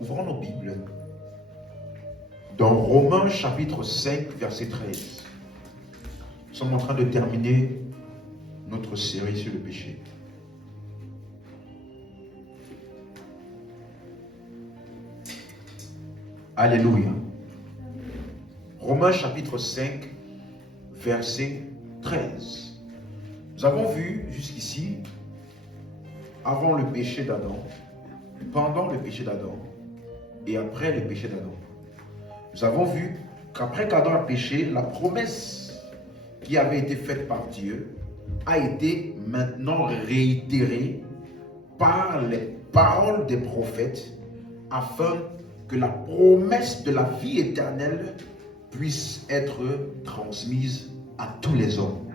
Ouvrons nos Bibles dans Romains chapitre 5, verset 13. Nous sommes en train de terminer notre série sur le péché. Alléluia. Romains chapitre 5, verset 13. Nous avons vu jusqu'ici, avant le péché d'Adam, pendant le péché d'Adam et après le péché d'Adam. Nous avons vu qu'après qu'Adam a péché, la promesse qui avait été faite par Dieu a été maintenant réitérée par les paroles des prophètes afin que la promesse de la vie éternelle puisse être transmise à tous les hommes.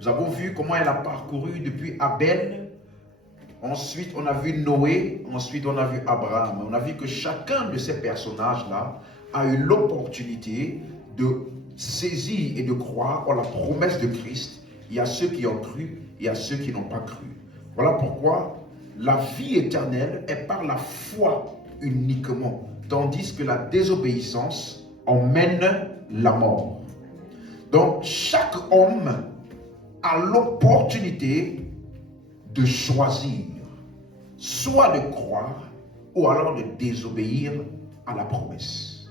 Nous avons vu comment elle a parcouru depuis Abel. Ensuite, on a vu Noé. Ensuite, on a vu Abraham. On a vu que chacun de ces personnages-là a eu l'opportunité de saisir et de croire en la promesse de Christ. Il y a ceux qui ont cru et il y a ceux qui n'ont pas cru. Voilà pourquoi la vie éternelle est par la foi uniquement, tandis que la désobéissance emmène la mort. Donc, chaque homme a l'opportunité de choisir, soit de croire ou alors de désobéir à la promesse.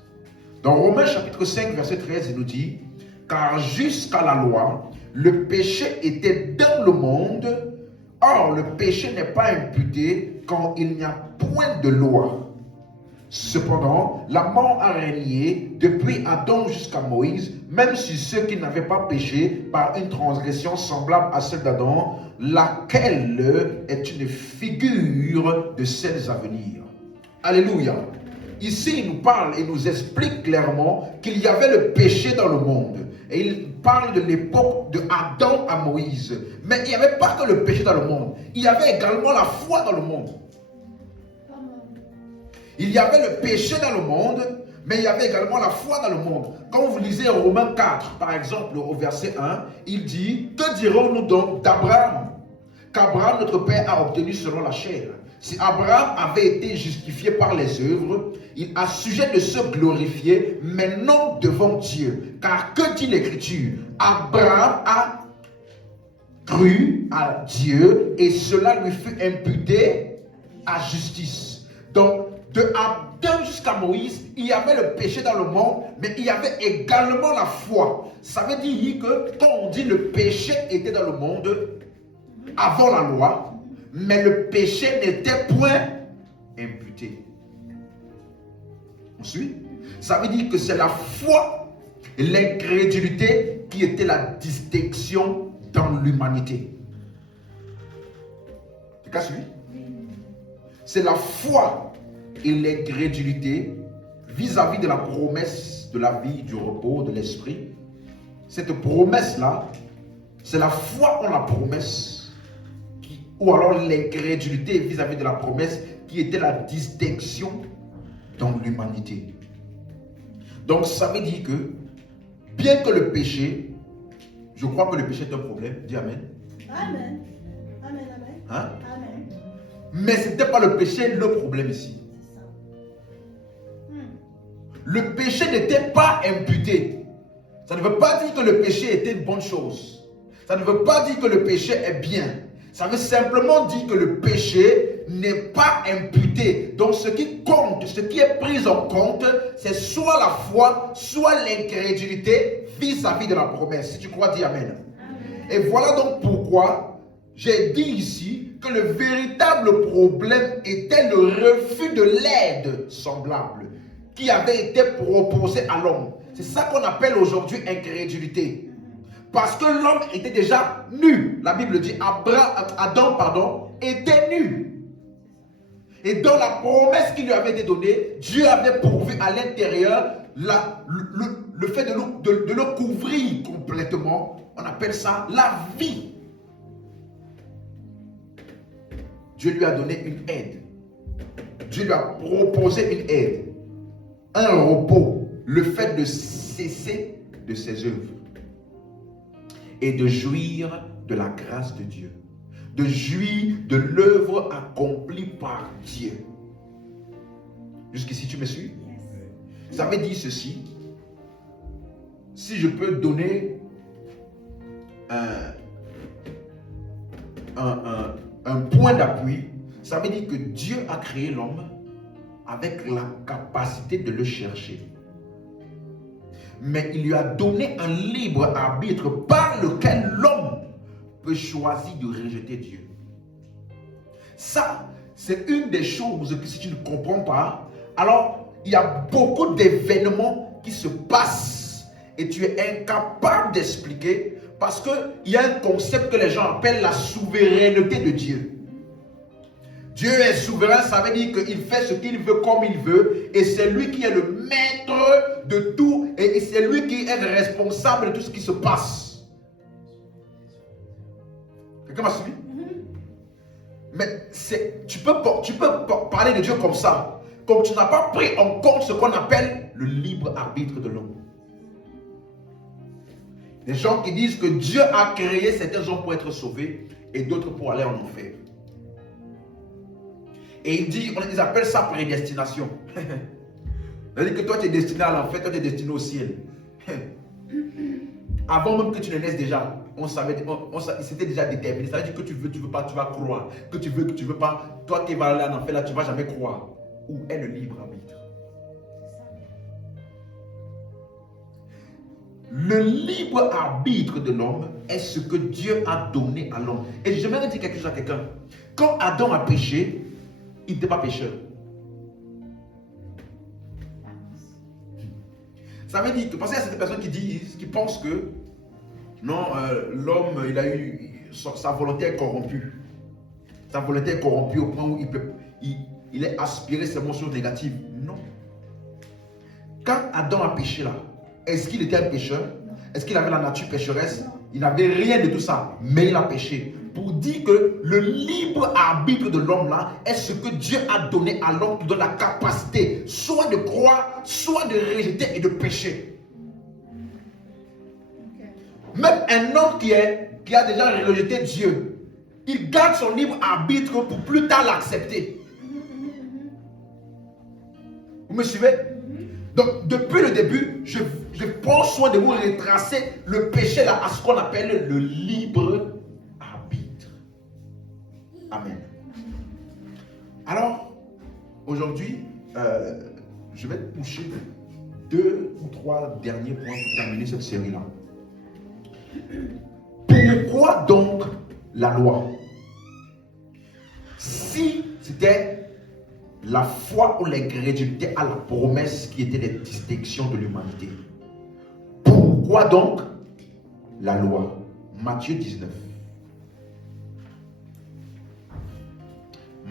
Dans Romains chapitre 5, verset 13, il nous dit: car jusqu'à la loi, le péché était dans le monde. Or, le péché n'est pas imputé quand il n'y a point de loi. Cependant, la mort a régné depuis Adam jusqu'à Moïse, même sur ceux qui n'avaient pas péché par une transgression semblable à celle d'Adam, laquelle est une figure de celles à venir. Alléluia. Ici, il nous parle et nous explique clairement qu'il y avait le péché dans le monde. Et il parle de l'époque de Adam à Moïse. Mais il n'y avait pas que le péché dans le monde. Il y avait également la foi dans le monde. Il y avait le péché dans le monde, mais il y avait également la foi dans le monde. Quand vous lisez Romains 4, par exemple, au verset 1, il dit: que dirons-nous donc d'Abraham? Qu'Abraham, notre père, a obtenu selon la chair. Si Abraham avait été justifié par les œuvres, il a sujet de se glorifier, mais non devant Dieu. Car que dit l'Écriture? Abraham a cru à Dieu et cela lui fut imputé à justice. Donc, de Adam jusqu'à Moïse, il y avait le péché dans le monde, mais il y avait également la foi. Ça veut dire que quand on dit le péché était dans le monde avant la loi, mais le péché n'était point imputé. Ensuite, ça veut dire que c'est la foi et l'incrédulité qui était la distinction dans l'humanité. Tu as suivi? C'est la foi et l'incrédulité vis-à-vis de la promesse de la vie, du repos, de l'esprit. Cette promesse-là, c'est la foi en la promesse, ou alors l'incrédulité vis-à-vis de la promesse qui était la distinction dans l'humanité. Donc ça veut dire que, bien que le péché, je crois que le péché est un problème, dis Amen. Amen. Amen, amen. Hein? Amen. Mais ce n'était pas le péché le problème ici. Le péché n'était pas imputé. Ça ne veut pas dire que le péché était une bonne chose. Ça ne veut pas dire que le péché est bien. Ça veut simplement dire que le péché n'est pas imputé. Donc ce qui compte, ce qui est pris en compte, c'est soit la foi, soit l'incrédulité vis-à-vis de la promesse. Si tu crois, dis Amen. Amen. Et voilà donc pourquoi j'ai dit ici que le véritable problème était le refus de l'aide semblable qui avait été proposée à l'homme. C'est ça qu'on appelle aujourd'hui incrédulité. Parce que l'homme était déjà nu. La Bible dit Adam était nu. Et dans la promesse qui lui avait été donnée, Dieu avait pourvu à l'intérieur le fait de le couvrir complètement. On appelle ça la vie. Dieu lui a donné une aide. Dieu lui a proposé une aide. Un repos. Le fait de cesser de ses œuvres. Et de jouir de la grâce de Dieu. De jouir de l'œuvre accomplie par Dieu. Jusqu'ici, tu me suis? Yes. Ça veut dire ceci. Si je peux donner un point d'appui, ça veut dire que Dieu a créé l'homme avec la capacité de le chercher. Mais il lui a donné un libre arbitre par lequel l'homme peut choisir de rejeter Dieu. Ça, c'est une des choses que si tu ne comprends pas, alors il y a beaucoup d'événements qui se passent et tu es incapable d'expliquer parce qu'il y a un concept que les gens appellent la souveraineté de Dieu. Dieu est souverain, ça veut dire qu'il fait ce qu'il veut comme il veut et c'est lui qui est le maître de tout et c'est lui qui est responsable de tout ce qui se passe. Quelqu'un m'a suivi? Mais tu peux parler de Dieu comme ça, comme tu n'as pas pris en compte ce qu'on appelle le libre arbitre de l'homme. Des gens qui disent que Dieu a créé certains gens pour être sauvés et d'autres pour aller en enfer. Et ils appellent ça prédestination. C'est-à-dire que toi tu es destiné à l'enfer, toi tu es destiné au ciel. Avant même que tu ne naisses déjà, c'était déjà déterminé. Ça veut dire que tu veux pas, tu vas croire. Que tu veux pas, toi qui vas aller en enfer là, tu ne vas jamais croire. Où est le libre arbitre? Le libre arbitre de l'homme est ce que Dieu a donné à l'homme. Et j'aimerais dire quelque chose à quelqu'un. Quand Adam a péché, il n'était pas pécheur. Ça veut dire que, parce qu'il y a certaines personnes qui pensent que non, l'homme, il a eu, sa volonté est corrompue. Sa volonté est corrompue au point où il est aspiré seulement sur négatives. Non. Quand Adam a péché là, est-ce qu'il était un pécheur? Est-ce qu'il avait la nature pécheresse? Il n'avait rien de tout ça, mais il a péché. Pour dire que le libre arbitre de l'homme là est ce que Dieu a donné à l'homme qui donne la capacité soit de croire, soit de rejeter et de pécher. Même un homme qui a déjà rejeté Dieu, il garde son libre arbitre pour plus tard l'accepter. Vous me suivez? Donc, depuis le début, je prends soin de vous retracer le péché là à ce qu'on appelle le libre arbitre. Amen. Alors, aujourd'hui, je vais toucher 2 ou 3 derniers points pour terminer cette série-là. Pourquoi donc la loi? Si c'était la foi ou l'incrédulité à la promesse qui était les distinctions de l'humanité, pourquoi donc la loi? Matthieu 19.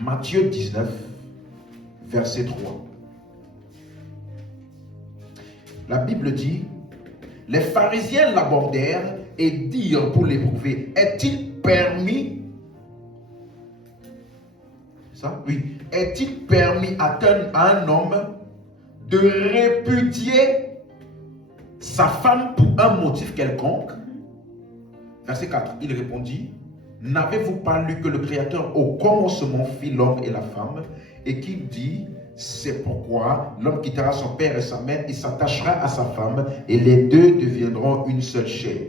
Matthieu 19, verset 3. La Bible dit: les pharisiens l'abordèrent et dirent pour l'éprouver: est-il permis? Ça? Oui. Est-il permis à un homme de répudier sa femme pour un motif quelconque? Verset 4. Il répondit: n'avez-vous pas lu que le Créateur au commencement fit l'homme et la femme, et qu'il dit: c'est pourquoi l'homme quittera son père et sa mère et s'attachera à sa femme, et les deux deviendront une seule chair.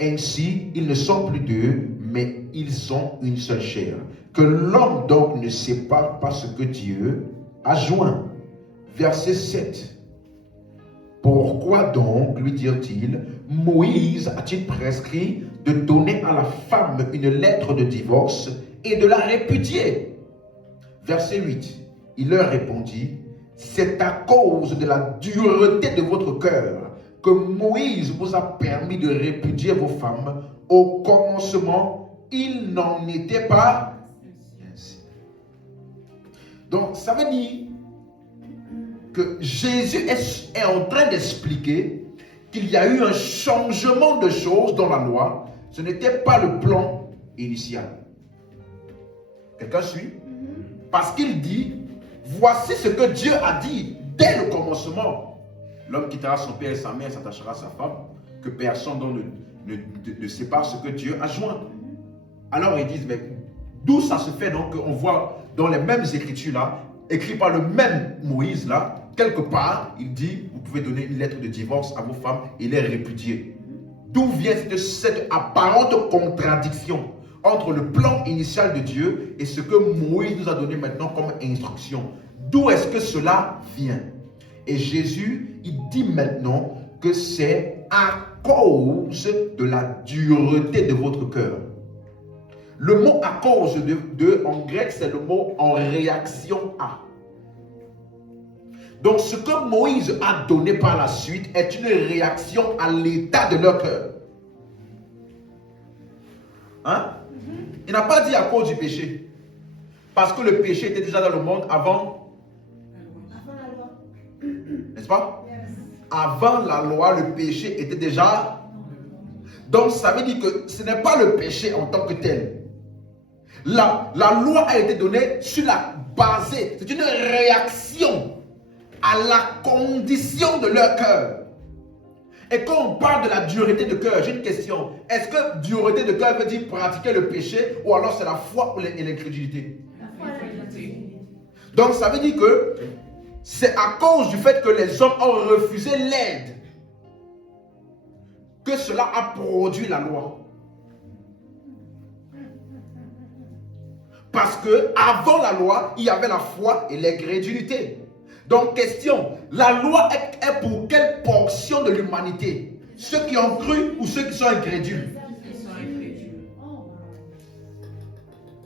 Ainsi, ils ne sont plus deux, mais ils sont une seule chair. Que l'homme donc ne sépare pas ce que Dieu a joint. Verset 7. Pourquoi donc, lui dirent-ils, Moïse a-t-il prescrit de donner à la femme une lettre de divorce et de la répudier? Verset 8. Il leur répondit: c'est à cause de la dureté de votre cœur que Moïse vous a permis de répudier vos femmes. Au commencement, il n'en était pas ainsi. Donc, ça veut dire que Jésus est en train d'expliquer qu'il y a eu un changement de choses dans la loi. Ce n'était pas le plan initial. Quelqu'un suit? Parce qu'il dit: voici ce que Dieu a dit dès le commencement. L'homme quittera son père et sa mère, s'attachera à sa femme, que personne ne sépare ce que Dieu a joint. Alors ils disent: mais d'où ça se fait donc qu'on voit dans les mêmes écritures là écrit par le même Moïse là, quelque part, il dit, vous pouvez donner une lettre de divorce à vos femmes et les répudier. D'où vient cette apparente contradiction entre le plan initial de Dieu et ce que Moïse nous a donné maintenant comme instruction? D'où est-ce que cela vient? Et Jésus, il dit maintenant que c'est à cause de la dureté de votre cœur. Le mot à cause en grec, c'est le mot en réaction à. Donc ce que Moïse a donné par la suite est une réaction à l'état de leur cœur. Hein? Il n'a pas dit à cause du péché. Parce que le péché était déjà dans le monde avant la loi. N'est-ce pas? Yes. Avant la loi, le péché était déjà. Donc ça veut dire que ce n'est pas le péché en tant que tel. La loi a été donnée sur la base. C'est une réaction à la condition de leur cœur. Et quand on parle de la dureté de cœur, j'ai une question. Est-ce que dureté de cœur veut dire pratiquer le péché ou alors c'est la foi et l'incrédulité? Donc ça veut dire que c'est à cause du fait que les hommes ont refusé l'aide que cela a produit la loi. Parce que avant la loi, il y avait la foi et l'incrédulité. Donc question, la loi est pour quelle portion de l'humanité? Ceux qui ont cru ou ceux qui sont incrédules?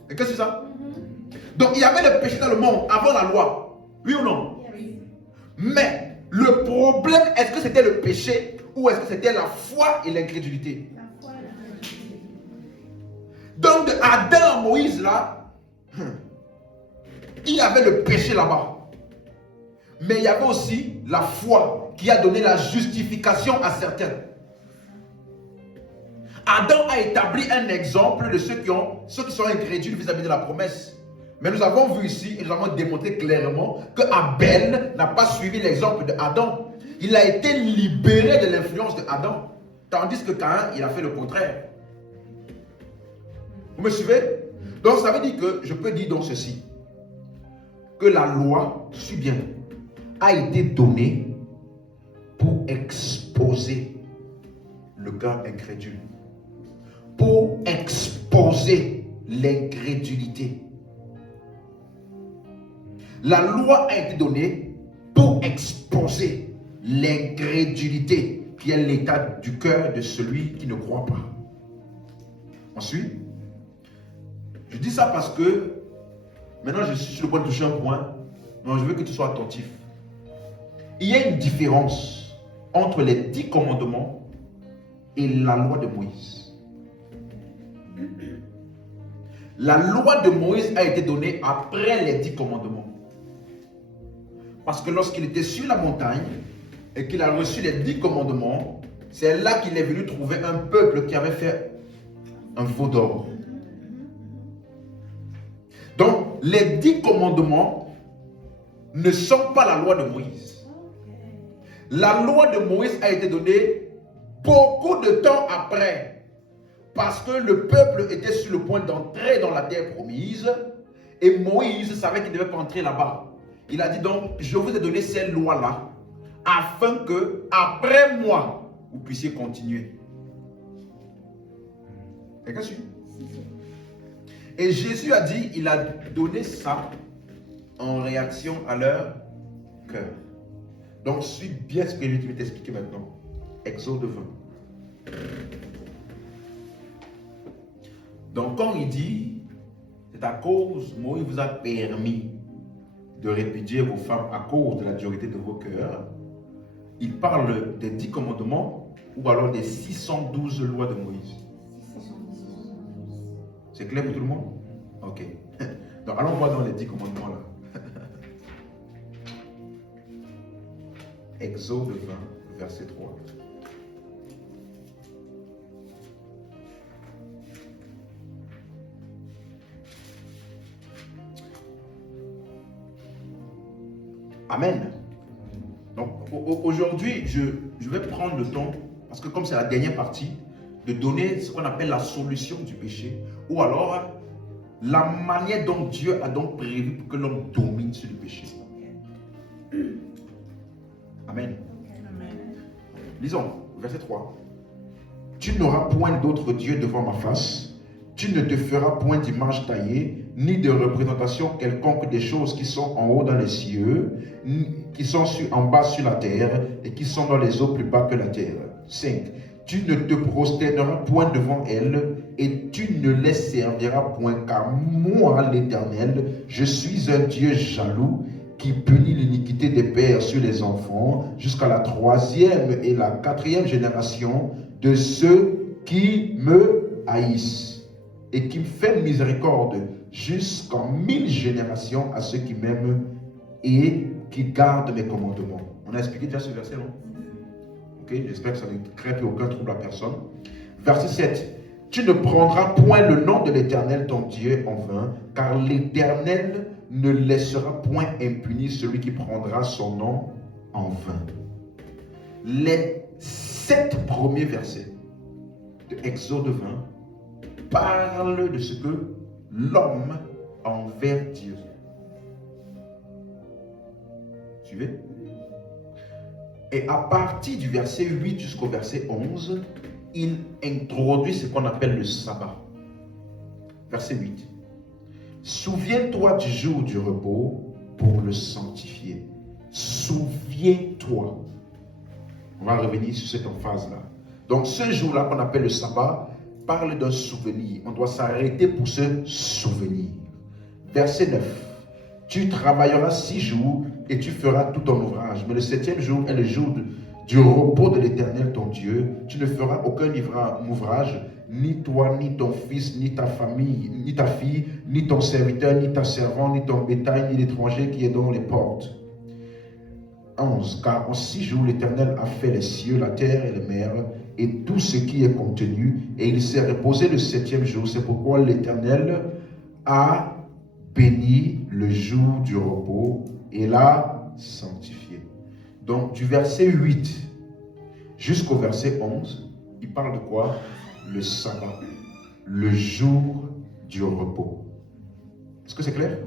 Et qu'est-ce que c'est ça? Donc il y avait le péché dans le monde avant la loi. Oui ou non? Mais le problème, est-ce que c'était le péché ou est-ce que c'était la foi et l'incrédulité? Donc de Adam à Moïse là, il y avait le péché là-bas. Mais il y avait aussi la foi qui a donné la justification à certains. Adam a établi un exemple de ceux qui sont incrédules vis-à-vis de la promesse. Mais nous avons vu ici, et nous avons démontré clairement que Abel n'a pas suivi l'exemple de Adam. Il a été libéré de l'influence de Adam. Tandis que Caïn, il a fait le contraire. Vous me suivez? Donc ça veut dire que, je peux dire donc ceci, que la loi, suis bien, a été donnée pour exposer le cœur incrédule, pour exposer l'incrédulité. La loi a été donnée pour exposer l'incrédulité qui est l'état du cœur de celui qui ne croit pas. Ensuite, je dis ça parce que maintenant je suis sur le point de toucher un point, donc je veux que tu sois attentif. Il y a une différence entre les 10 commandements et la loi de Moïse. La loi de Moïse a été donnée après les 10 commandements. Parce que lorsqu'il était sur la montagne et qu'il a reçu les 10 commandements, c'est là qu'il est venu trouver un peuple qui avait fait un veau d'or. Donc, les 10 commandements ne sont pas la loi de Moïse. La loi de Moïse a été donnée beaucoup de temps après, parce que le peuple était sur le point d'entrer dans la terre promise, et Moïse savait qu'il ne devait pas entrer là-bas. Il a dit donc, je vous ai donné ces lois-là, afin que, après moi, vous puissiez continuer. Quelqu'un suit? Et Jésus a dit, il a donné ça en réaction à leur cœur. Donc, suis bien ce que je vais t'expliquer maintenant. Exode 20. Donc, quand il dit, c'est à cause, Moïse vous a permis de répudier vos femmes à cause de la dureté de vos cœurs, il parle des 10 commandements ou alors des 612 lois de Moïse. C'est clair pour tout le monde? Ok. Donc, allons voir dans les 10 commandements là. Exode 20, verset 3. Amen. Donc aujourd'hui, je vais prendre le temps, parce que comme c'est la dernière partie, de donner ce qu'on appelle la solution du péché, ou alors La manière dont Dieu a donc prévu pour que l'homme domine sur le péché. Amen. Lisons, verset 3. Tu n'auras point d'autre Dieu devant ma face. Tu ne te feras point d'image taillée, ni de représentation quelconque des choses qui sont en haut dans les cieux, qui sont en bas sur la terre, et qui sont dans les eaux plus bas que la terre. 5. Tu ne te prosterneras point devant elles, et tu ne les serviras point, car moi, l'Éternel, je suis un Dieu jaloux, qui punit l'iniquité des pères sur les enfants, jusqu'à la 3e et la 4e génération de ceux qui me haïssent, et qui me fait miséricorde jusqu'en 1000 générations à ceux qui m'aiment et qui gardent mes commandements. On a expliqué déjà ce verset, non? Ok, j'espère que ça ne crée plus aucun trouble à personne. Verset 7. Tu ne prendras point le nom de l'Éternel ton Dieu en vain, car l'Éternel ne laissera point impuni celui qui prendra son nom en vain. Les 7 premiers versets de Exode 20 parlent de ce que l'homme a envers Dieu. Suivez? Et à partir du verset 8 jusqu'au verset 11, il introduit ce qu'on appelle le sabbat. Verset 8. Souviens-toi du jour du repos pour le sanctifier. Souviens-toi. On va revenir sur cette emphase-là. Donc ce jour-là qu'on appelle le sabbat parle d'un souvenir. On doit s'arrêter pour se souvenir. Verset 9. Tu travailleras 6 jours et tu feras tout ton ouvrage. Mais le 7e jour est le jour du repos de l'Éternel ton Dieu. Tu ne feras aucun ouvrage, ni toi, ni ton fils, ni ta famille, ni ta fille, ni ton serviteur, ni ta servante, ni ton bétail, ni l'étranger qui est dans les portes. 11. Car en 6 jours l'Éternel a fait les cieux, la terre et les mers, et tout ce qui est contenu, et il s'est reposé le 7e jour. C'est pourquoi l'Éternel a béni le jour du repos et l'a sanctifié. Donc du verset 8 jusqu'au verset 11, il parle de quoi? Le sabbat, le jour du repos. Est-ce que c'est clair?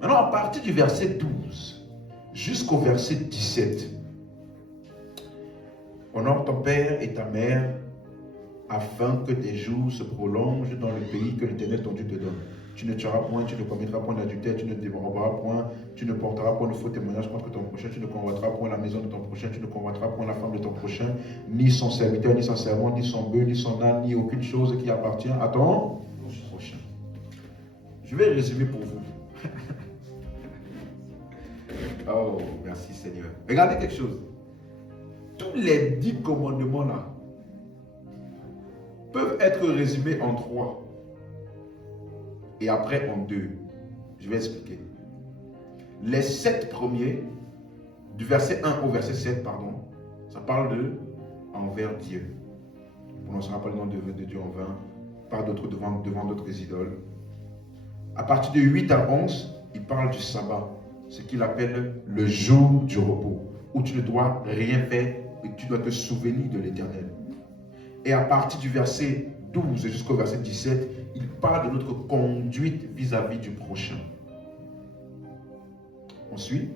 Maintenant, à partir du verset 12 jusqu'au verset 17, honore ton père et ta mère afin que tes jours se prolongent dans le pays que l'Éternel ton Dieu te donne. Tu ne tueras point, tu ne commettras point d'adultère, tu ne dévoreras point, tu ne porteras point de faux témoignages contre ton prochain, tu ne convoiteras point la maison de ton prochain, tu ne convoiteras point la femme de ton prochain, ni son serviteur, ni son servant, ni son bœuf, ni son âne, ni aucune chose qui appartient à ton prochain. Je vais résumer pour vous. Oh, merci Seigneur. Regardez quelque chose. Tous les 10 commandements là peuvent être résumés en 3. Et après en 2. Je vais expliquer. Les 7 premiers, du verset 1 au verset 7, pardon, ça parle de envers Dieu. On ne prononcera pas le nom de Dieu en vain, pas d'autres devant d'autres idoles. À partir de 8 à 11, il parle du sabbat, ce qu'il appelle le jour du repos, où tu ne dois rien faire et tu dois te souvenir de l'Éternel. Et à partir du verset 12 jusqu'au verset 17, il parle de notre conduite vis-à-vis du prochain. On suit?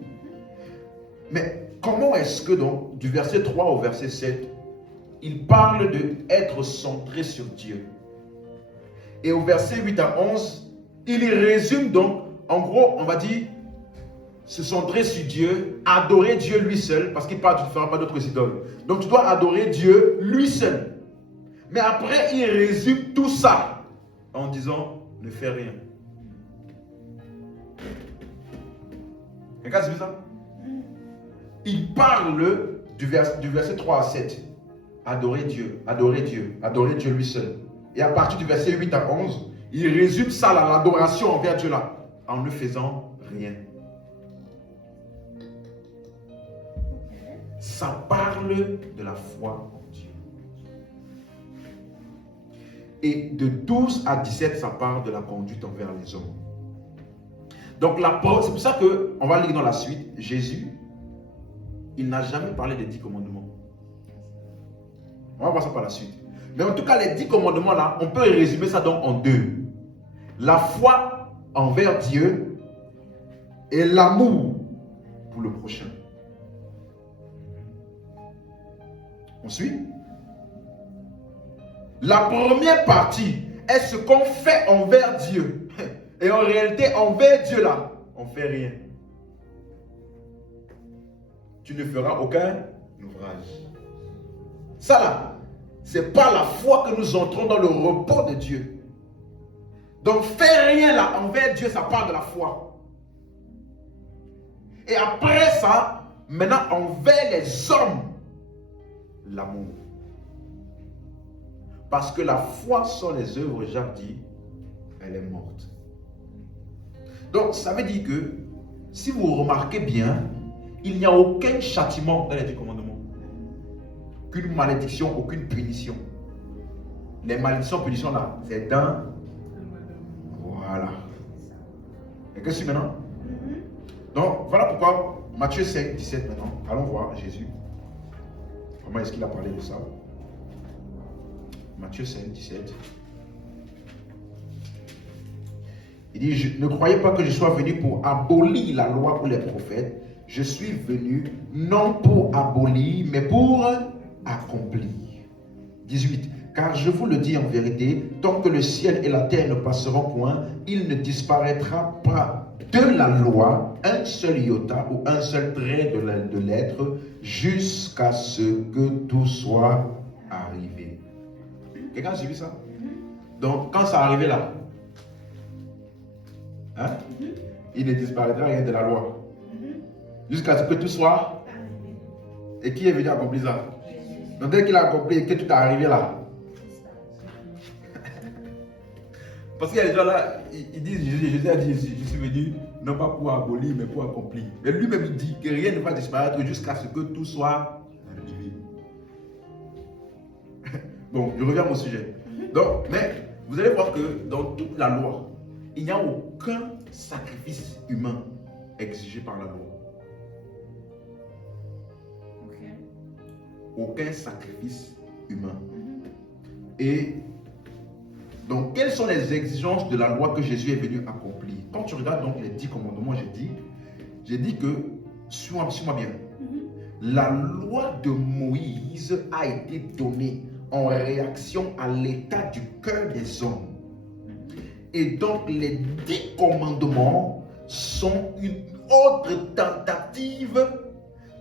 Mais comment est-ce que donc, du verset 3 au verset 7, il parle d'être centré sur Dieu? Et au verset 8 à 11, il y résume donc, en gros, on va dire, se centrer sur Dieu, adorer Dieu lui seul, parce qu'il parle, tu ne feras pas d'autres idoles. Donc tu dois adorer Dieu lui seul. Mais après, il résume tout ça en disant, ne fais rien. Regarde, c'est ça. Il parle du verset 3 à 7. Adorer Dieu, adorer Dieu, adorer Dieu lui seul. Et à partir du verset 8 à 11, il résume ça, l'adoration envers Dieu là, en ne faisant rien. Ça parle de la foi en Dieu. Et de 12 à 17, ça parle de la conduite envers les hommes. Donc c'est pour ça qu'on va lire dans la suite, Jésus, il n'a jamais parlé des 10 commandements. On va voir ça par la suite. Mais en tout cas, les 10 commandements là, on peut résumer ça donc en 2. la foi envers Dieu et l'amour pour le prochain. On suit? La première partie est ce qu'on fait envers Dieu. Et en réalité, envers Dieu là, on ne fait rien. Tu ne feras aucun ouvrage. Ça là, c'est pas la foi que nous entrons dans le repos de Dieu. Donc faire rien là envers Dieu, ça part de la foi. Et après ça, maintenant envers les hommes, l'amour. Parce que la foi sans les œuvres, Jacques dit, elle est morte. Donc ça veut dire que si vous remarquez bien, il n'y a aucun châtiment dans les 10 commandements. Aucune malédiction, aucune punition. Les malédictions, punitions là, c'est dans... Voilà. Et qu'est-ce que c'est maintenant? Donc voilà pourquoi Matthieu 5, 17 maintenant. Allons voir Jésus. Comment est-ce qu'il a parlé de ça? Matthieu 5, 17. Il dit, ne croyez pas que je sois venu pour abolir la loi ou les prophètes. Je suis venu non pour abolir, mais pour accomplir. 18. Car je vous le dis en vérité, tant que le ciel et la terre ne passeront point, il ne disparaîtra pas de la loi un seul iota ou un seul trait de l'être jusqu'à ce que tout soit arrivé. Quelqu'un a suivi ça? Donc, quand ça arrivé là, hein, il ne disparaîtra rien de la loi. Jusqu'à ce que tout soit. Et qui est venu accomplir ça? Donc, dès qu'il a accompli et que tout est arrivé là. Parce qu'il y a des gens là, ils disent, Jésus a dit, je suis venu non pas pour abolir, mais pour accomplir. Mais lui-même il dit que rien ne va disparaître jusqu'à ce que tout soit arrivé. Bon, je reviens à mon sujet. Donc, mais vous allez voir que dans toute la loi, il n'y a aucun sacrifice humain exigé par la loi. Aucun sacrifice humain. Et donc, quelles sont les exigences de la loi que Jésus est venu accomplir? Quand tu regardes donc les 10 commandements, j'ai dit que, suis-moi bien, la loi de Moïse a été donnée en réaction à l'état du cœur des hommes. Et donc, les 10 commandements sont une autre tentative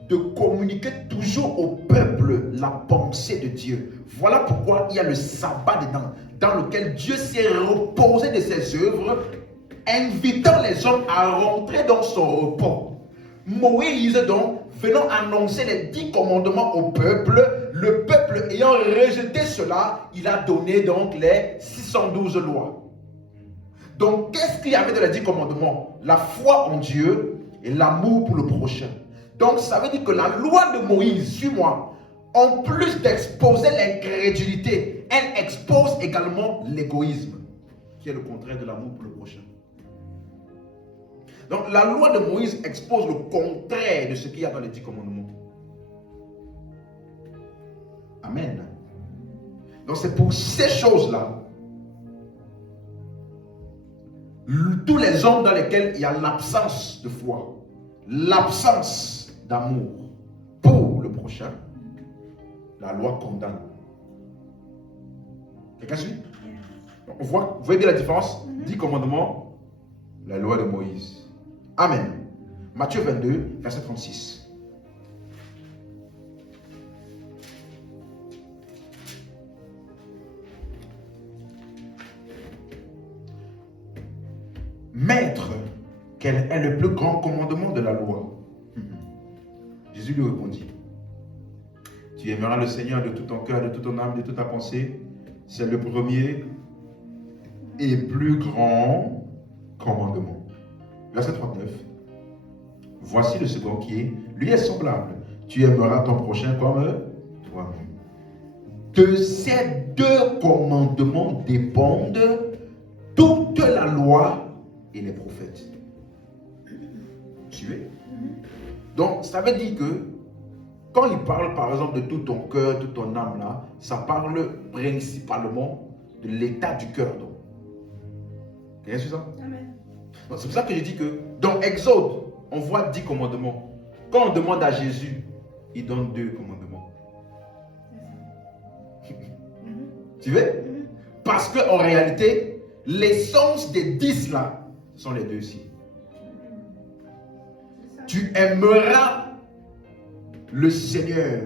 de communiquer toujours au peuple la pensée de Dieu. Voilà pourquoi il y a le sabbat dedans, dans lequel Dieu s'est reposé de ses œuvres, invitant les hommes à rentrer dans son repos. Moïse donc, venant annoncer les 10 commandements au peuple, le peuple ayant rejeté cela, il a donné donc les 612 lois. Donc qu'est-ce qu'il y avait dans les 10 commandements? La foi en Dieu et l'amour pour le prochain. Donc ça veut dire que la loi de Moïse, suis-moi, en plus d'exposer l'incrédulité, elle expose également l'égoïsme, qui est le contraire de l'amour pour le prochain. Donc la loi de Moïse expose le contraire de ce qu'il y a dans les 10 commandements. Amen. Donc c'est pour ces choses-là, tous les hommes dans lesquels il y a l'absence de foi, l'absence d'amour pour le prochain, la loi condamne. Quelqu'un suit? On voit, vous voyez bien la différence? 10 commandements, la loi de Moïse. Amen. Matthieu 22, verset 36. Maître, quel est le plus grand commandement de la loi? Jésus lui répondit, tu aimeras le Seigneur de tout ton cœur, de toute ton âme, de toute ta pensée. C'est le premier et plus grand commandement. Verset 39. Voici le second qui lui est semblable. Tu aimeras ton prochain comme toi-même. De ces 2 commandements dépendent toute la loi et les prophètes. Vous suivez? Donc, ça veut dire que quand il parle par exemple de tout ton cœur, toute ton âme là, ça parle principalement de l'état du cœur. Quelqu'un suit ça? Amen. Donc, c'est pour ça que je dis que dans Exode, on voit 10 commandements. Quand on demande à Jésus, il donne 2 commandements. Tu veux? Parce qu'en réalité, l'essence des 10 là, ce sont les 2 ici. Tu aimeras le Seigneur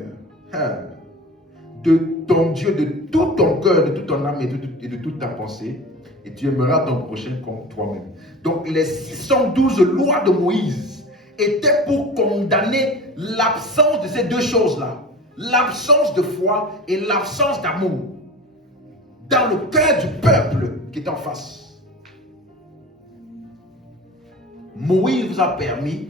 de ton Dieu, de tout ton cœur, de toute ton âme et de toute ta pensée. Et tu aimeras ton prochain comme toi-même. Donc les 612 lois de Moïse étaient pour condamner l'absence de ces 2 choses-là. L'absence de foi et l'absence d'amour dans le cœur du peuple qui est en face. Moïse vous a permis,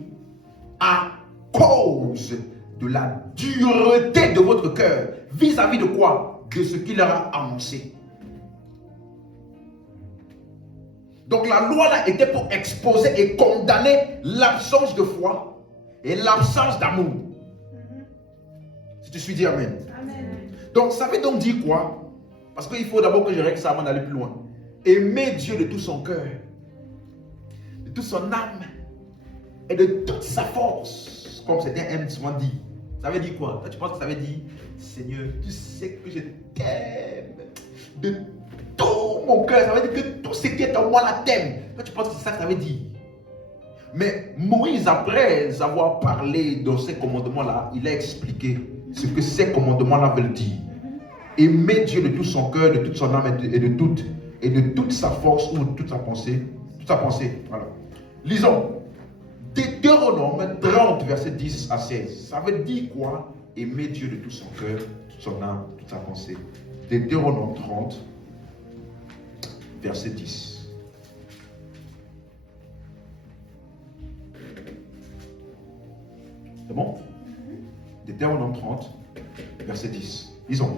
à cause de la dureté de votre cœur, vis-à-vis de quoi? De ce qu'il leur a annoncé. Donc la loi là était pour exposer et condamner l'absence de foi et l'absence d'amour. Si tu suis, dis Amen. Amen. Donc ça veut donc dire quoi? Parce qu'il faut d'abord que je règle ça avant d'aller plus loin. Aimer Dieu de tout son cœur, de toute son âme et de toute sa force, comme certains aiment souvent dire. Ça veut dire quoi? Toi, tu penses que ça veut dire, Seigneur, tu sais que je t'aime de tout mon cœur. Ça veut dire que tout ce qui est en moi là t'aime. Toi, tu penses que c'est ça que ça veut dire. Mais Moïse, après avoir parlé dans ces commandements-là, il a expliqué ce que ces commandements-là veulent dire. Aimer Dieu de tout son cœur, de toute son âme et de toute sa force ou de toute sa pensée. Toute sa pensée. Voilà. Lisons. Deutéronome 30, verset 10 à 16. Ça veut dire quoi? Aimer Dieu de tout son cœur, toute son âme, toute sa pensée. Deutéronome 30, verset 10. C'est bon? Deutéronome 30, verset 10. Lisons.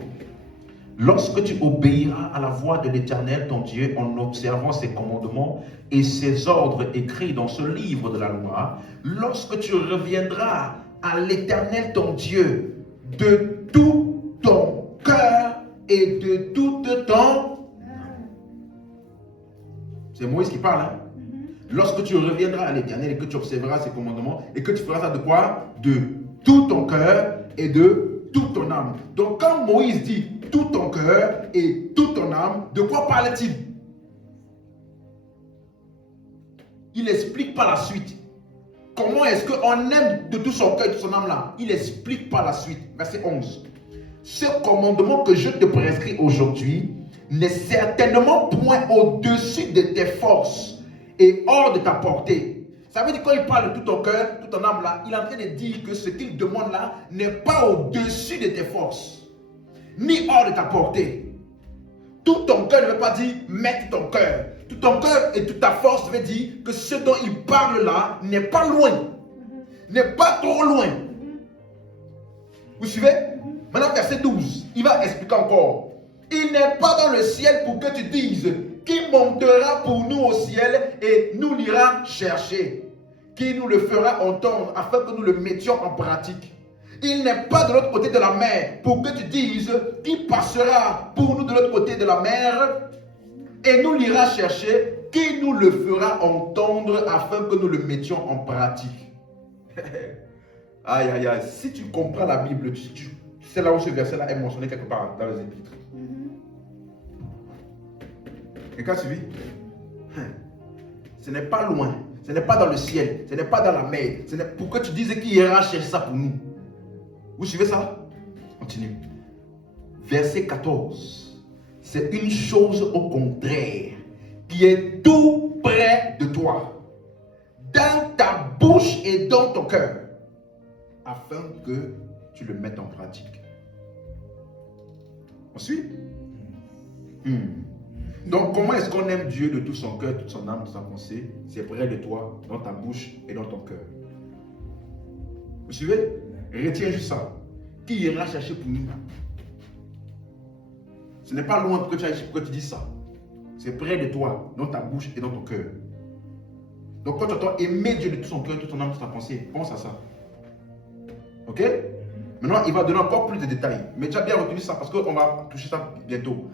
Lorsque tu obéiras à la voix de l'Éternel, ton Dieu, en observant ses commandements et ses ordres écrits dans ce livre de la loi, lorsque tu reviendras à l'Éternel, ton Dieu, de tout ton cœur et de toute ton... C'est Moïse qui parle, hein? Lorsque tu reviendras à l'Éternel et que tu observeras ses commandements et que tu feras ça de quoi? De tout ton cœur et de toute ton âme. Donc quand Moïse dit tout ton cœur et toute ton âme, de quoi parle-t-il? Il explique par la suite. Comment est-ce qu'on aime de tout son cœur et de son âme là? Il explique par la suite. Verset 11. Ce commandement que je te prescris aujourd'hui n'est certainement point au-dessus de tes forces et hors de ta portée. Ça veut dire quand il parle de tout ton cœur, toute ton âme là, il est en train de dire que ce qu'il demande là n'est pas au-dessus de tes forces, ni hors de ta portée. Tout ton cœur ne veut pas dire mettre ton cœur. Tout ton cœur et toute ta force veut dire que ce dont il parle là n'est pas loin, n'est pas trop loin. Vous suivez? Maintenant verset 12, il va expliquer encore. Il n'est pas dans le ciel pour que tu dises qui montera pour nous au ciel et nous l'ira chercher, qui nous le fera entendre afin que nous le mettions en pratique. Il n'est pas de l'autre côté de la mer pour que tu dises qui passera pour nous de l'autre côté de la mer et nous l'ira chercher, qui nous le fera entendre afin que nous le mettions en pratique. Aïe aïe aïe, si tu comprends la Bible, c'est là où ce verset-là est mentionné quelque part dans les Épîtres. Quelqu'un suivi? Ce n'est pas loin, ce n'est pas dans le ciel, ce n'est pas dans la mer. Ce n'est pour que tu dises qui ira chercher ça pour nous. Vous suivez ça? Continue. Verset 14. C'est une chose au contraire qui est tout près de toi, dans ta bouche et dans ton cœur, afin que tu le mettes en pratique. On suit? Donc, comment est-ce qu'on aime Dieu de tout son cœur, toute son âme, toute sa pensée? C'est près de toi, dans ta bouche et dans ton cœur. Vous suivez? Retiens juste ça. Qui ira chercher pour nous? Ce n'est pas loin pour que tu ailles chercher, pour que tu dises ça. C'est près de toi, dans ta bouche et dans ton cœur. Donc, quand tu entends aimer Dieu de tout son cœur, toute son âme, toute sa pensée, pense à ça. Ok? Maintenant, il va donner encore plus de détails. Mais tu as bien retenu ça parce qu'on va toucher ça bientôt.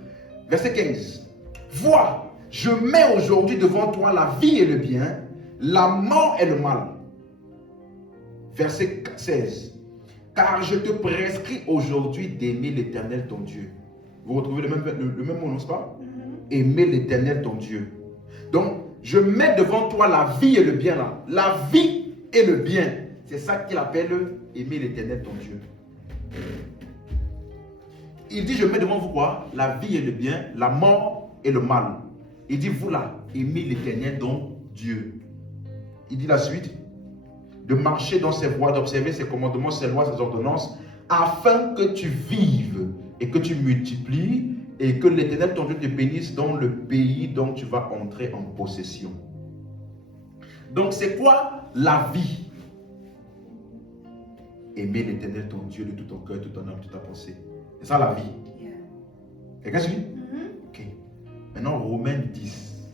Verset 15. Vois, je mets aujourd'hui devant toi la vie et le bien, la mort et le mal. Verset 16. Car je te prescris aujourd'hui d'aimer l'Éternel ton Dieu. Vous retrouvez le même mot, n'est-ce pas? Aimer l'Éternel ton Dieu. Donc, je mets devant toi la vie et le bien là. La vie et le bien. C'est ça qu'il appelle aimer l'Éternel ton Dieu. Il dit, je mets devant vous quoi? La vie et le bien, la mort et le mal. Il dit, vous là, aimez l'Éternel ton Dieu. Il dit la suite, de marcher dans ses voies, d'observer ses commandements, ses lois, ses ordonnances, afin que tu vives et que tu multiplies et que l'Éternel ton Dieu te bénisse dans le pays dont tu vas entrer en possession. Donc c'est quoi la vie? Aimer l'Éternel ton Dieu de tout ton cœur, toute ton âme, toute ta pensée. C'est ça la vie. Quelqu'un suit? Ok. Maintenant Romains 10.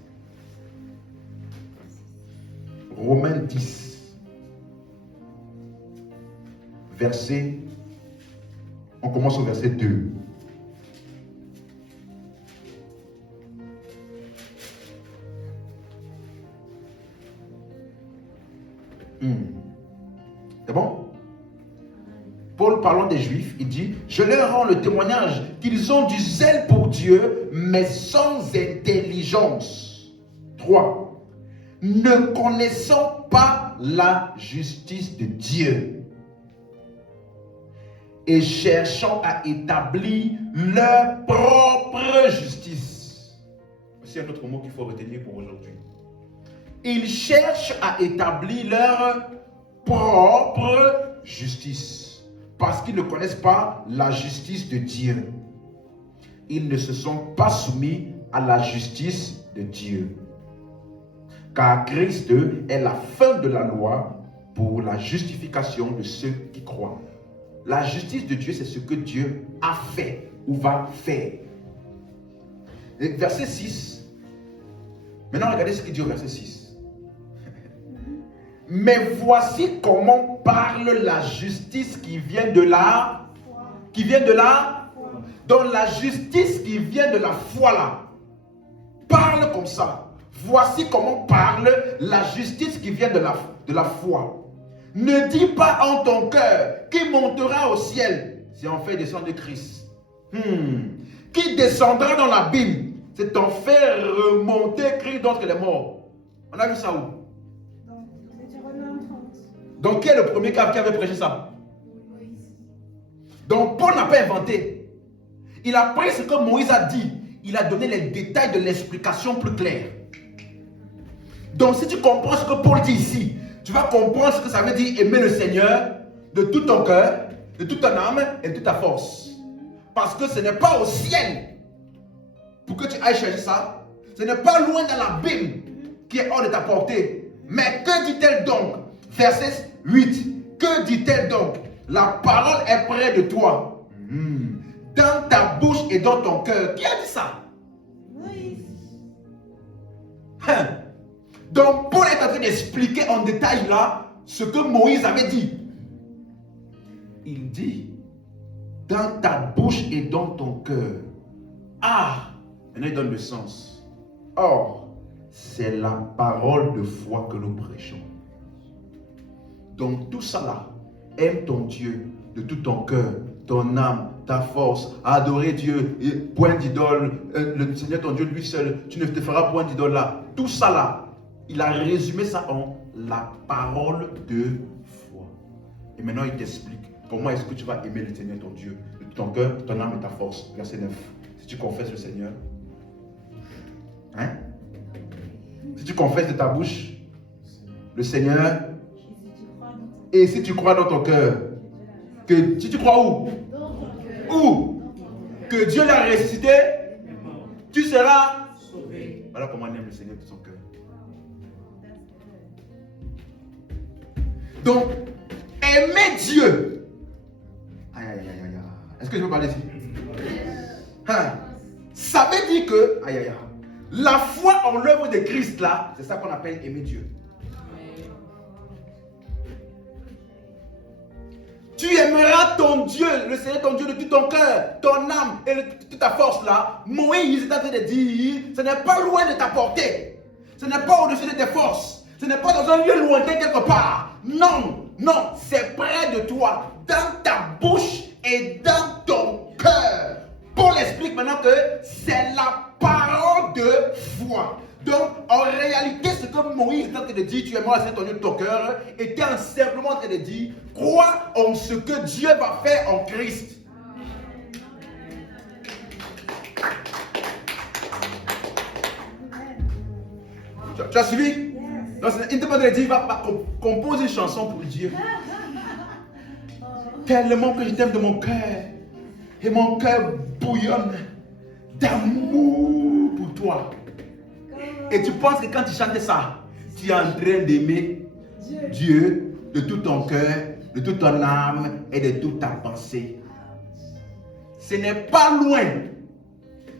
Romains 10. Verset, on commence au verset 2. C'est bon? Paul parlant des Juifs, il dit, je leur rends le témoignage qu'ils ont du zèle pour Dieu, mais sans intelligence. 3. Ne connaissant pas la justice de Dieu et cherchant à établir leur propre justice. C'est un autre mot qu'il faut retenir pour aujourd'hui. Ils cherchent à établir leur propre justice parce qu'ils ne connaissent pas la justice de Dieu. Ils ne se sont pas soumis à la justice de Dieu. Car Christ est la fin de la loi pour la justification de ceux qui croient. La justice de Dieu, c'est ce que Dieu a fait ou va faire. Verset 6. Maintenant, regardez ce qu'il dit au verset 6. Mais voici comment parle la justice qui vient de la foi. Qui vient de la foi. Donc la justice qui vient de la foi là. Parle comme ça. Voici comment parle la justice qui vient de la foi. Ne dis pas en ton cœur qui montera au ciel. C'est en fait descendre de Christ. Qui descendra dans l'abîme. C'est en faire remonter Christ d'entre les morts. On a vu ça où? Donc qui est le premier qui avait prêché ça? Donc Paul n'a pas inventé. Il a pris ce que Moïse a dit. Il a donné les détails de l'explication plus claire. Donc si tu comprends ce que Paul dit ici, tu vas comprendre ce que ça veut dire aimer le Seigneur de tout ton cœur, de toute ton âme et de toute ta force. Parce que ce n'est pas au ciel pour que tu ailles chercher ça. Ce n'est pas loin dans l'abîme qui est hors de ta portée. Mais que dit-elle donc? Verset 8. Que dit-elle donc? La parole est près de toi. Dans ta bouche et dans ton cœur. Qui a dit ça? Oui. Donc Paul est en train d'expliquer en détail là ce que Moïse avait dit. Il dit dans ta bouche et dans ton cœur. Ah, maintenant il donne le sens. Or, c'est la parole de foi que nous prêchons. Donc tout ça là, aime ton Dieu de tout ton cœur, ton âme, ta force, adorer Dieu, point d'idole, le Seigneur ton Dieu lui seul, tu ne te feras point d'idole là. Tout ça là, il a résumé ça en la parole de foi. Et maintenant il t'explique comment est-ce que tu vas aimer le Seigneur ton Dieu de tout ton cœur, ton âme et ta force. Verset 9. Si tu confesses le Seigneur, si tu confesses de ta bouche le Seigneur, et si tu crois dans ton cœur, que si tu crois où? Où? Que Dieu l'a ressuscité, tu seras sauvé. Voilà comment on aime le Seigneur de son cœur. Donc, aimer Dieu. Aïe, aïe, aïe, aïe. Est-ce que je peux parler ici? Ça veut dire que, aïe, aïe, aïe, la foi en l'œuvre de Christ là, c'est ça qu'on appelle aimer Dieu. Tu aimeras ton ton Dieu, le Seigneur ton Dieu de tout ton cœur, ton âme et de toute ta force là, Moïse est en train de dire, ce n'est pas loin de ta portée. Ce n'est pas au-dessus de tes forces. Ce n'est pas dans un lieu lointain quelque part. Non, non, c'est près de toi, dans ta bouche et dans ton cœur. Paul explique maintenant que c'est la parole de foi. Donc, en réalité, ce que Moïse est en train de dire, tu aimeras le Seigneur ton Dieu de ton cœur, était simplement en train de dire, crois en ce que Dieu va faire en Christ. Tu as suivi? Donc, il te demande de dire, va compose une chanson pour Dieu. Tellement que je t'aime de mon cœur. Et mon cœur bouillonne d'amour pour toi. Et tu penses que quand tu chantes ça, tu es en train d'aimer Dieu de tout ton cœur, de toute ton âme et de toute ta pensée. Ce n'est pas loin.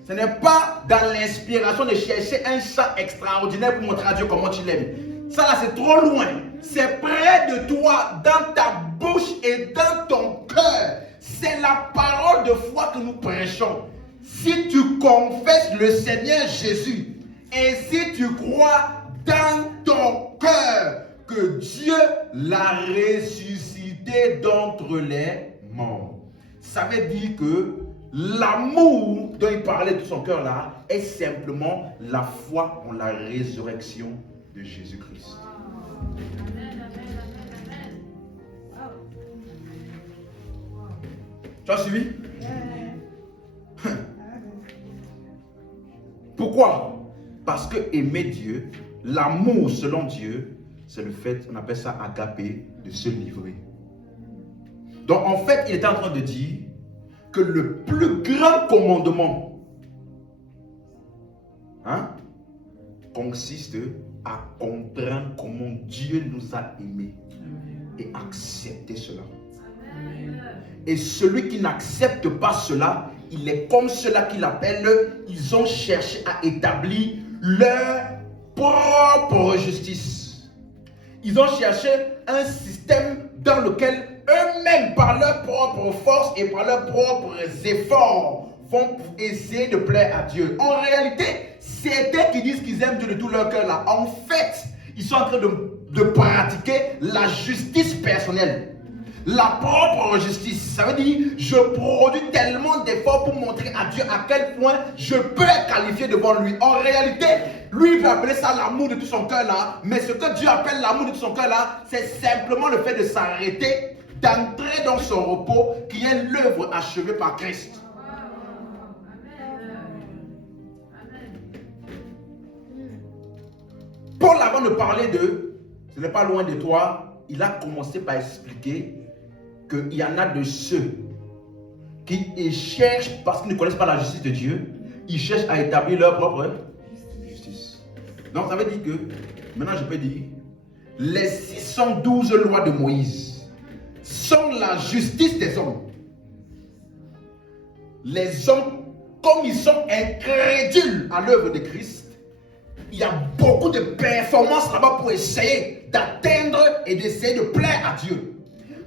Ce n'est pas dans l'inspiration de chercher un chant extraordinaire pour montrer à Dieu comment tu l'aimes. Ça là, c'est trop loin. C'est près de toi, dans ta bouche et dans ton cœur. C'est la parole de foi que nous prêchons. Si tu confesses le Seigneur Jésus et si tu crois dans ton cœur que Dieu l'a ressuscité d'entre les morts, ça veut dire que l'amour dont il parlait de son cœur là est simplement la foi en la résurrection de Jésus-Christ. Tu as suivi? Pourquoi? Parce que aimer Dieu, l'amour selon Dieu, c'est le fait, on appelle ça agapé, de se livrer. Donc en fait, il est en train de dire que le plus grand commandement consiste à comprendre comment Dieu nous a aimés et accepter cela. Et celui qui n'accepte pas cela, il est comme ceux-là qu'il appelle, ils ont cherché à établir leur propre justice. Ils ont cherché un système dans lequel eux-mêmes, par leur propre force et par leurs propres efforts, vont essayer de plaire à Dieu. En réalité, certains qui disent qu'ils aiment Dieu de tout leur cœur là, en fait, ils sont en train de pratiquer la justice personnelle. La propre justice, ça veut dire je produis tellement d'efforts pour montrer à Dieu à quel point je peux être qualifié devant lui. En réalité, lui il peut appeler ça l'amour de tout son cœur là, mais ce que Dieu appelle l'amour de tout son cœur là, c'est simplement le fait de s'arrêter, d'entrer dans son repos qui est l'œuvre achevée par Christ. Paul, avant de parler de ce n'est pas loin de toi, il a commencé par expliquer qu'il y en a de ceux qui cherchent, parce qu'ils ne connaissent pas la justice de Dieu, ils cherchent à établir leur propre justice. Donc ça veut dire que, maintenant je peux dire, les 612 lois de Moïse sont la justice des hommes. Les hommes, comme ils sont incrédules à l'œuvre de Christ, il y a beaucoup de performances là-bas pour essayer d'atteindre et d'essayer de plaire à Dieu.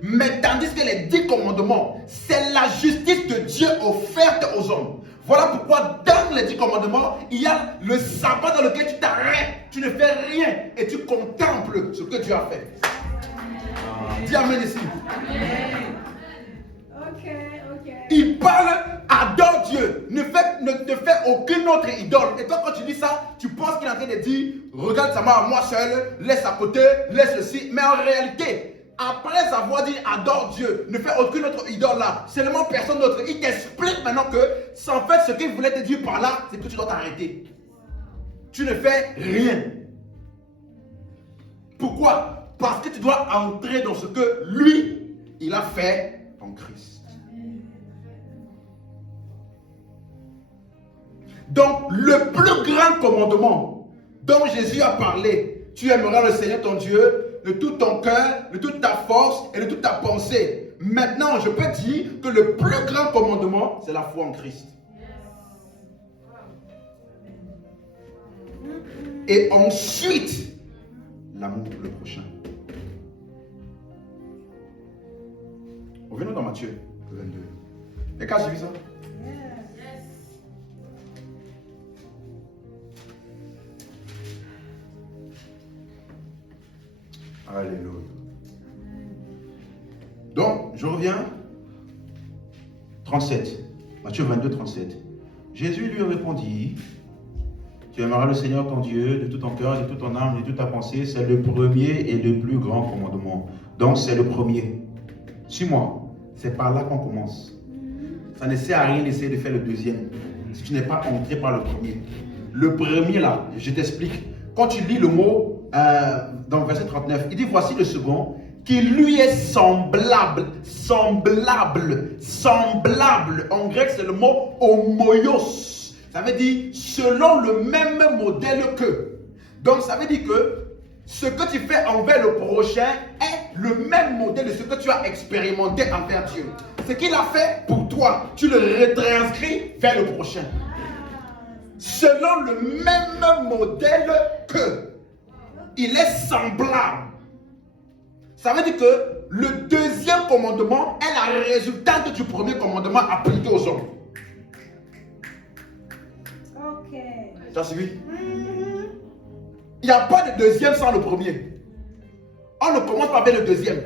Mais tandis que les 10 commandements, c'est la justice de Dieu offerte aux hommes. Voilà pourquoi dans les 10 commandements, il y a le sabbat dans lequel tu t'arrêtes, tu ne fais rien et tu contemples ce que Dieu a fait. Dis amen ici. Il parle, adore Dieu, ne te fais aucune autre idole. Et toi, quand tu dis ça, tu penses qu'il est en train de dire, regarde sa main à moi seul, laisse à côté, laisse ceci. Mais en réalité, après avoir dit adore Dieu, ne fais aucune autre idole là, seulement personne d'autre. Il t'explique maintenant que, en fait, ce qu'il voulait te dire par là, c'est que tu dois t'arrêter. Tu ne fais rien. Pourquoi? Parce que tu dois entrer dans ce que lui, il a fait en Christ. Donc, le plus grand commandement dont Jésus a parlé, tu aimeras le Seigneur ton Dieu de tout ton cœur, de toute ta force et de toute ta pensée. Maintenant, je peux dire que le plus grand commandement, c'est la foi en Christ. Et ensuite, l'amour pour le prochain. Revenons dans Matthieu. 22. Et quand j'ai vu ça? Alléluia. Donc, je reviens. 37. Matthieu 22, 37. Jésus lui répondit, tu aimeras le Seigneur ton Dieu de tout ton cœur, de toute ton âme, de toute ta pensée. C'est le premier et le plus grand commandement. Donc, c'est le premier. Suis-moi. C'est par là qu'on commence. Ça ne sert à rien d'essayer de faire le deuxième. Si tu n'es pas entré par le premier. Le premier là, je t'explique. Quand tu lis le mot dans le verset 39, il dit voici le second qui lui est semblable. Semblable. Semblable. En grec, c'est le mot homoios. Ça veut dire selon le même modèle que. Donc ça veut dire que ce que tu fais envers le prochain est le même modèle de ce que tu as expérimenté envers Dieu. Ce qu'il a fait pour toi, tu le retranscris vers le prochain. Selon le même modèle que. Il est semblable. Ça veut dire que le deuxième commandement est la résultante du premier commandement appliqué aux hommes. Ok. Tu as suivi? Il n'y a pas de deuxième sans le premier. On ne commence pas avec le deuxième.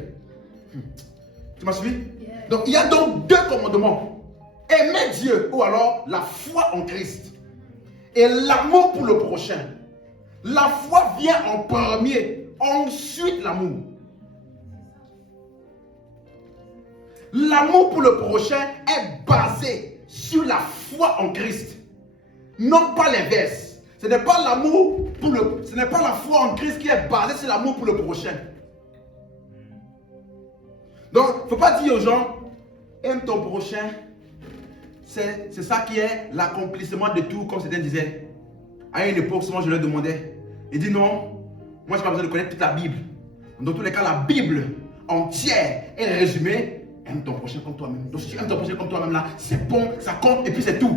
Tu m'as suivi? Donc il y a donc deux commandements. Aimer Dieu ou alors la foi en Christ. Et l'amour pour le prochain. La foi vient en premier, ensuite l'amour. L'amour pour le prochain est basé sur la foi en Christ. Non pas l'inverse. Ce n'est pas l'amour pour le, ce n'est pas la foi en Christ qui est basée sur l'amour pour le prochain. Donc, il ne faut pas dire aux gens, aime ton prochain. C'est ça qui est l'accomplissement de tout, comme certains disaient. À une époque, souvent je leur demandais. Il dit non, moi je n'ai pas besoin de connaître toute la Bible. Dans tous les cas, la Bible entière est résumée. Aime ton prochain comme toi-même. Donc si tu aimes ton prochain comme toi-même là, c'est bon, ça compte et puis c'est tout.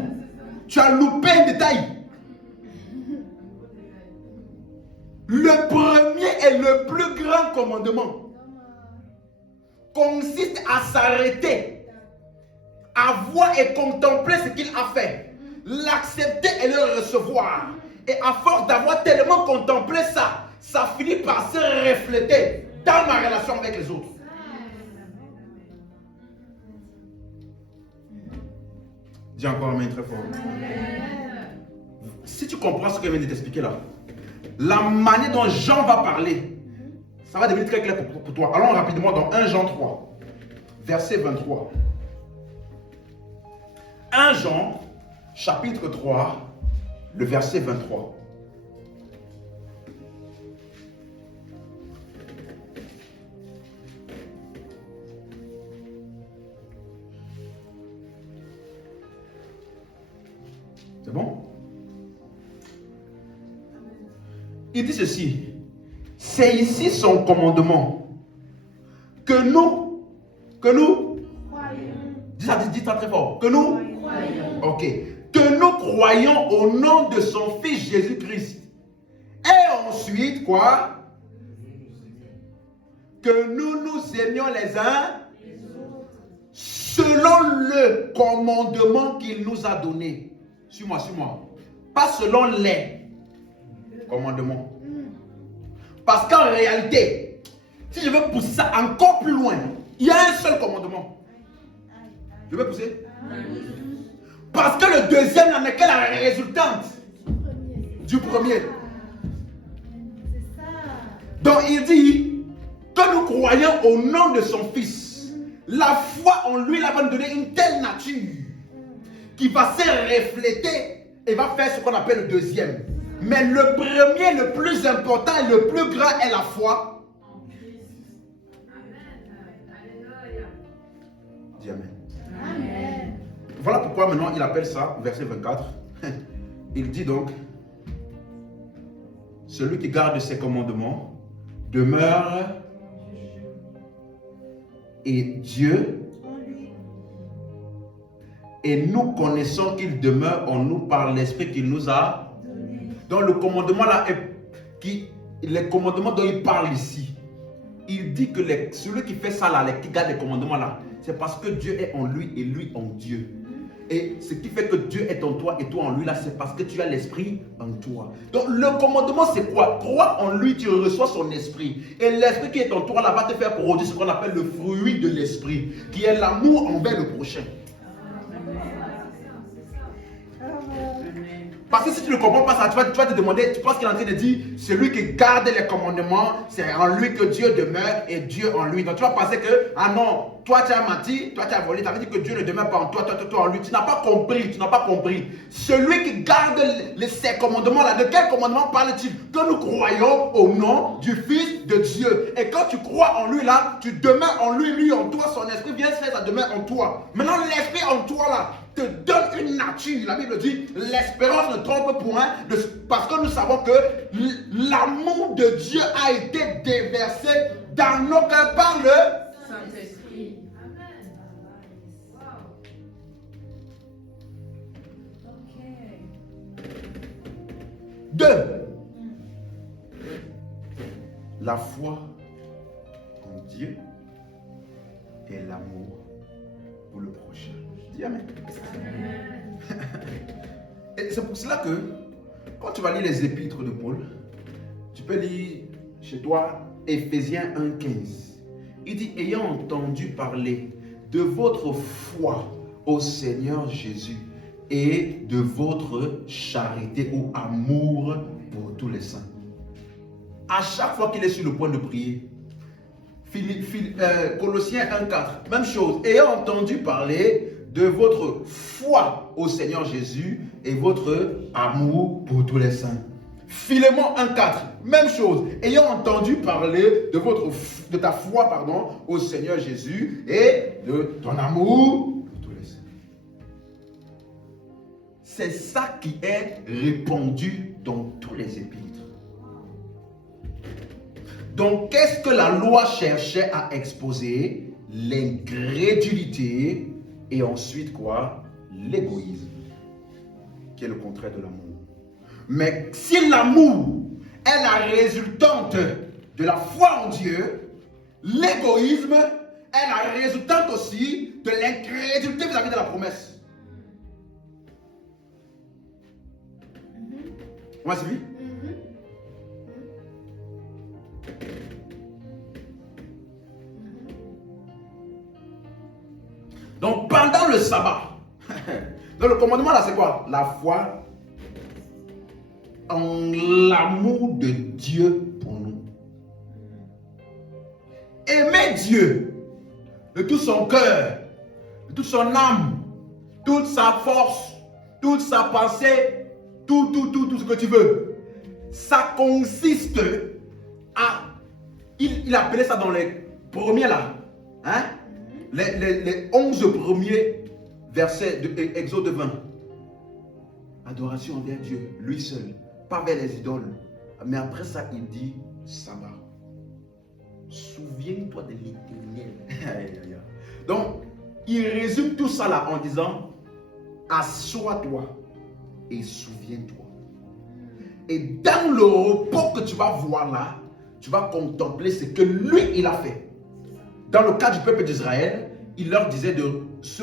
Tu as loupé un détail. Le premier et le plus grand commandement consiste à s'arrêter, à voir et contempler ce qu'il a fait, l'accepter et le recevoir. Et à force d'avoir tellement contemplé ça, ça finit par se refléter dans ma relation avec les autres. Dis encore amen très fort. Si tu comprends ce que je viens de t'expliquer là, la manière dont Jean va parler, ça va devenir très clair pour toi. Allons rapidement dans 1 Jean 3, verset 23. 1 Jean, chapitre 3, le verset 23. C'est bon? Il dit ceci. C'est ici son commandement. Que nous croyons. Dis ça très fort. Que nous croyons. Ok. Que nous croyons au nom de son Fils Jésus-Christ. Et ensuite, quoi? Que nous nous aimions les uns selon le commandement qu'il nous a donné. Suis-moi, suis-moi. Pas selon les commandements. Parce qu'en réalité, si je veux pousser ça encore plus loin, il y a un seul commandement. Je veux pousser? Parce que le deuxième n'en est que la résultante du premier. Donc il dit que nous croyons au nom de son Fils. La foi en lui va nous donner une telle nature qui va se refléter et va faire ce qu'on appelle le deuxième. Mais le premier, le plus important et le plus grand est la foi. Dis amen. Amen. Voilà pourquoi maintenant il appelle ça, verset 24. Il dit donc, celui qui garde ses commandements demeure et Dieu. Et nous connaissons qu'il demeure en nous par l'esprit qu'il nous a donné. Donc le commandement là, les commandements dont il parle ici, il dit que celui qui fait ça là, qui garde les commandements là, c'est parce que Dieu est en lui et lui en Dieu. Et ce qui fait que Dieu est en toi et toi en lui là, c'est parce que tu as l'esprit en toi. Donc le commandement c'est quoi? Crois en lui, tu reçois son esprit. Et l'esprit qui est en toi là va te faire produire ce qu'on appelle le fruit de l'esprit, qui est l'amour envers le prochain. Parce que si tu ne comprends pas ça, tu vas te demander, tu penses qu'il est en train de dire, celui qui garde les commandements, c'est en lui que Dieu demeure et Dieu en lui. Donc tu vas penser que, ah non, toi tu as menti, toi tu as volé, ça veut dire que Dieu ne demeure pas en toi, toi en lui. Tu n'as pas compris. Celui qui garde ces commandements-là, de quel commandement parle-t-il? Que nous croyons au nom du Fils de Dieu. Et quand tu crois en lui là, tu demeures en lui, lui en toi, son esprit vient se faire, ça demeure en toi. Maintenant l'esprit en toi là, te donne une nature. La Bible dit, l'espérance ne trompe point, parce que nous savons que l'amour de Dieu a été déversé dans nos cœurs par le Saint-Esprit. Amen. Wow. Ok. 2. La foi en Dieu et l'amour pour le prochain. Dis Amen. Et c'est pour cela que quand tu vas lire les épîtres de Paul, tu peux lire chez toi Éphésiens 1,15. Il dit, ayant entendu parler de votre foi au Seigneur Jésus et de votre charité ou amour pour tous les saints. À chaque fois qu'il est sur le point de prier, Colossiens 1,4, même chose, ayant entendu parler de votre foi au Seigneur Jésus et votre amour pour tous les saints. Philémon 1,4, même chose, ayant entendu parler de ta foi au Seigneur Jésus et de ton amour pour tous les saints. C'est ça qui est répandu dans tous les épîtres. Donc, qu'est-ce que la loi cherchait à exposer? L'incrédulité et ensuite quoi? L'égoïsme, qui est le contraire de l'amour. Mais si l'amour est la résultante de la foi en Dieu, l'égoïsme est la résultante aussi de l'incrédulité vis-à-vis de la promesse. On va suivre? Donc pendant le sabbat, donc le commandement là c'est quoi? La foi en l'amour de Dieu pour nous. Aimer Dieu de tout son cœur, de toute son âme, toute sa force, toute sa pensée, tout ce que tu veux. Ça consiste à, il appelait ça dans les premiers là, hein? Les 11 premiers versets de Exode 20. Adoration envers Dieu, lui seul, pas vers les idoles. Mais après ça, il dit sabbat. Souviens-toi de l'Éternel. Donc, il résume tout ça là en disant, assois-toi et souviens-toi. Et dans le repos que tu vas voir là, tu vas contempler ce que lui, il a fait. Dans le cas du peuple d'Israël, il leur disait de se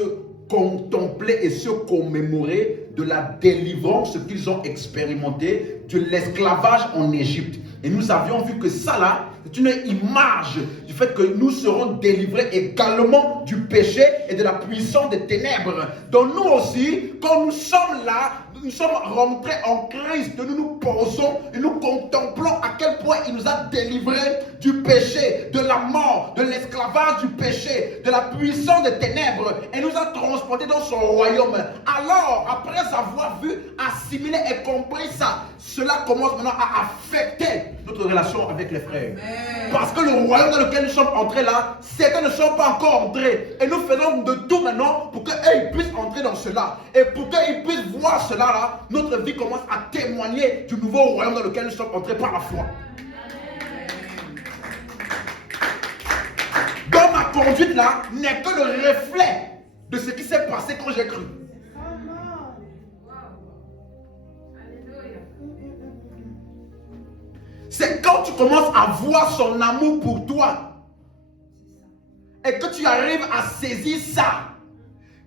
contempler et se commémorer de la délivrance qu'ils ont expérimenté de l'esclavage en Égypte. Et nous avions vu que ça là, c'est une image du fait que nous serons délivrés également du péché et de la puissance des ténèbres. Donc nous aussi, quand nous sommes là, nous sommes rentrés en Christ, nous nous posons et nous contemplons à quel point il nous a délivrés du péché, de la mort, de l'esclavage du péché, de la puissance des ténèbres et nous a transportés dans son royaume. Alors, après avoir vu, assimilé et compris ça, cela commence maintenant à affecter notre relation avec les frères. Amen. Parce que le royaume dans lequel nous sommes entrés là, certains ne sont pas encore entrés. Et nous faisons de tout maintenant pour qu'ils puissent entrer dans cela. Et pour qu'ils puissent voir cela là, notre vie commence à témoigner du nouveau royaume dans lequel nous sommes entrés par la foi. Donc ma conduite là n'est que le reflet de ce qui s'est passé quand j'ai cru. C'est quand tu commences à voir son amour pour toi et que tu arrives à saisir ça,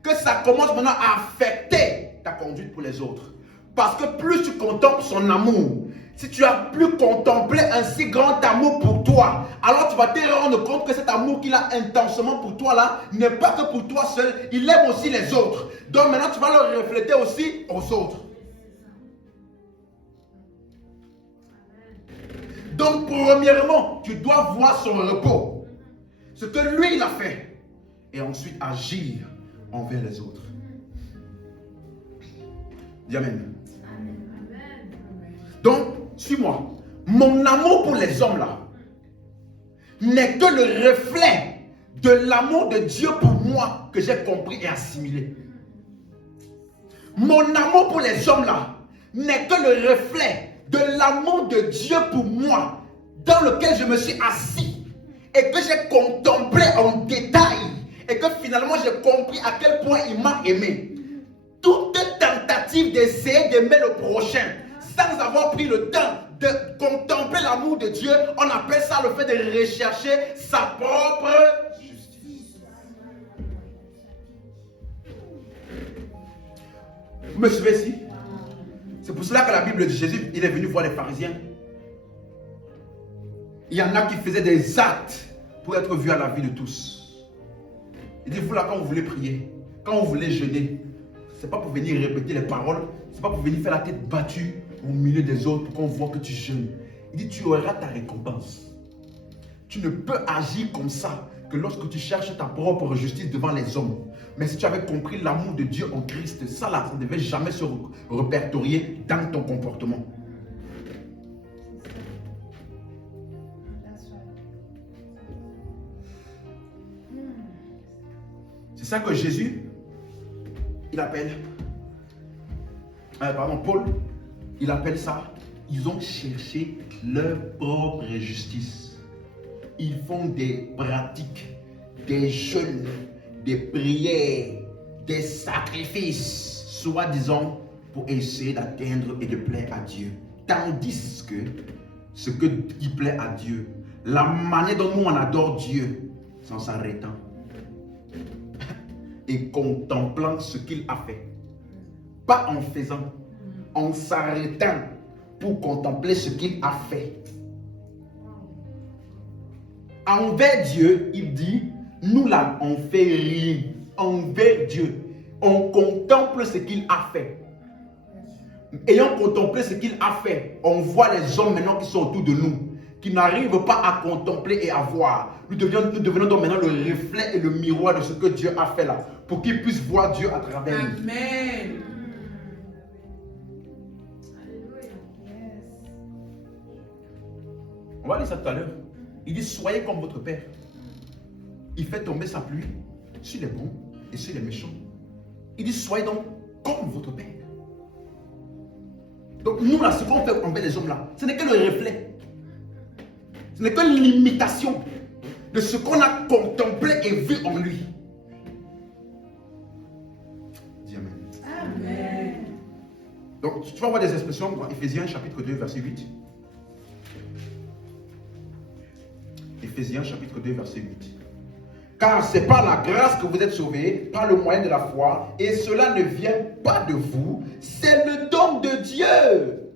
que ça commence maintenant à affecter ta conduite pour les autres. Parce que plus tu contemples son amour, si tu as plus contemplé un si grand amour pour toi, alors tu vas te rendre compte que cet amour qu'il a intensément pour toi là, n'est pas que pour toi seul, il aime aussi les autres. Donc maintenant tu vas le refléter aussi aux autres. Donc premièrement, tu dois voir son repos, ce que lui il a fait, et ensuite agir envers les autres. Dis Amen. Donc, suis-moi. Mon amour pour les hommes là n'est que le reflet de l'amour de Dieu pour moi que j'ai compris et assimilé. Mon amour pour les hommes là n'est que le reflet de l'amour de Dieu pour moi dans lequel je me suis assis et que j'ai contemplé en détail et que finalement j'ai compris à quel point il m'a aimé. Toute tentative d'essayer d'aimer le prochain sans avoir pris le temps de contempler l'amour de Dieu, on appelle ça le fait de rechercher sa propre justice. Vous me suivez ici? C'est pour cela que la Bible dit Jésus, il est venu voir les pharisiens. Il y en a qui faisaient des actes pour être vus à la vue de tous. Il dit, vous là, quand vous voulez prier, quand vous voulez jeûner, ce n'est pas pour venir répéter les paroles, ce n'est pas pour venir faire la tête battue au milieu des autres pour qu'on voit que tu jeûnes. Il dit, tu auras ta récompense. Tu ne peux agir comme ça que lorsque tu cherches ta propre justice devant les hommes. Mais si tu avais compris l'amour de Dieu en Christ, ça là, ça ne devait jamais se répertorier dans ton comportement. C'est ça que Jésus, il appelle, Paul, il appelle ça, ils ont cherché leur propre justice. Ils font des pratiques, des jeûnes, des prières, des sacrifices, soi-disant pour essayer d'atteindre et de plaire à Dieu. Tandis que ce qui plaît à Dieu, la manière dont nous on adore Dieu, c'est en s'arrêtant et contemplant ce qu'il a fait. Pas en faisant, en s'arrêtant pour contempler ce qu'il a fait. Envers Dieu, il dit, nous là, on fait rien. Envers Dieu, on contemple ce qu'il a fait. Ayant contemplé ce qu'il a fait, on voit les hommes maintenant qui sont autour de nous, qui n'arrivent pas à contempler et à voir. Nous devenons donc maintenant le reflet et le miroir de ce que Dieu a fait là, pour qu'ils puissent voir Dieu à travers nous. Amen. On va lire ça tout à l'heure. Il dit, soyez comme votre Père. Il fait tomber sa pluie sur les bons et sur les méchants. Il dit, soyez donc comme votre Père. Donc nous là, ce qu'on fait envers les hommes là, ce n'est que le reflet. Ce n'est que l'imitation de ce qu'on a contemplé et vu en lui. Dis Amen. Amen. Donc tu vas voir des expressions dans Éphésiens chapitre 2 verset 8. Éphésiens chapitre 2 verset 8. Car c'est par la grâce que vous êtes sauvés, par le moyen de la foi, et cela ne vient pas de vous, c'est le don de Dieu.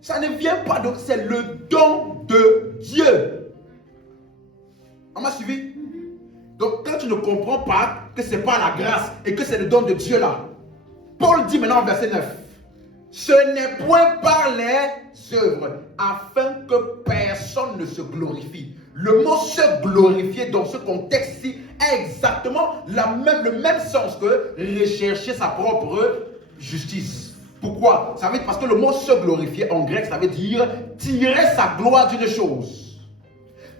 Ça ne vient pas de vous, c'est le don de Dieu. On m'a suivi? Donc quand tu ne comprends pas que c'est pas la grâce et que c'est le don de Dieu là, Paul dit maintenant au verset 9, ce n'est point par les œuvres, afin que personne ne se glorifie. Le mot se glorifier dans ce texte-ci a exactement le même sens que rechercher sa propre justice. Pourquoi? Ça veut dire parce que le mot se glorifier en grec, ça veut dire tirer sa gloire d'une chose.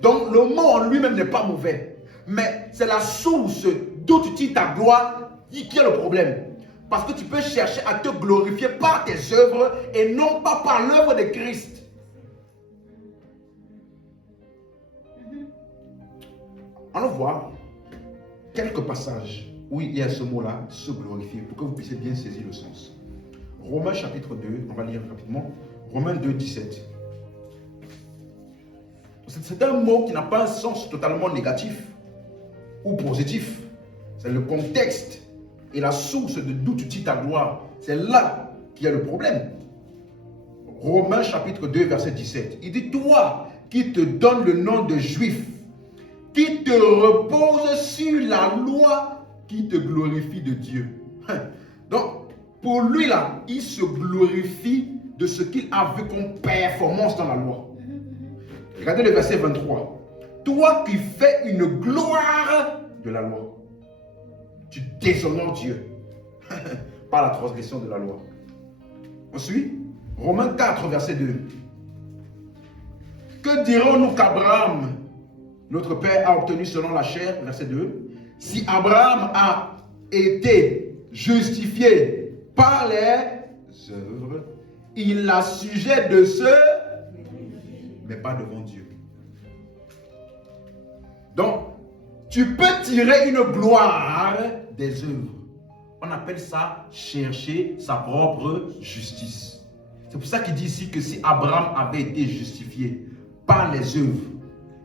Donc le mot en lui-même n'est pas mauvais, mais c'est la source d'où tu tires ta gloire qui est le problème. Parce que tu peux chercher à te glorifier par tes œuvres et non pas par l'œuvre de Christ. Allons voir quelques passages où il y a ce mot-là, se glorifier, pour que vous puissiez bien saisir le sens. Romains chapitre 2, on va lire rapidement. Romains 2, 17. c'est un mot qui n'a pas un sens totalement négatif ou positif. C'est le contexte et la source de d'où tu tires ta gloire. C'est là qu'il y a le problème. Romains chapitre 2, verset 17. Il dit, toi qui te donnes le nom de juif, qui te repose sur la loi, qui te glorifie de Dieu. Donc, pour lui là, il se glorifie de ce qu'il a vu comme performance dans la loi. Regardez le verset 23. Toi qui fais une gloire de la loi, tu déshonores Dieu par la transgression de la loi. Ensuite, Romains 4, verset 2. Que dirons-nous qu'Abraham, notre père, a obtenu selon la chair, verset 2, si Abraham a été justifié par les œuvres, il a sujet de ce, mais pas devant Dieu. Donc, tu peux tirer une gloire des œuvres. On appelle ça chercher sa propre justice. C'est pour ça qu'il dit ici que si Abraham avait été justifié par les œuvres,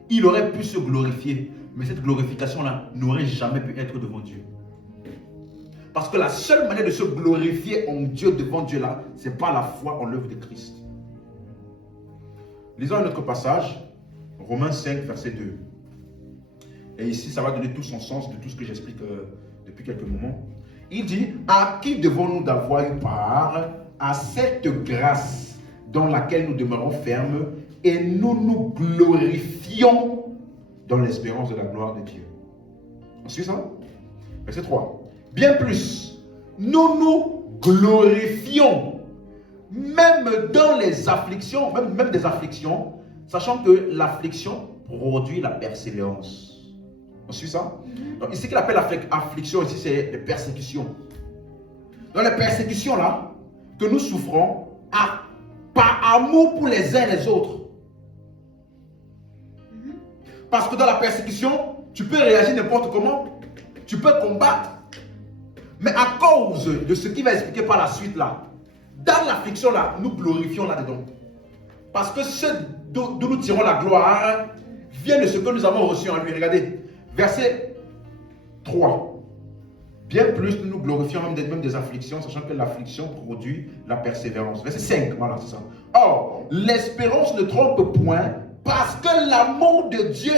il aurait pu se glorifier. Mais cette glorification-là n'aurait jamais pu être devant Dieu. Parce que la seule manière de se glorifier en Dieu, devant Dieu là, c'est par la foi en l'œuvre de Christ. Lisons un autre passage, Romains 5, verset 2. Et ici, ça va donner tout son sens de tout ce que j'explique depuis quelques moments. Il dit, à qui devons-nous d'avoir eu part à cette grâce dans laquelle nous demeurons fermes et nous nous glorifions dans l'espérance de la gloire de Dieu. On suit ça? Verset 3. Bien plus, nous nous glorifions même dans les afflictions, même des afflictions, sachant que l'affliction produit la persévérance. On suit ça? Donc ici qu'il appelle affliction, ici c'est les persécutions. Dans les persécutions là, que nous souffrons, par amour pour les uns et les autres. Parce que dans la persécution, tu peux réagir n'importe comment, tu peux combattre, mais à cause de ce qu'il va expliquer par la suite là, dans l'affliction là, nous glorifions là-dedans. Parce que ce d'où nous tirons la gloire vient de ce que nous avons reçu en lui. Regardez, verset 3. Bien plus, nous nous glorifions même des afflictions, sachant que l'affliction produit la persévérance. Verset 5, voilà, c'est ça. Or, l'espérance ne trompe point, parce que l'amour de Dieu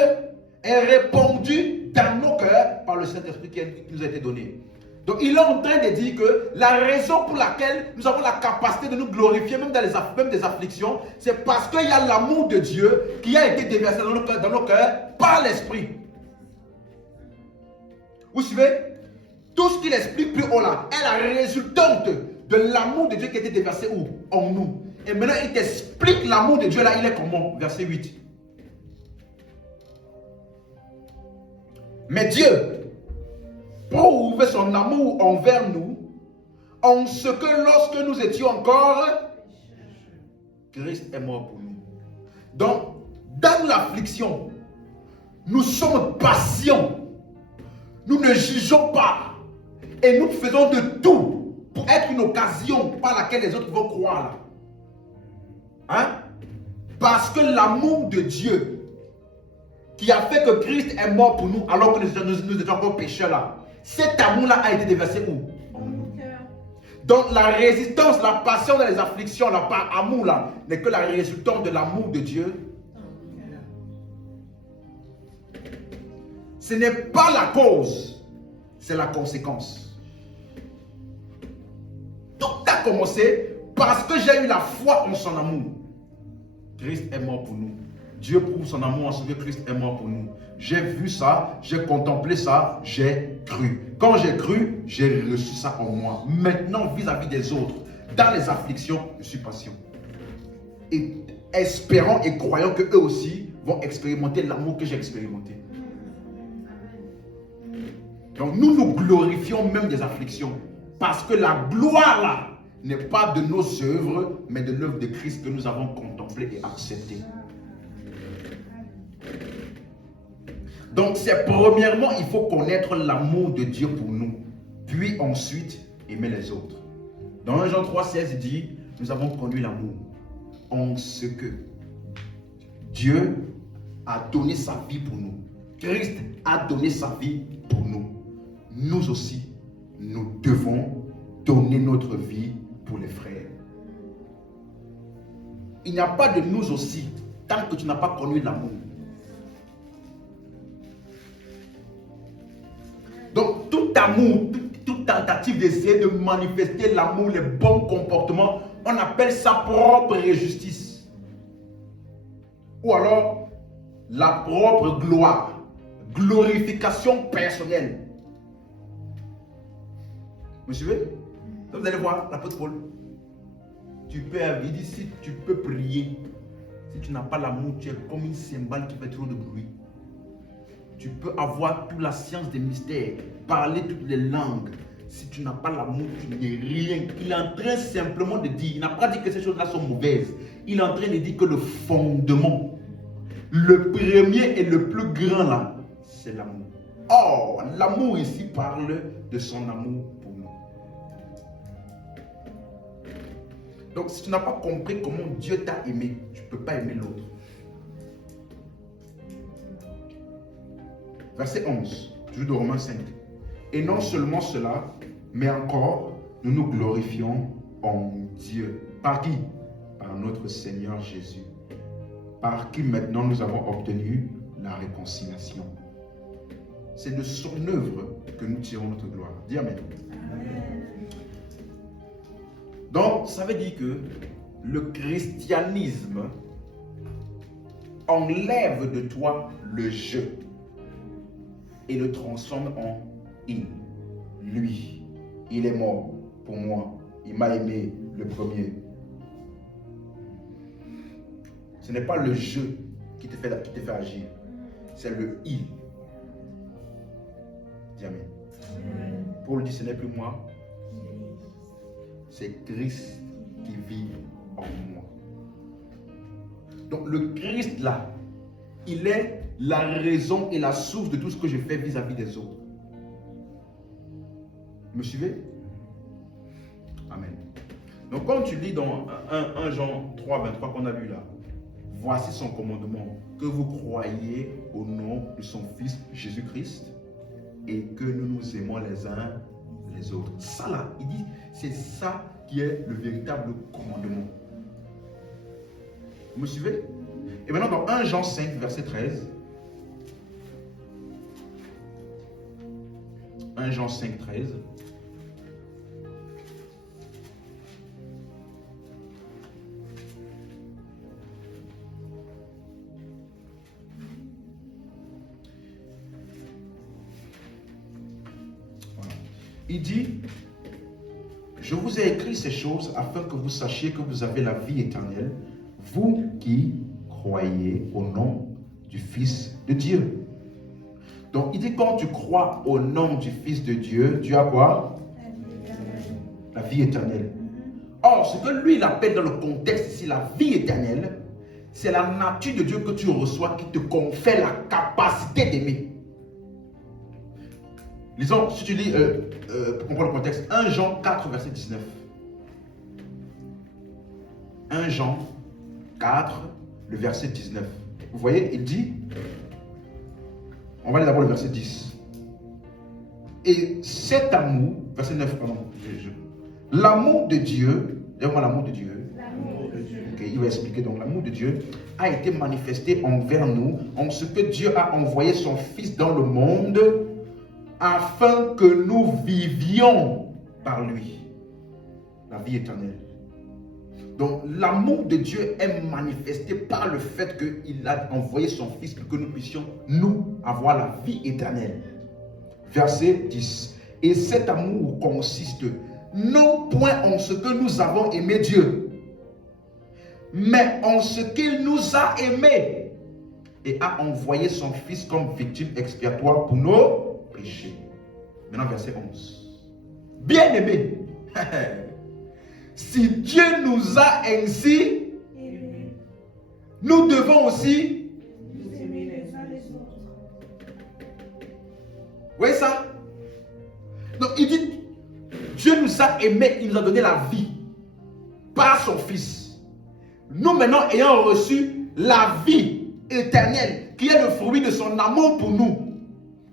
est répandu dans nos cœurs par le Saint-Esprit qui nous a été donné. Donc, il est en train de dire que la raison pour laquelle nous avons la capacité de nous glorifier, même des afflictions, c'est parce qu'il y a l'amour de Dieu qui a été déversé dans nos cœurs par l'Esprit. Vous suivez? Tout ce qu'il explique plus haut là est la résultante de l'amour de Dieu qui a été déversé où? En nous. Et maintenant, il t'explique l'amour de Dieu là, il est comment? Verset 8. Mais Dieu prouve son amour envers nous en ce que lorsque nous étions encore, Christ est mort pour nous. Donc, dans l'affliction, nous sommes patients. Nous ne jugeons pas. Et nous faisons de tout pour être une occasion par laquelle les autres vont croire. Hein? Parce que l'amour de Dieu qui a fait que Christ est mort pour nous alors que nous étions encore pécheurs là, cet amour-là a été déversé où? En nous. Donc la résistance, la passion dans les afflictions, là, par amour là, n'est que la résultante de l'amour de Dieu. Ce n'est pas la cause, c'est la conséquence. Tout a commencé parce que j'ai eu la foi en son amour. Christ est mort pour nous. Dieu prouve son amour en ce que Christ est mort pour nous. J'ai vu ça, j'ai contemplé ça, j'ai cru. Quand j'ai cru, j'ai reçu ça en moi. Maintenant, vis-à-vis des autres, dans les afflictions, je suis patient. Et espérant et croyant qu'eux aussi vont expérimenter l'amour que j'ai expérimenté. Donc nous nous glorifions même des afflictions. Parce que la gloire là n'est pas de nos œuvres, mais de l'œuvre de Christ que nous avons contemplée et acceptée. Donc c'est premièrement, il faut connaître l'amour de Dieu pour nous. Puis ensuite, aimer les autres. Dans 1 Jean 3,16, il dit, nous avons connu l'amour en ce que Dieu a donné sa vie pour nous. Christ a donné sa vie pour nous. Nous aussi, nous devons donner notre vie pour les frères. Il n'y a pas de nous aussi tant que tu n'as pas connu l'amour. Donc, tout amour, toute tentative d'essayer de manifester l'amour, les bons comportements, on appelle ça propre justice. Ou alors, la propre gloire, glorification personnelle. Vous me suivez? Donc, vous allez voir l'apôtre Paul. Il dit, si tu peux prier, si tu n'as pas l'amour, tu es comme une cymbale qui fait trop de bruit. Tu peux avoir toute la science des mystères, parler toutes les langues. Si tu n'as pas l'amour, tu n'es rien. Il est en train simplement de dire, il n'a pas dit que ces choses-là sont mauvaises. Il est en train de dire que le fondement, le premier et le plus grand là, c'est l'amour. Or, l'amour ici parle de son amour pour nous. Donc, si tu n'as pas compris comment Dieu t'a aimé, tu ne peux pas aimer l'autre. Verset 11, toujours de Romains 5. Et non seulement cela, mais encore, nous nous glorifions en Dieu. Par qui? Par notre Seigneur Jésus. Par qui maintenant nous avons obtenu la réconciliation. C'est de son œuvre que nous tirons notre gloire. Dis Amen. Amen. Donc, ça veut dire que le christianisme enlève de toi le je et le transforme en il. Lui, il est mort pour moi. Il m'a aimé le premier. Ce n'est pas le je qui te fait agir. C'est le il. Dis Amen. Amen. Paul dit, ce n'est plus moi. C'est Christ qui vit en moi. Donc le Christ là, il est la raison et la source de tout ce que je fais vis-à-vis des autres. Me suivez? Amen. Donc quand tu lis dans 1 Jean 3, 23 qu'on a lu là, voici son commandement, que vous croyiez au nom de son Fils Jésus-Christ et que nous nous aimons les uns les autres. Ça là, il dit, c'est ça qui est le véritable commandement. Vous me suivez? Et maintenant dans 1 Jean 5, verset 13, 1 Jean 5, 13. Voilà. Il dit, je vous ai écrit ces choses afin que vous sachiez que vous avez la vie éternelle, vous qui croyez au nom du Fils de Dieu. Donc, il dit, quand tu crois au nom du Fils de Dieu, tu as quoi? La vie éternelle. Or, ce que lui, il appelle dans le contexte ici, la vie éternelle, c'est la nature de Dieu que tu reçois qui te confère la capacité d'aimer. Lisons, si tu lis, pour comprendre le contexte, 1 Jean 4, verset 19. 1 Jean 4, le verset 19. Vous voyez, il dit, on va aller d'abord le verset 10. Et cet amour, verset 9, pardon, l'amour de Dieu, dis-moi l'amour de Dieu. Okay, il va expliquer donc l'amour de Dieu a été manifesté envers nous en ce que Dieu a envoyé son Fils dans le monde afin que nous vivions par lui la vie éternelle. Donc l'amour de Dieu est manifesté par le fait qu'il a envoyé son Fils pour que nous puissions, nous, avoir la vie éternelle. Verset 10. Et cet amour consiste non point en ce que nous avons aimé Dieu, mais en ce qu'il nous a aimés et a envoyé son Fils comme victime expiatoire pour nos péchés. Maintenant verset 11. Bien-aimés, si Dieu nous a ainsi, nous devons aussi Nous aimer les uns les autres. Vous voyez ça? Donc il dit, Dieu nous a aimés, il nous a donné la vie par son Fils. Nous maintenant ayant reçu la vie éternelle qui est le fruit de son amour pour nous,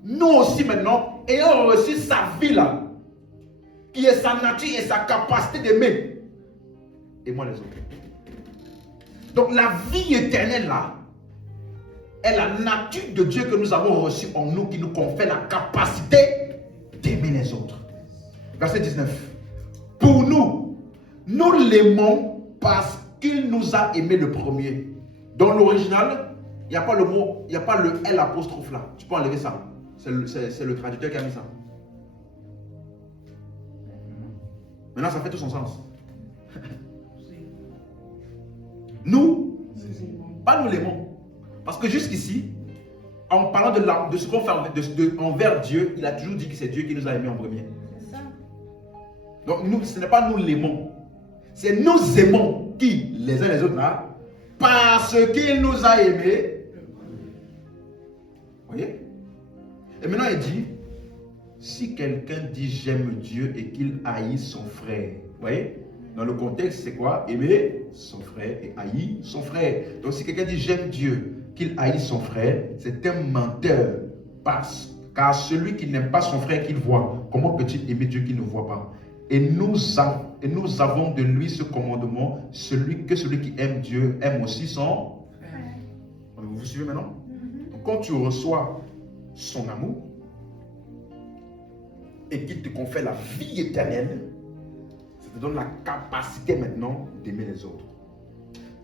nous aussi maintenant, ayant reçu sa vie là, qui est sa nature et sa capacité d'aimer, aimons les autres. Donc la vie éternelle là, est la nature de Dieu que nous avons reçue en nous, qui nous confère la capacité d'aimer les autres. Verset 19. Pour nous, nous l'aimons parce qu'il nous a aimé le premier. Dans l'original, il n'y a pas le mot, il n'y a pas le L apostrophe là. Tu peux enlever ça. C'est le traducteur qui a mis ça. Maintenant, ça fait tout son sens. Nous, pas nous l'aimons. Parce que jusqu'ici, en parlant de ce qu'on fait envers Dieu, il a toujours dit que c'est Dieu qui nous a aimés en premier. C'est ça. Donc, nous, ce n'est pas nous l'aimons. C'est nous aimons qui, les uns les autres là, parce qu'il nous a aimés. Vous voyez? Et maintenant, il dit, si quelqu'un dit j'aime Dieu et qu'il haït son frère, vous voyez? Dans le contexte, c'est quoi? Aimer son frère et haïr son frère. Donc, si quelqu'un dit j'aime Dieu, qu'il haït son frère, c'est un menteur. Car celui qui n'aime pas son frère qu'il voit, comment peut-il aimer Dieu qu'il ne voit pas? Et nous avons de lui ce commandement, celui qui aime Dieu aime aussi son frère. Vous suivez maintenant? Donc, quand tu reçois son amour et qu'il te confère la vie éternelle, ça te donne la capacité maintenant d'aimer les autres.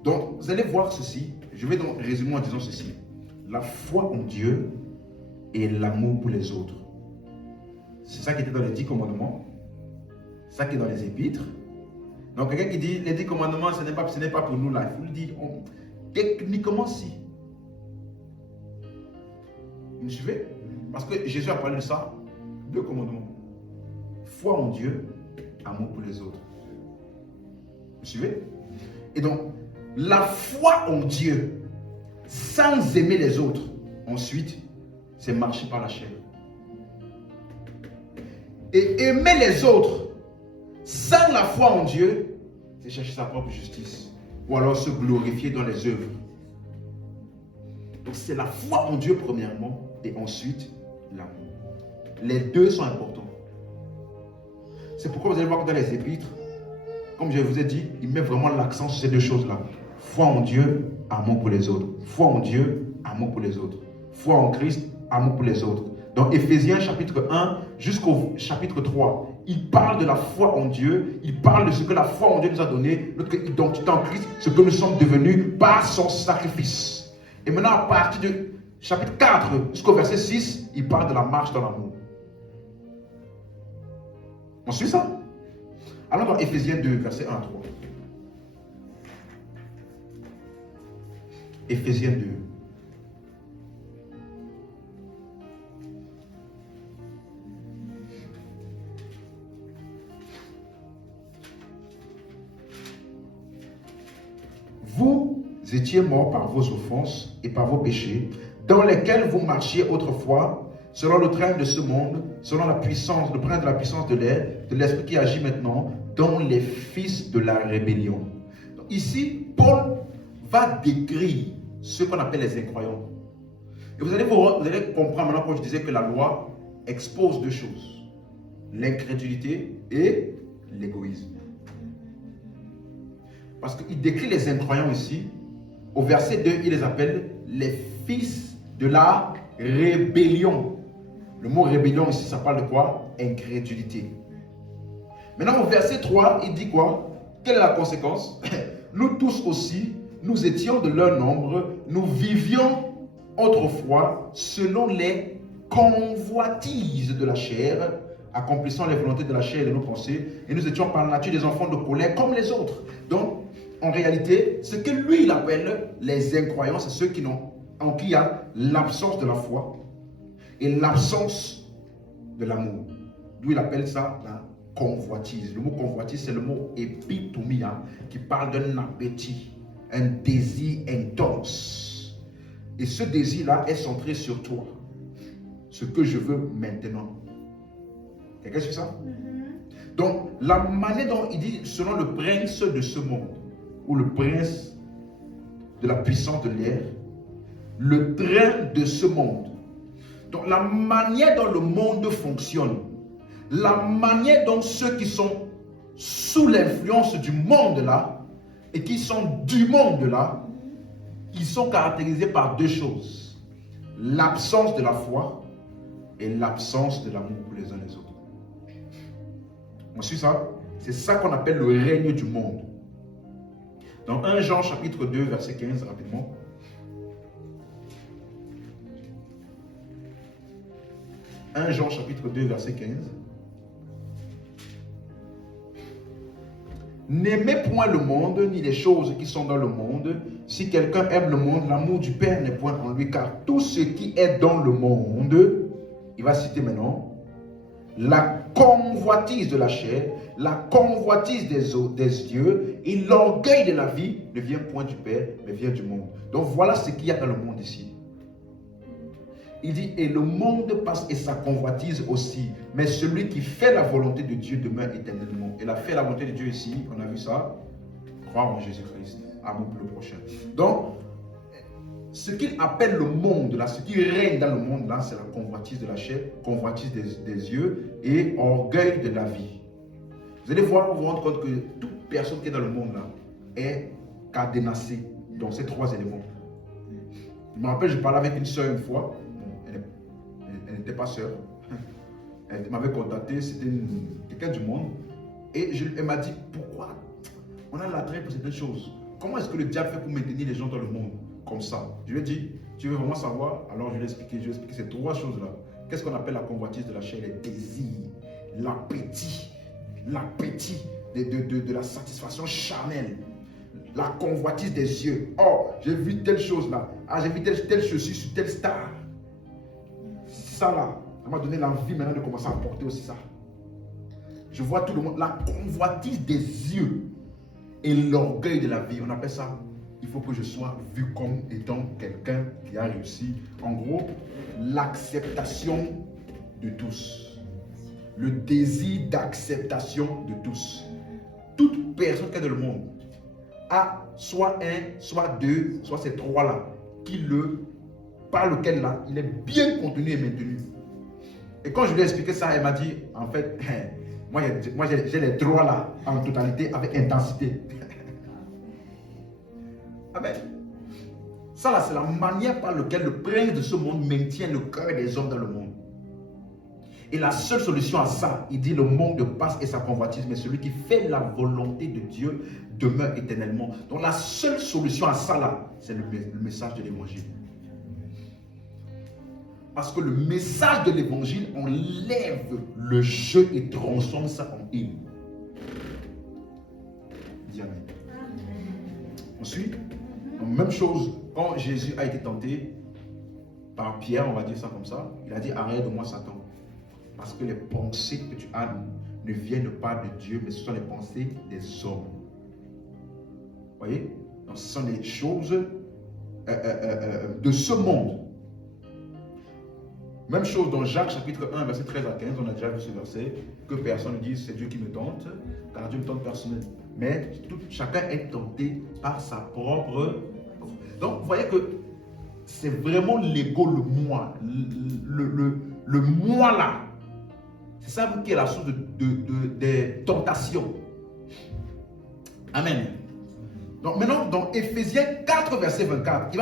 Donc, vous allez voir ceci. Je vais donc résumer en disant ceci. La foi en Dieu et l'amour pour les autres. C'est ça qui était dans les 10 commandements. C'est ça qui est dans les épîtres. Donc, quelqu'un qui dit les 10 commandements, ce n'est pas pour nous là. Il faut le dire techniquement si. Vous me suivez? Parce que Jésus a parlé de ça. 2 commandements. Foi en Dieu, amour pour les autres. Vous me suivez? Et donc, la foi en Dieu, sans aimer les autres, ensuite, c'est marcher par la chair. Et aimer les autres, sans la foi en Dieu, c'est chercher sa propre justice. Ou alors se glorifier dans les œuvres. Donc c'est la foi en Dieu premièrement, et ensuite l'amour. Les deux sont importants. C'est pourquoi vous allez voir que dans les épîtres, comme je vous ai dit, il met vraiment l'accent sur ces deux choses-là. Foi en Dieu, amour pour les autres. Foi en Dieu, amour pour les autres. Foi en Christ, amour pour les autres. Dans Éphésiens chapitre 1 jusqu'au chapitre 3, il parle de la foi en Dieu, il parle de ce que la foi en Dieu nous a donné, notre identité en Christ, ce que nous sommes devenus par son sacrifice. Et maintenant, à partir du chapitre 4 jusqu'au verset 6, il parle de la marche dans l'amour. On suit ça? Allons dans Éphésiens 2, verset 1 à 3. Éphésiens 2. Vous étiez morts par vos offenses et par vos péchés, dans lesquels vous marchiez autrefois, selon le train de ce monde, selon la puissance, le prince de la puissance de l'air, de l'esprit qui agit maintenant, dans les fils de la rébellion. Donc, ici, Paul va décrire ce qu'on appelle les incroyants. Et vous allez comprendre maintenant quand je disais que la loi expose deux choses. L'incrédulité et l'égoïsme. Parce qu'il décrit les incroyants ici. Au verset 2, il les appelle les fils de la rébellion. Le mot rébellion ici, ça parle de quoi? Incrédulité. Maintenant, au verset 3, il dit quoi? Quelle est la conséquence? Nous tous aussi, nous étions de leur nombre, nous vivions autrefois selon les convoitises de la chair, accomplissant les volontés de la chair et de nos pensées, et nous étions par nature des enfants de colère comme les autres. Donc, en réalité, ce que lui, il appelle les incroyants, c'est ceux en qui il y a l'absence de la foi et l'absence de l'amour. D'où il appelle ça la convoitise. Le mot convoitise, c'est le mot épitomia, qui parle d'un appétit, un désir intense. Et ce désir-là est centré sur toi. Ce que je veux maintenant. Quelqu'un suit ça? Donc, la manière dont il dit, selon le prince de ce monde, ou le prince de la puissance de l'air, le train de ce monde. Donc la manière dont le monde fonctionne, la manière dont ceux qui sont sous l'influence du monde là et qui sont du monde là, ils sont caractérisés par deux choses. L'absence de la foi et l'absence de l'amour pour les uns les autres. On suit ça? C'est ça qu'on appelle le règne du monde. Dans 1 Jean chapitre 2 verset 15, rapidement. 1 Jean chapitre 2 verset 15. N'aimez point le monde, ni les choses qui sont dans le monde. Si quelqu'un aime le monde, l'amour du Père n'est point en lui, car tout ce qui est dans le monde, il va citer maintenant, la convoitise de la chair, la convoitise des yeux et l'orgueil de la vie ne vient point du Père, mais vient du monde. Donc voilà ce qu'il y a dans le monde ici. Il dit, et le monde passe et sa convoitise aussi, mais celui qui fait la volonté de Dieu demeure éternellement. Et la fait la volonté de Dieu ici, on a vu ça, croire en Jésus-Christ, amour pour le prochain. Donc, ce qu'il appelle le monde, là, ce qui règne dans le monde, là, c'est la convoitise de la chair, convoitise des yeux et orgueil de la vie. Vous allez voir, vous rendre compte que toute personne qui est dans le monde, là, est cadenassée dans ces trois éléments. Je me rappelle, je parlais avec une soeur une fois. Elle n'était pas sœur. Elle m'avait contacté, c'était quelqu'un du monde. Et elle m'a dit, pourquoi on a l'attrait pour certaines choses? Comment est-ce que le diable fait pour maintenir les gens dans le monde comme ça? Je lui ai dit, tu veux vraiment savoir? Alors je lui ai expliqué ces trois choses-là. Qu'est-ce qu'on appelle la convoitise de la chair? Les désirs, l'appétit de la satisfaction charnelle. La convoitise des yeux. Oh, j'ai vu telle chose là. Ah, j'ai vu telle chaussure sur telle star. Ça là, ça m'a donné l'envie maintenant de commencer à porter aussi ça. Je vois tout le monde. La convoitise des yeux et l'orgueil de la vie. On appelle ça, il faut que je sois vu comme étant quelqu'un qui a réussi. En gros, l'acceptation de tous. Le désir d'acceptation de tous. Toute personne qui est dans le monde a soit un, soit deux, soit ces trois-là, par lequel là, il est bien contenu et maintenu. Et quand je lui ai expliqué ça, elle m'a dit, en fait, moi j'ai les droits là, en totalité, avec intensité. Amen. Ça là, c'est la manière par laquelle le prince de ce monde maintient le cœur des hommes dans le monde. Et la seule solution à ça, il dit, le monde passe et sa convoitise, mais celui qui fait la volonté de Dieu demeure éternellement. Donc la seule solution à ça là, c'est le message de l'évangile. Parce que le message de l'évangile enlève le jeu et transforme ça en il. Dis amen. Ensuite, même chose, quand Jésus a été tenté par Pierre, on va dire ça comme ça, il a dit, arrête de moi Satan. Parce que les pensées que tu as ne viennent pas de Dieu, mais ce sont les pensées des hommes. Vous voyez? Donc ce sont les choses de ce monde. Même chose dans Jacques chapitre 1, verset 13 à 15, on a déjà vu ce verset, que personne ne dise c'est Dieu qui me tente, car Dieu me tente personnellement. Mais chacun est tenté par sa propre. Donc vous voyez que c'est vraiment l'ego, le moi, le moi là. C'est ça qui est la source des tentations. Amen. Donc maintenant, dans Éphésiens 4, verset 24,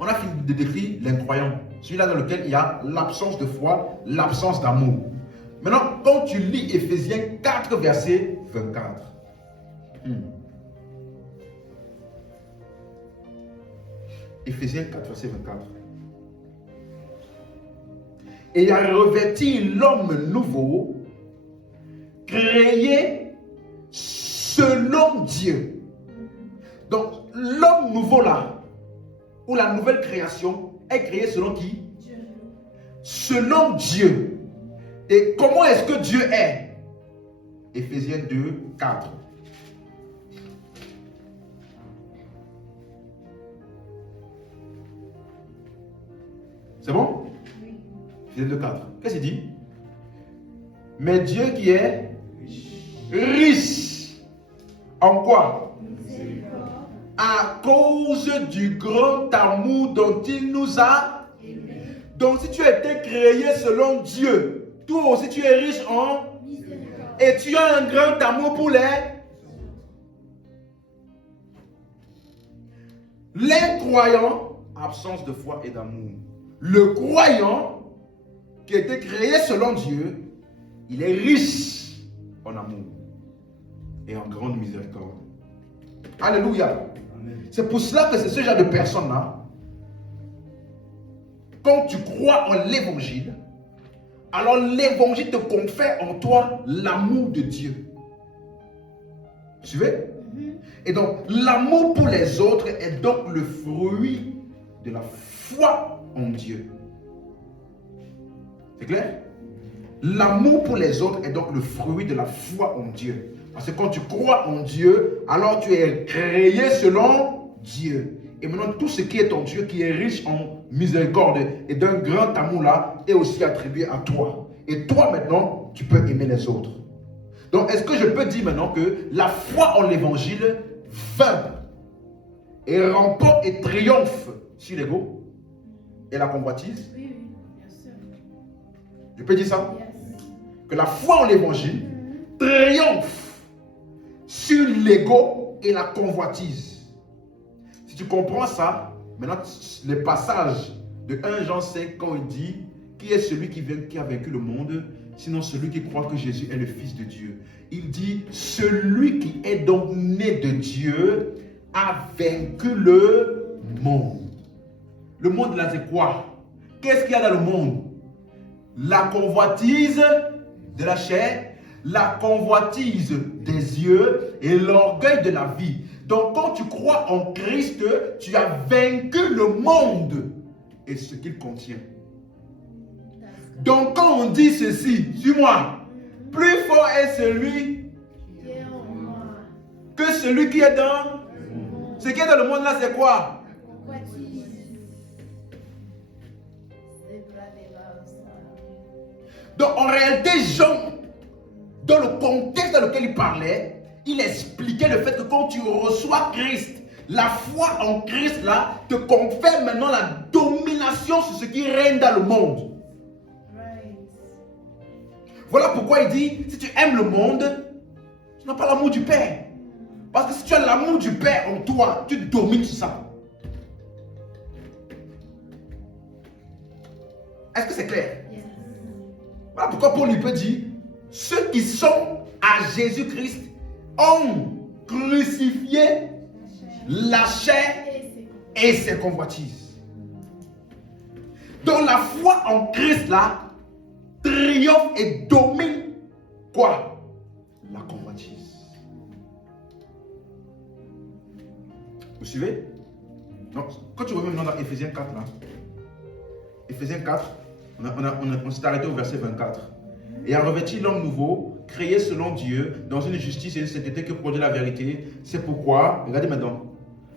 on a fini de décrire l'incroyant. Celui-là dans lequel il y a l'absence de foi, l'absence d'amour. Maintenant, quand tu lis Éphésiens 4, verset 24. Éphésiens 4, verset 24. Et il a revêti l'homme nouveau, créé selon Dieu. Donc, l'homme nouveau là, ou la nouvelle création, est créée selon qui? Dieu. Selon Dieu. Et comment est-ce que Dieu est? Éphésiens 2, 4. C'est bon? Oui. Éphésiens 2, 4. Qu'est-ce qu'il dit? Mais Dieu qui est riche. En quoi? à cause du grand amour dont il nous a. Donc si tu as été créé selon Dieu, toi aussi tu es riche en et tu as un grand amour pour les croyants, absence de foi et d'amour. Le croyant qui a été créé selon Dieu, il est riche en amour et en grande miséricorde. Alléluia. C'est pour cela que c'est ce genre de personnes-là, quand tu crois en l'évangile, alors l'évangile te confère en toi l'amour de Dieu. Vous suivez? Et donc, l'amour pour les autres est donc le fruit de la foi en Dieu. C'est clair? L'amour pour les autres est donc le fruit de la foi en Dieu. Parce que quand tu crois en Dieu, alors tu es créé selon Dieu. Et maintenant, tout ce qui est en Dieu, qui est riche en miséricorde et d'un grand amour là, est aussi attribué à toi. Et toi maintenant, tu peux aimer les autres. Donc, est-ce que je peux dire maintenant que la foi en l'évangile vainc et remporte et triomphe sur l'ego et la convoitise? Oui, oui, bien sûr. Je peux dire ça? Yes. Que la foi en l'évangile triomphe sur l'ego et la convoitise. Si tu comprends ça, maintenant les passages de 1 Jean 5, quand il dit qui est celui qui a vaincu le monde, sinon celui qui croit que Jésus est le Fils de Dieu. Il dit celui qui est donc né de Dieu a vaincu le monde. Le monde là c'est quoi? Qu'est-ce qu'il y a dans le monde? La convoitise de la chair, la convoitise des yeux et l'orgueil de la vie. Donc quand tu crois en Christ, tu as vaincu le monde et ce qu'il contient. Donc quand on dit ceci, suis-moi, plus fort est celui que celui qui est dans. Ce qui est dans le monde là, c'est quoi? Donc en réalité, Jean, dans le contexte dans lequel il parlait, il expliquait le fait que quand tu reçois Christ, la foi en Christ là te confère maintenant la domination sur ce qui règne dans le monde. Voilà pourquoi il dit, si tu aimes le monde, tu n'as pas l'amour du Père. Parce que si tu as l'amour du Père en toi, tu domines sur ça. Est-ce que c'est clair? Yes. Voilà pourquoi Paul lui peut dire, ceux qui sont à Jésus-Christ ont crucifié la chair et ses convoitises. Donc la foi en Christ là triomphe et domine quoi? La convoitise. Vous suivez? Donc, quand tu reviens maintenant dans Ephésiens 4 là, Ephésiens 4, on s'est arrêté au verset 24. Et a revêti l'homme nouveau, créé selon Dieu, dans une justice et une sainteté que produit la vérité. C'est pourquoi, regardez maintenant,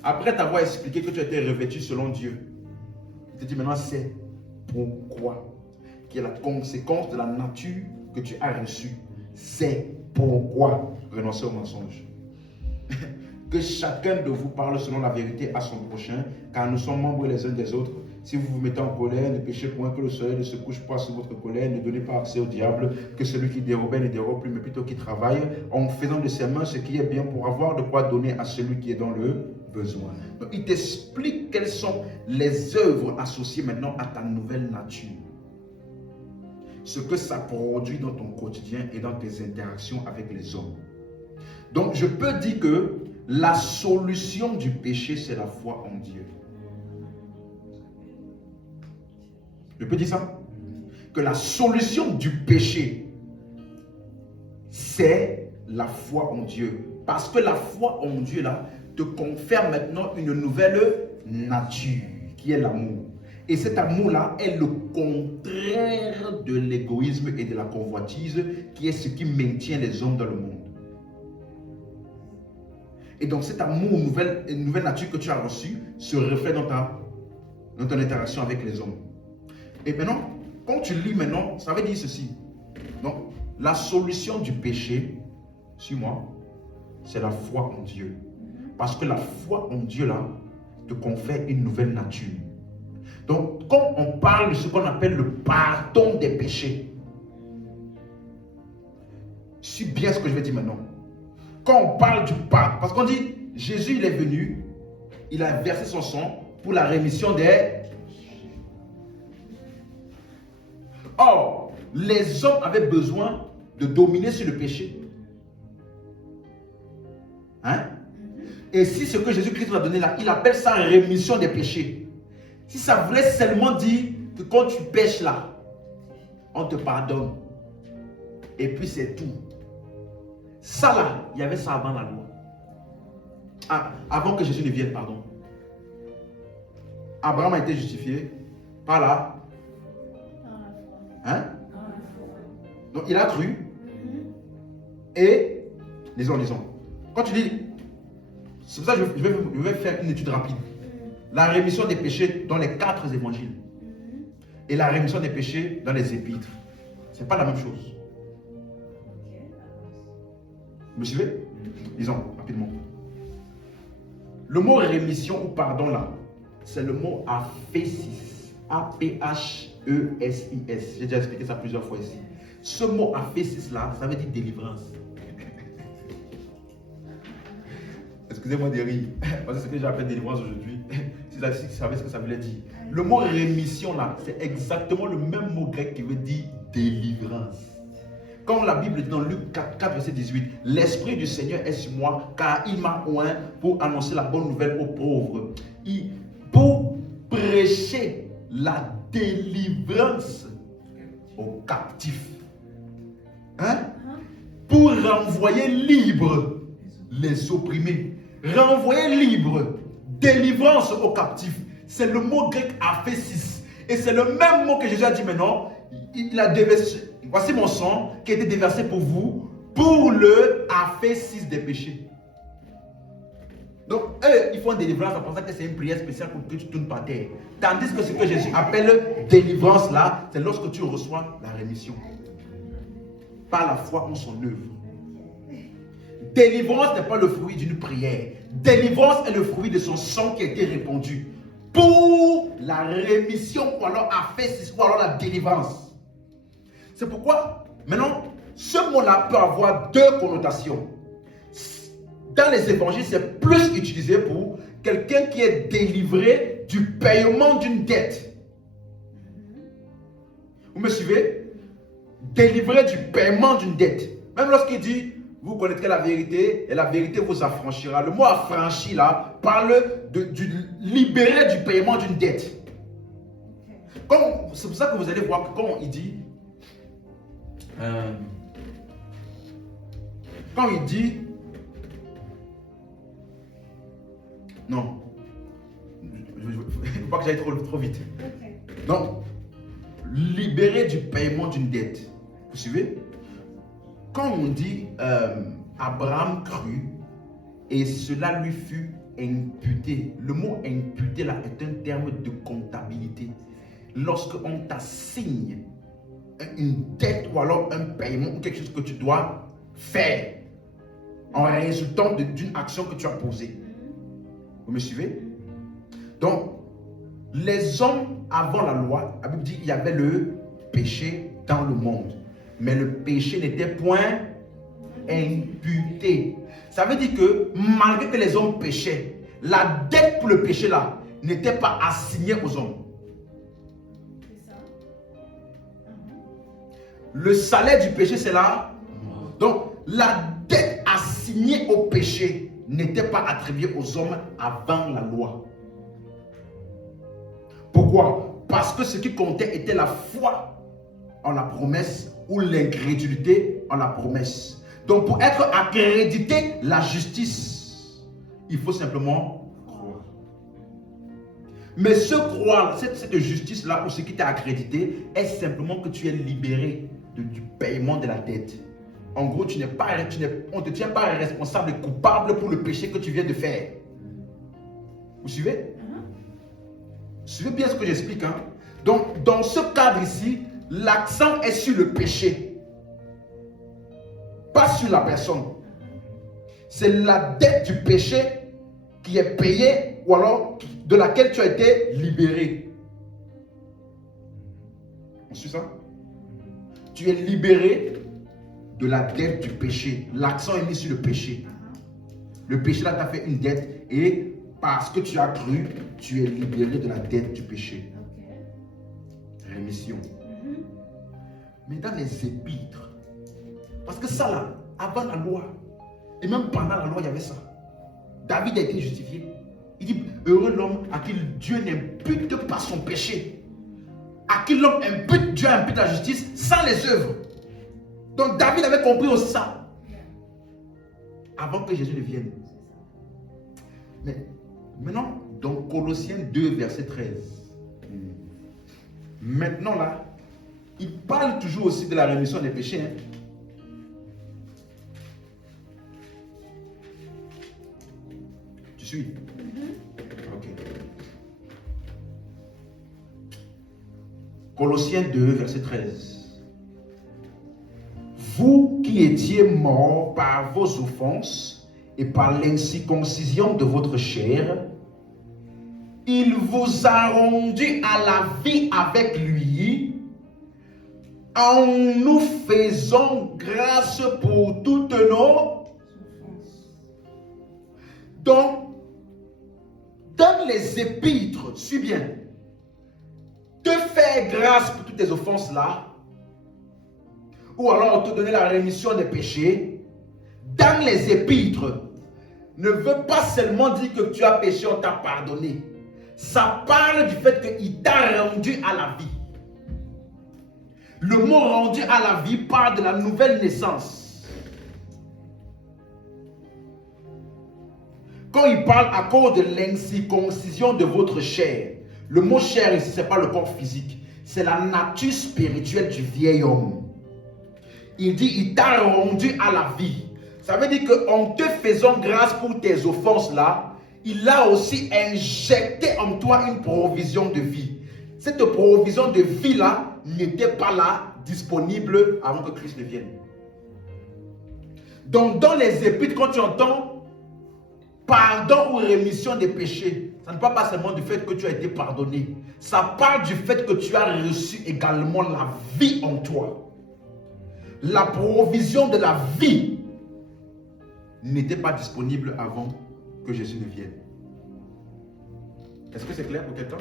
après t'avoir expliqué que tu as été revêtu selon Dieu, il te dit maintenant c'est pourquoi, qui est la conséquence de la nature que tu as reçue. C'est pourquoi renoncer au mensonge. Que chacun de vous parle selon la vérité à son prochain, car nous sommes membres les uns des autres. Si vous vous mettez en colère, ne péchez point, que le soleil ne se couche pas sur votre colère, ne donnez pas accès au diable, que celui qui dérobait ne dérobe plus, mais plutôt qui travaille, en faisant de ses mains ce qui est bien pour avoir de quoi donner à celui qui est dans le besoin. Donc il t'explique quelles sont les œuvres associées maintenant à ta nouvelle nature. Ce que ça produit dans ton quotidien et dans tes interactions avec les hommes. Donc je peux dire que la solution du péché, c'est la foi en Dieu. Je peux dire ça? Que la solution du péché, c'est la foi en Dieu. Parce que la foi en Dieu, là, te confère maintenant une nouvelle nature, qui est l'amour. Et cet amour-là est le contraire de l'égoïsme et de la convoitise, qui est ce qui maintient les hommes dans le monde. Et donc cet amour, une nouvelle nature que tu as reçue, se reflète dans ton interaction avec les hommes. Et maintenant, quand tu lis maintenant, ça veut dire ceci. Donc, la solution du péché, suis-moi, c'est la foi en Dieu. Parce que la foi en Dieu là te confère une nouvelle nature. Donc, quand on parle de ce qu'on appelle le pardon des péchés, suis bien ce que je vais dire maintenant. Quand on parle du pardon, parce qu'on dit, Jésus il est venu, il a versé son sang pour la rémission des... Or, les hommes avaient besoin de dominer sur le péché. Hein? Et si ce que Jésus-Christ nous a donné là, il appelle ça rémission des péchés. Si ça voulait seulement dire que quand tu pêches là, on te pardonne. Et puis c'est tout. Ça là, il y avait ça avant la loi. Ah, avant que Jésus ne vienne, pardon. Abraham a été justifié par là. Hein? Donc il a cru. Et, lisons. Quand tu dis, c'est pour ça que je vais faire une étude rapide. La rémission des péchés dans les 4 évangiles. Et la rémission des péchés dans les épîtres. Ce n'est pas la même chose. Vous me suivez? Lisons rapidement. Le mot rémission ou pardon là, c'est le mot aphésis. A-P-H-E-S-I-S. J'ai déjà expliqué ça plusieurs fois ici. Ce mot aphésis là, ça veut dire délivrance. Excusez-moi de rire, parce que c'est ce que j'appelle délivrance aujourd'hui. Si vous savez ce que ça veut dire. Le mot rémission là, c'est exactement le même mot grec qui veut dire délivrance. Comme la Bible dit dans Luc 4, verset 18, l'Esprit du Seigneur est sur moi, car il m'a oint pour annoncer la bonne nouvelle aux pauvres. Pour prêcher la délivrance aux captifs. Hein? Pour renvoyer libre les opprimés. Renvoyer libre, délivrance aux captifs. C'est le mot grec aphésis. Et c'est le même mot que Jésus a dit maintenant. Il a déversé. Voici mon sang qui a été déversé pour vous, pour le aphésis des péchés. Donc, eux, ils font une délivrance en pensant que c'est une prière spéciale pour que tu tournes par terre. Tandis que ce que Jésus appelle délivrance là, c'est lorsque tu reçois la rémission. Par la foi en son œuvre. Délivrance n'est pas le fruit d'une prière. Délivrance est le fruit de son sang qui a été répandu. Pour la rémission ou alors aphésis ou alors la délivrance. C'est pourquoi, maintenant, ce mot-là peut avoir 2 connotations. Dans les évangiles, c'est plus utilisé pour quelqu'un qui est délivré du paiement d'une dette. Vous me suivez? Délivré du paiement d'une dette. Même lorsqu'il dit, vous connaîtrez la vérité et la vérité vous affranchira. Le mot affranchi là parle du libéré du paiement d'une dette. C'est pour ça que vous allez voir que quand il dit, non, il ne faut pas que j'aille trop vite. Donc, libéré du paiement d'une dette. Vous suivez? Quand on dit Abraham crut et cela lui fut imputé, le mot imputé là est un terme de comptabilité. Lorsqu'on t'assigne une dette ou alors un paiement ou quelque chose que tu dois faire en résultant d'une action que tu as posée. Vous me suivez? Donc, les hommes avant la loi, la Bible dit qu'il y avait le péché dans le monde. Mais le péché n'était point imputé. Ça veut dire que malgré que les hommes péchaient, la dette pour le péché là n'était pas assignée aux hommes. Le salaire du péché c'est là. Donc la dette assignée au péché n'était pas attribuée aux hommes avant la loi. Pourquoi? Parce que ce qui comptait était la foi en la promesse ou l'incrédulité en la promesse. Donc pour être accrédité la justice, il faut simplement croire. Mais ce croire, cette justice-là ou ce qui t'a accrédité est simplement que tu es libéré du paiement de la dette. En gros, on ne te tient pas responsable et coupable pour le péché que tu viens de faire. Vous suivez? Suivez bien ce que j'explique. Hein? Donc, dans ce cadre ici, l'accent est sur le péché, pas sur la personne. C'est la dette du péché qui est payée ou alors de laquelle tu as été libéré. On suit ça? Tu es libéré de la dette du péché. L'accent est mis sur le péché. Le péché là t'a fait une dette et parce que tu as cru, tu es libéré de la dette du péché. Rémission. Mais dans les épîtres, parce que ça là, avant la loi, et même pendant la loi, il y avait ça. David a été justifié. Il dit, heureux l'homme à qui Dieu n'impute pas son péché. À qui l'homme impute, Dieu impute la justice sans les œuvres. Donc David avait compris aussi ça. Avant que Jésus ne vienne. Mais maintenant, dans Colossiens 2, verset 13. Maintenant là, il parle toujours aussi de la rémission des péchés. Hein. Tu suis? Ok. Colossiens 2, verset 13. Vous qui étiez morts par vos offenses et par l'incirconcision de votre chair, il vous a rendus à la vie avec lui, en nous faisant grâce pour toutes nos. Donc, dans les épîtres, suis bien, te faire grâce pour toutes tes offenses là, ou alors te donner la rémission des péchés, dans les épîtres, ne veut pas seulement dire que tu as péché, on t'a pardonné. Ça parle du fait qu'il t'a rendu à la vie. Le mot rendu à la vie parle de la nouvelle naissance. Quand il parle à cause de l'incirconcision de votre chair, le mot chair ici, ce n'est pas le corps physique, c'est la nature spirituelle du vieil homme. Il dit, il t'a rendu à la vie. Ça veut dire qu'en te faisant grâce pour tes offenses là, il a aussi injecté en toi une provision de vie. Cette provision de vie là n'était pas là, disponible avant que Christ ne vienne. Donc dans les épîtres, quand tu entends pardon ou rémission des péchés, ça ne parle pas seulement du fait que tu as été pardonné. Ça parle du fait que tu as reçu également la vie en toi. La provision de la vie n'était pas disponible avant que Jésus ne vienne. Est-ce que c'est clair pour quelqu'un?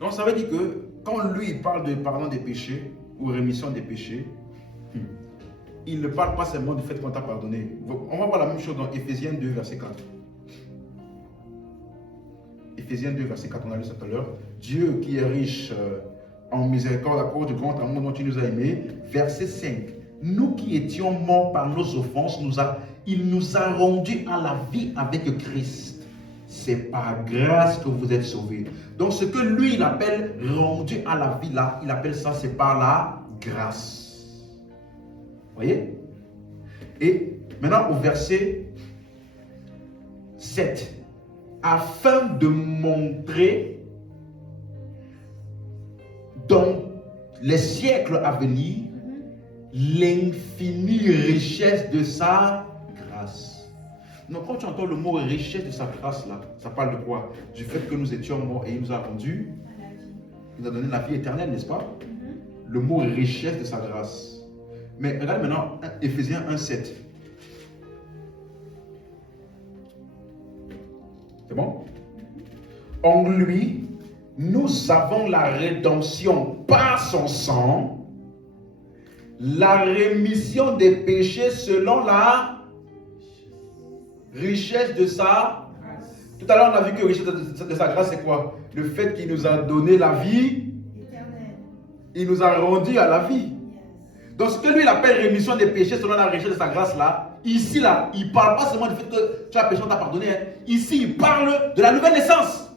Donc ça veut dire que quand lui il parle de pardon des péchés ou rémission des péchés, il ne parle pas seulement du fait qu'on t'a pardonné. On va voir la même chose dans Éphésiens 2, verset 4. Éphésiens 2, verset 4, on a lu ça tout à l'heure. Dieu qui est riche en miséricorde à cause du grand amour dont il nous a aimés. Verset 5. Nous qui étions morts par nos offenses, il nous a rendus à la vie avec Christ. C'est par grâce que vous êtes sauvés. Donc ce que lui il appelle rendu à la vie là, il appelle ça, c'est par la grâce. Voyez? Et maintenant au verset 7. Afin de montrer dans les siècles à venir l'infinie richesse de sa grâce. Donc quand tu entends le mot richesse de sa grâce là, ça parle de quoi? Du fait que nous étions morts et il nous a rendus, il nous a donné la vie éternelle, n'est-ce pas? Le mot richesse de sa grâce. Mais regarde maintenant Éphésiens 1,7. C'est bon? En lui, nous avons la rédemption par son sang, la rémission des péchés selon la richesse de sa grâce. Tout à l'heure, on a vu que richesse de sa grâce, c'est quoi? Le fait qu'il nous a donné la vie éternelle. Il nous a rendu à la vie. Donc, ce que lui, il appelle rémission des péchés selon la richesse de sa grâce, là, ici, là, il ne parle pas seulement du fait que tu as péché, on t'a pardonné. Hein. Ici, il parle de la nouvelle naissance.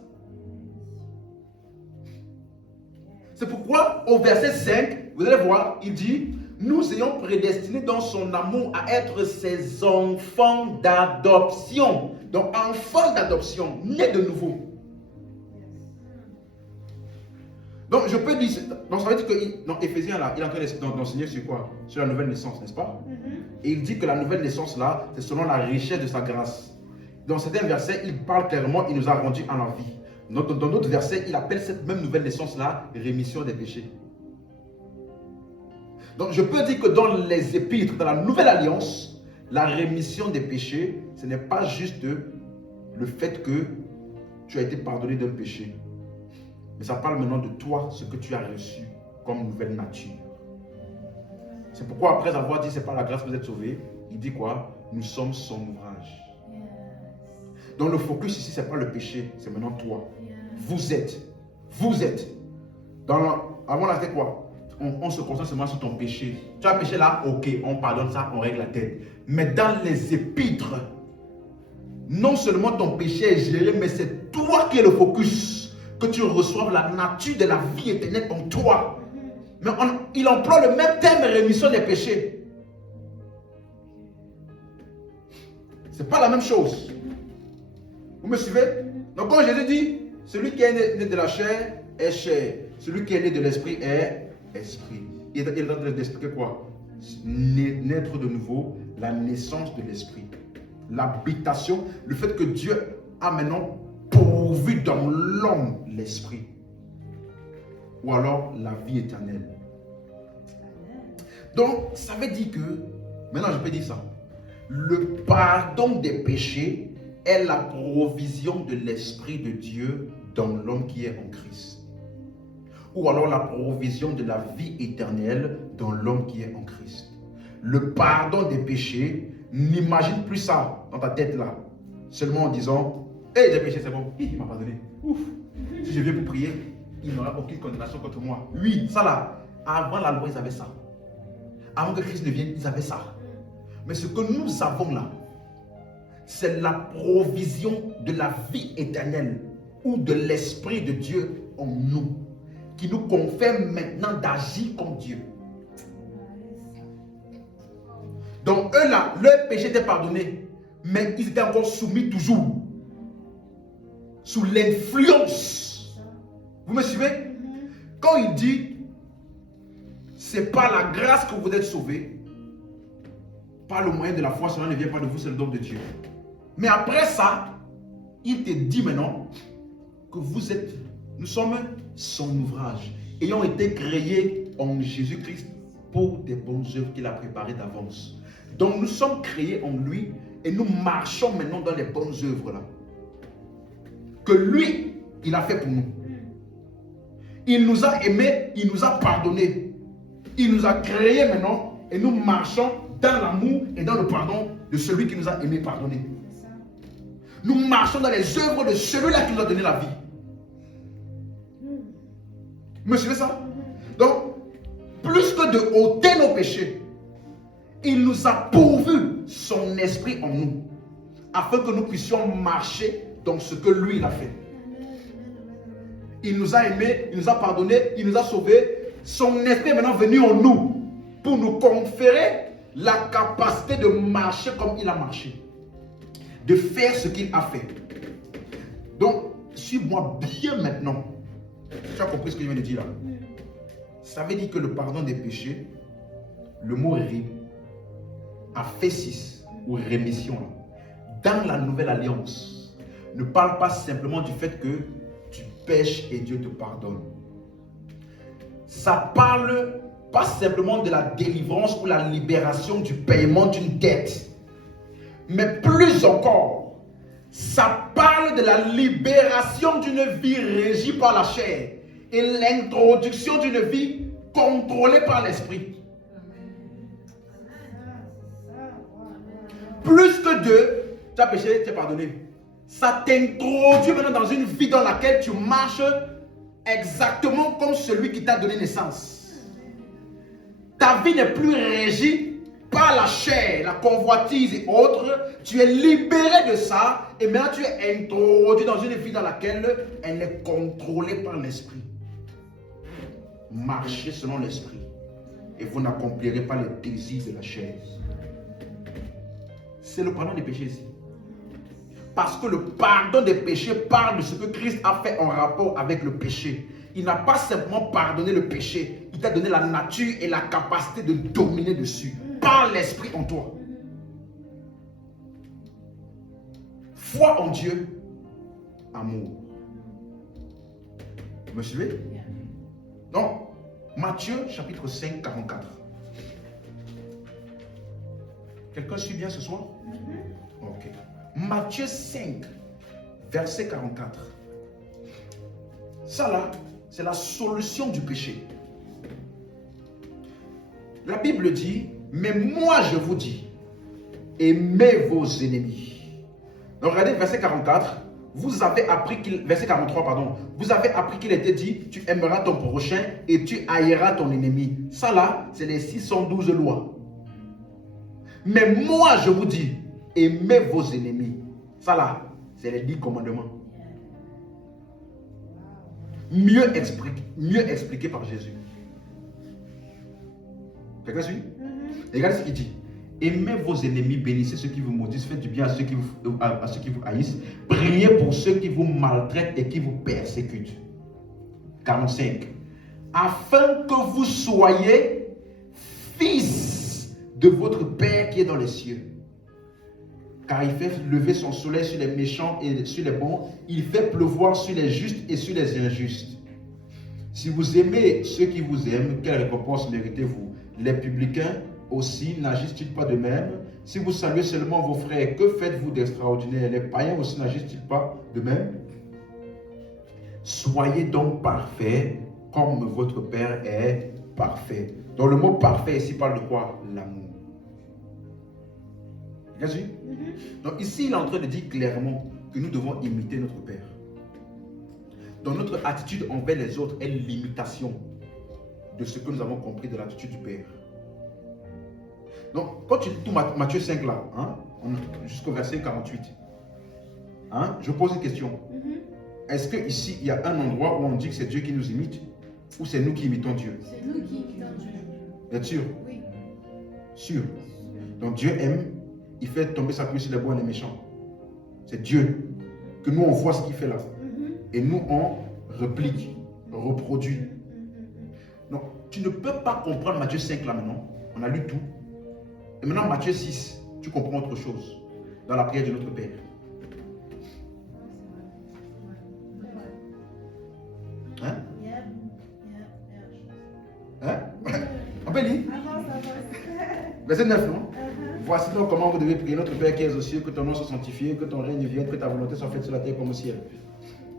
C'est pourquoi, au verset 5, vous allez voir, il dit, nous ayons prédestinés dans son amour à être ses enfants d'adoption. Donc, enfants d'adoption, nés de nouveau. Donc, je peux dire, donc ça veut dire que dans Éphésiens, là, il est en train d'enseigner sur quoi? Sur la nouvelle naissance, n'est-ce pas? Et il dit que la nouvelle naissance, là, c'est selon la richesse de sa grâce. dans certains versets, il parle clairement, il nous a rendus en la vie. Dans d'autres versets, il appelle cette même nouvelle naissance-là rémission des péchés. Donc je peux dire que dans les épîtres, dans la nouvelle alliance, la rémission des péchés, ce n'est pas juste le fait que tu as été pardonné d'un péché. Mais ça parle maintenant de toi, ce que tu as reçu comme nouvelle nature. C'est pourquoi après avoir dit c'est par la grâce que vous êtes sauvés, il dit quoi? Nous sommes son ouvrage. Donc le focus ici, c'est pas le péché, c'est maintenant toi. Vous êtes. Avant là, c'était quoi? On se concentre seulement sur ton péché. Tu as péché là, ok, on pardonne ça, on règle la tête. Mais dans les épîtres, non seulement ton péché est géré, mais c'est toi qui es le focus. Que tu reçoives la nature de la vie éternelle en toi. Mais il emploie le même terme, rémission des péchés. C'est pas la même chose. Vous me suivez? Donc quand Jésus dit, celui qui est né de la chair est chair. Celui qui est né de l'esprit est esprit. Il est en train d'expliquer quoi? Naître de nouveau, la naissance de l'esprit. L'habitation, le fait que Dieu a maintenant pourvu dans l'homme l'esprit. Ou alors la vie éternelle. Donc, ça veut dire que, maintenant je peux dire ça, le pardon des péchés est la provision de l'Esprit de Dieu dans l'homme qui est en Christ. Ou alors la provision de la vie éternelle dans l'homme qui est en Christ. Le pardon des péchés, n'imagine plus ça dans ta tête là, seulement en disant, hey, j'ai péché, c'est bon, il m'a pardonné. Ouf, si je viens pour prier, il n'y aura aucune condamnation contre moi. Oui, ça là, avant la loi, ils avaient ça. Avant que Christ ne vienne, ils avaient ça. Mais ce que nous avons là, c'est la provision de la vie éternelle ou de l'Esprit de Dieu en nous, qui nous confère maintenant d'agir comme Dieu. Donc eux là, leur péché était pardonné, mais ils étaient encore soumis toujours sous l'influence. Vous me suivez? Quand il dit, c'est par la grâce que vous êtes sauvés, par le moyen de la foi, cela ne vient pas de vous, c'est le don de Dieu. Mais après ça, il te dit maintenant que nous sommes son ouvrage, ayant été créés en Jésus-Christ pour des bonnes œuvres qu'il a préparées d'avance. Donc nous sommes créés en lui et nous marchons maintenant dans les bonnes œuvres là. Que lui, il a fait pour nous. Il nous a aimés, il nous a pardonnés. Il nous a créés maintenant et nous marchons dans l'amour et dans le pardon de celui qui nous a aimés, pardonnés. Nous marchons dans les œuvres de celui-là qui nous a donné la vie. Vous me suivez ça? Donc, plus que de ôter nos péchés, il nous a pourvu son esprit en nous, afin que nous puissions marcher dans ce que lui il a fait. Il nous a aimés, il nous a pardonnés, il nous a sauvés. Son esprit est maintenant venu en nous pour nous conférer la capacité de marcher comme il a marché, de faire ce qu'il a fait. Donc, suis-moi bien maintenant. Tu as compris ce que je viens de dire là? Ça veut dire que le pardon des péchés, le mot rime, aphésis ou rémission, dans la nouvelle alliance, ne parle pas simplement du fait que tu pêches et Dieu te pardonne. Ça parle pas simplement de la délivrance ou la libération du paiement d'une dette, mais plus encore, ça parle de la libération d'une vie régie par la chair et l'introduction d'une vie contrôlée par l'esprit. Plus que tu as péché, tu es pardonné. Ça t'introduit maintenant dans une vie dans laquelle tu marches exactement comme celui qui t'a donné naissance. Ta vie n'est plus régie par la chair, la convoitise et autres. Tu es libéré de ça et maintenant tu es introduit dans une vie dans laquelle elle est contrôlée par l'esprit. Marchez selon l'esprit et vous n'accomplirez pas les désirs de la chair. C'est le pardon des péchés ici. Parce que le pardon des péchés parle de ce que Christ a fait en rapport avec le péché. Il n'a pas simplement pardonné le péché, il t'a donné la nature et la capacité de dominer dessus par l'esprit en toi. Foi en Dieu, amour. Vous me suivez? Donc, Matthieu chapitre 5, 44. Quelqu'un suit bien ce soir? Ok. Matthieu 5, verset 44. Ça là, c'est la solution du péché. La Bible dit, mais moi je vous dis, aimez vos ennemis. Donc regardez verset 44. Vous avez appris verset 43, pardon. Vous avez appris qu'il était dit, tu aimeras ton prochain et tu haïras ton ennemi. Ça là, c'est les 612 lois. Mais moi, je vous dis, aimez vos ennemis. Ça là, c'est les 10 commandements. Mieux expliqué par Jésus. Quelqu'un suit? Regardez ce qu'il dit. Aimez vos ennemis, bénissez ceux qui vous maudissent, faites du bien à ceux qui vous haïssent, priez pour ceux qui vous maltraitent et qui vous persécutent. 45. Afin que vous soyez fils de votre Père qui est dans les cieux. Car il fait lever son soleil sur les méchants et sur les bons, il fait pleuvoir sur les justes et sur les injustes. Si vous aimez ceux qui vous aiment, quelle récompense méritez-vous? Les publicains aussi n'agissent-ils pas de même? Si vous saluez seulement vos frères, que faites-vous d'extraordinaire? Les païens aussi n'agissent-ils pas de même? Soyez donc parfaits comme votre Père est parfait. Donc le mot parfait ici parle de quoi? L'amour. Jésus? Donc ici il est en train de dire clairement que nous devons imiter notre Père. Donc notre attitude envers les autres est l'imitation de ce que nous avons compris de l'attitude du Père. Donc, quand tu lis tout Matthieu 5 là, hein, jusqu'au verset 48, hein, je pose une question. Est-ce qu'ici, il y a un endroit où on dit que c'est Dieu qui nous imite ou c'est nous qui imitons Dieu? C'est nous qui imitons Dieu. Vous êtes sûr? Oui. Sûr. Donc Dieu aime, il fait tomber sa pluie sur les bons et les méchants. C'est Dieu. Que nous, on voit ce qu'il fait là. Et nous, on réplique, reproduit. Donc, tu ne peux pas comprendre Matthieu 5 là maintenant. On a lu tout. Et maintenant, Matthieu 6, tu comprends autre chose dans la prière de notre Père. Hein? Hein? On peut lire? Verset 9, non? Voici donc comment vous devez prier. Notre Père qui es aux cieux, que ton nom soit sanctifié, que ton règne vienne, que ta volonté soit faite sur la terre comme au ciel.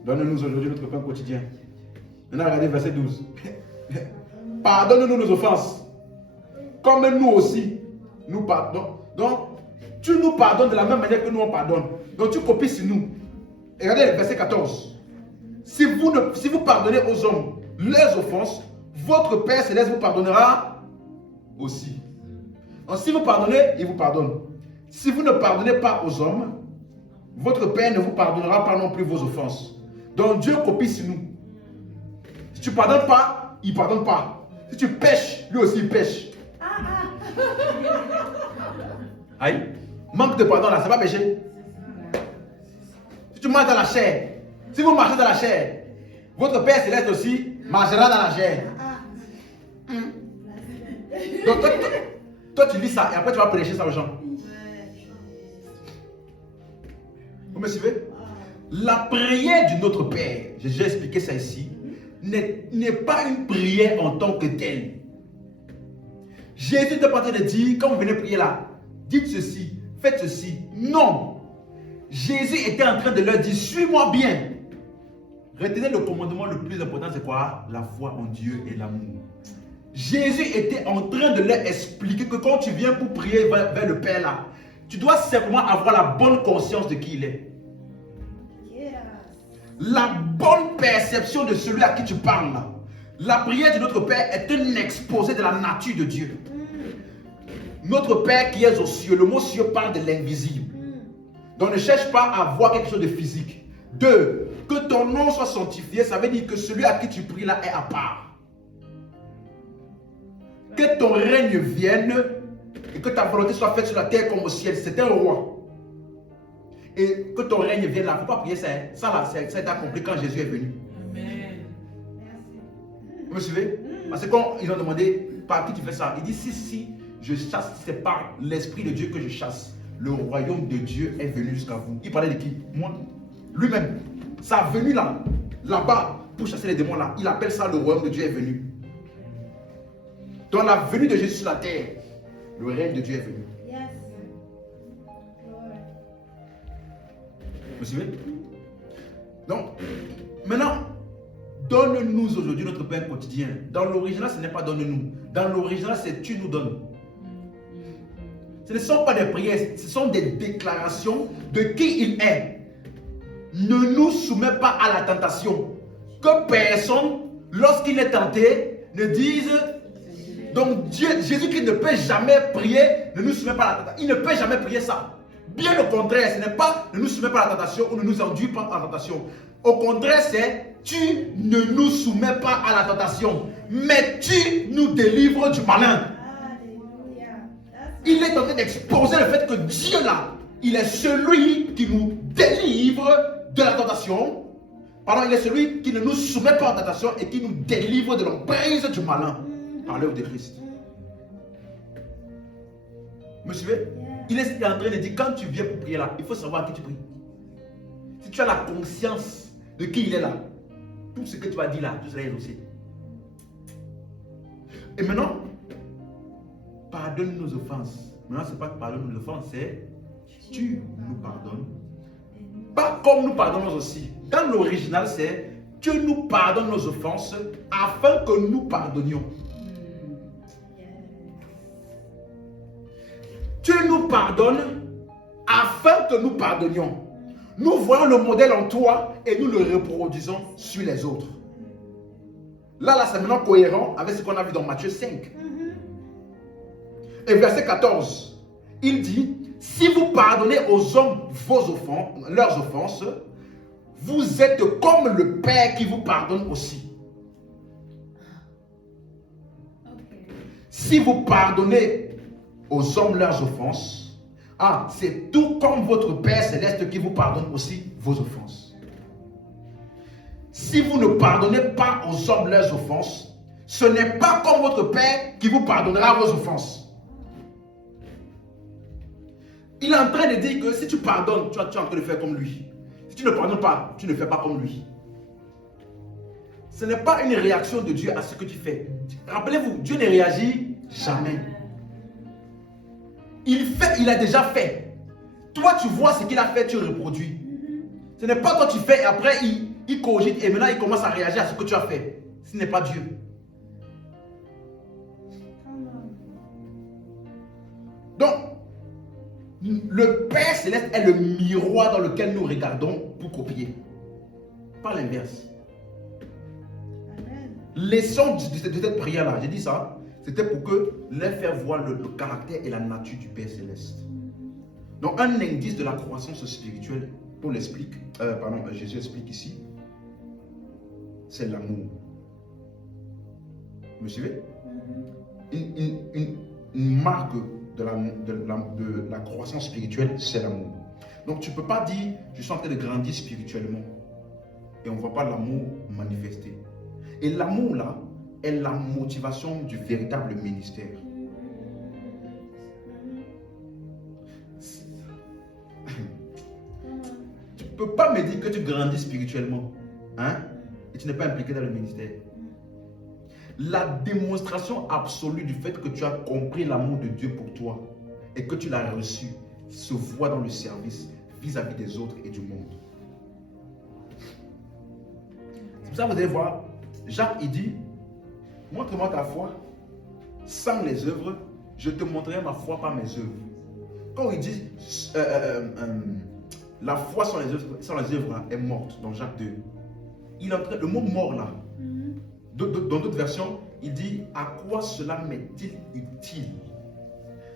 Donne-nous aujourd'hui notre pain quotidien. Maintenant, regardez verset 12. Pardonne-nous nos offenses, comme nous aussi, nous pardonnons. Donc, tu nous pardonnes de la même manière que nous on pardonne. Donc, tu copies sur nous. Et regardez le verset 14. Si vous pardonnez aux hommes leurs offenses, votre Père Céleste vous pardonnera aussi. Donc, si vous pardonnez, il vous pardonne. Si vous ne pardonnez pas aux hommes, votre Père ne vous pardonnera pas non plus vos offenses. Donc, Dieu copie sur nous. Si tu ne pardonnes pas, il ne pardonne pas. Si tu pêches, lui aussi il pêche. Aïe. Manque de pardon là, c'est pas péché. Si tu marches dans la chair, si vous marchez dans la chair, votre Père Céleste aussi marchera dans la chair. Donc toi tu lis ça et après tu vas prêcher ça aux gens. Vous me suivez? La prière du Notre Père, j'ai déjà expliqué ça ici, n'est pas une prière en tant que telle. Jésus n'est pas en train de dire, quand vous venez prier là, dites ceci, faites ceci. Non. Jésus était en train de leur dire, suis-moi bien. Retenez le commandement le plus important, c'est quoi? La foi en Dieu et l'amour. Jésus était en train de leur expliquer que quand tu viens pour prier vers le Père là, tu dois simplement avoir la bonne conscience de qui il est. La bonne perception de celui à qui tu parles là. La prière de notre Père est un exposé de la nature de Dieu. Notre Père qui est aux cieux, le mot cieux parle de l'invisible. Donc ne cherche pas à voir quelque chose de physique. 2. Que ton nom soit sanctifié, ça veut dire que celui à qui tu pries là est à part. Que ton règne vienne et que ta volonté soit faite sur la terre comme au ciel. C'est un roi. Et que ton règne vienne là. Il ne faut pas prier ça. Hein. Ça là, ça a été accompli quand Jésus est venu. Amen. Vous me suivez? Parce que quand ils ont demandé par qui tu fais ça, il dit si je chasse, c'est par l'Esprit de Dieu que je chasse. le royaume de Dieu est venu jusqu'à vous. Il parlait de qui? Moi. Lui-même. Ça est venu là, là-bas, pour chasser les démons là. Il appelle ça le royaume de Dieu est venu. Dans la venue de Jésus sur la terre, le règne de Dieu est venu. Yes. Lord. Vous suivez? Donc, maintenant, donne-nous aujourd'hui notre pain quotidien. Dans l'original, ce n'est pas donne-nous. Dans l'original, c'est tu nous donnes. Ce ne sont pas des prières, ce sont des déclarations de qui il est. Ne nous soumets pas à la tentation. Que personne, lorsqu'il est tenté, ne dise... Donc Dieu, Jésus-Christ ne peut jamais prier, ne nous soumets pas à la tentation. Il ne peut jamais prier ça. Bien au contraire, ce n'est pas ne nous soumets pas à la tentation ou ne nous enduis pas à la tentation. Au contraire, c'est tu ne nous soumets pas à la tentation, mais tu nous délivres du malin. Hallelujah. Il est en train d'exposer le fait que Dieu là, il est celui qui nous délivre de la tentation. Pardon, il est celui qui ne nous soumet pas à la tentation et qui nous délivre de l'emprise du malin par l'œuvre de Christ. Vous me suivez? Il est en train de dire, quand tu viens pour prier là, il faut savoir à qui tu pries. Si tu as la conscience de qui il est là, tout ce que tu vas dire là, tout cela est exaucé. Et maintenant, pardonne nos offenses. Maintenant, ce n'est pas pardonne nos offenses, c'est tu nous pardonnes. Pas comme nous pardonnons aussi. Dans l'original, c'est Dieu nous pardonne nos offenses afin que nous pardonnions. Dieu nous pardonne afin que nous pardonnions. Nous voyons le modèle en toi et nous le reproduisons sur les autres. Là, c'est maintenant cohérent avec ce qu'on a vu dans Matthieu 5. Et verset 14, il dit, si vous pardonnez aux hommes leurs offenses, vous êtes comme le Père qui vous pardonne aussi. Okay. Si vous pardonnez aux hommes leurs offenses, c'est tout comme votre Père céleste qui vous pardonne aussi vos offenses. Si vous ne pardonnez pas aux hommes leurs offenses, ce n'est pas comme votre Père qui vous pardonnera vos offenses. Il est en train de dire que si tu pardonnes, tu es en train de faire comme lui. Si tu ne pardonnes pas, tu ne fais pas comme lui. Ce n'est pas une réaction de Dieu à ce que tu fais. Rappelez-vous, Dieu ne réagit jamais. Il a déjà fait. Toi, tu vois ce qu'il a fait, tu reproduis. Ce n'est pas toi tu fais et après il cogite et maintenant il commence à réagir à ce que tu as fait. Ce n'est pas Dieu. Donc, le Père Céleste est le miroir dans lequel nous regardons pour copier. Pas l'inverse. Laissons de cette prière-là, j'ai dit ça, c'était pour que les faire voir le caractère et la nature du Père Céleste. Donc, un indice de la croissance spirituelle, Jésus explique ici, c'est l'amour. Vous me suivez? Une marque de la croissance spirituelle, c'est l'amour. Donc tu ne peux pas dire, je suis en train de grandir spirituellement et on ne voit pas l'amour manifester. Et l'amour là est la motivation du véritable ministère. Tu ne peux pas me dire que tu grandis spirituellement, et tu n'es pas impliqué dans le ministère. La démonstration absolue du fait que tu as compris l'amour de Dieu pour toi et que tu l'as reçu se voit dans le service vis-à-vis des autres et du monde. C'est pour ça que vous allez voir, Jacques il dit, montre-moi ta foi, sans les œuvres, je te montrerai ma foi par mes œuvres. Quand il dit la foi sans les œuvres est morte dans Jacques 2, le mot mort là, dans d'autres versions, il dit à quoi cela m'est-il utile?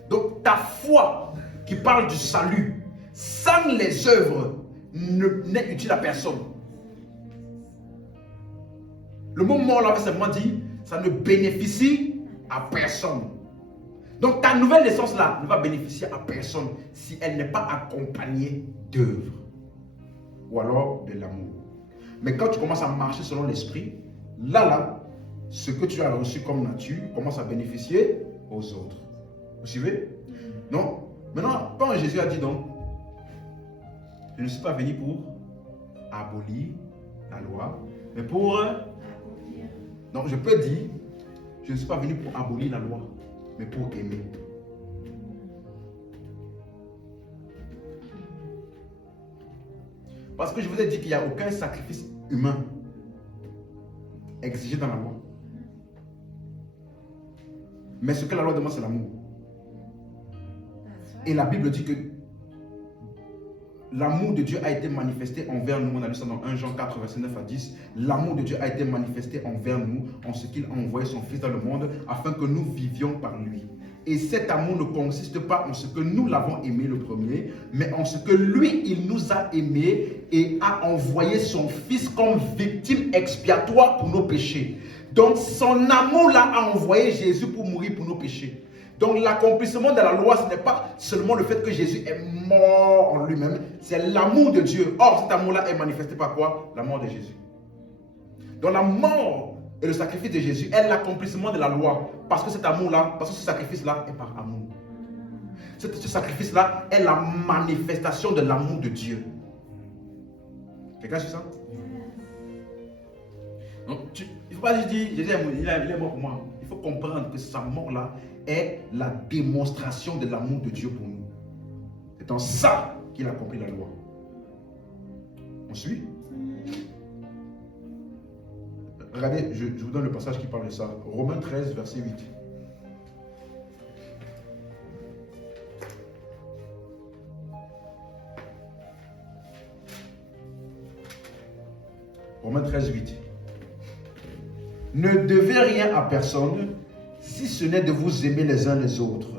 Donc ta foi qui parle du salut, sans les œuvres, n'est utile à personne. Le mot mort là, simplement dit, ça ne bénéficie à personne. Donc ta nouvelle naissance là ne va bénéficier à personne si elle n'est pas accompagnée d'œuvres ou alors de l'amour. Mais quand tu commences à marcher selon l'esprit, là, ce que tu as reçu comme nature commence à bénéficier aux autres. Vous suivez? Non? Maintenant, quand Jésus a dit donc, je ne suis pas venu pour abolir la loi, mais pour... Donc je peux dire, je ne suis pas venu pour abolir la loi, mais pour aimer. Parce que je vous ai dit qu'il n'y a aucun sacrifice humain exigé dans la loi. Mais ce que la loi demande, c'est l'amour. Et la Bible dit que l'amour de Dieu a été manifesté envers nous. On a lu ça dans 1 Jean 4, verset 9 à 10. L'amour de Dieu a été manifesté envers nous en ce qu'il a envoyé son Fils dans le monde afin que nous vivions par lui. Et cet amour ne consiste pas en ce que nous l'avons aimé le premier, mais en ce que lui, il nous a aimés et a envoyé son Fils comme victime expiatoire pour nos péchés. Donc son amour-là a envoyé Jésus pour mourir pour nos péchés. Donc l'accomplissement de la loi, ce n'est pas seulement le fait que Jésus est mort en lui-même, c'est l'amour de Dieu. Or, cet amour-là est manifesté par quoi? La mort de Jésus. Donc la mort et le sacrifice de Jésus est l'accomplissement de la loi. Parce que cet amour-là, parce que ce sacrifice-là est par amour. Ce sacrifice-là est la manifestation de l'amour de Dieu. Quelqu'un sur ça? Donc, il ne faut pas juste dire, Jésus il est mort pour moi. Il faut comprendre que sa mort-là est la démonstration de l'amour de Dieu pour nous. C'est dans ça qu'il a accompli la loi. On suit? Regardez, je vous donne le passage qui parle de ça. Romains 13, verset 8. Romains 13, 8. Ne devez rien à personne, si ce n'est de vous aimer les uns les autres.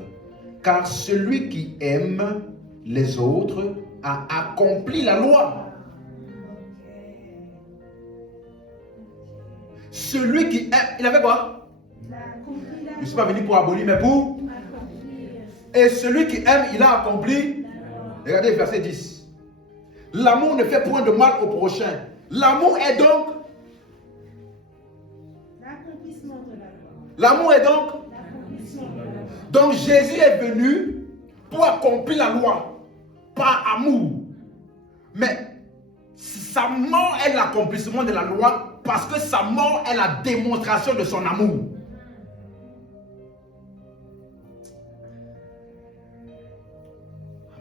Car celui qui aime les autres a accompli la loi. Celui qui aime, il avait quoi? Je ne suis pas venu pour abolir, mais pour... Et celui qui aime, il a accompli. Regardez verset 10. L'amour ne fait point de mal au prochain. L'amour est donc... L'accomplissement de la loi. L'amour est donc... L'accomplissement de la loi. Donc Jésus est venu pour accomplir la loi par amour. Mais sa mort est l'accomplissement de la loi parce que sa mort est la démonstration de son amour.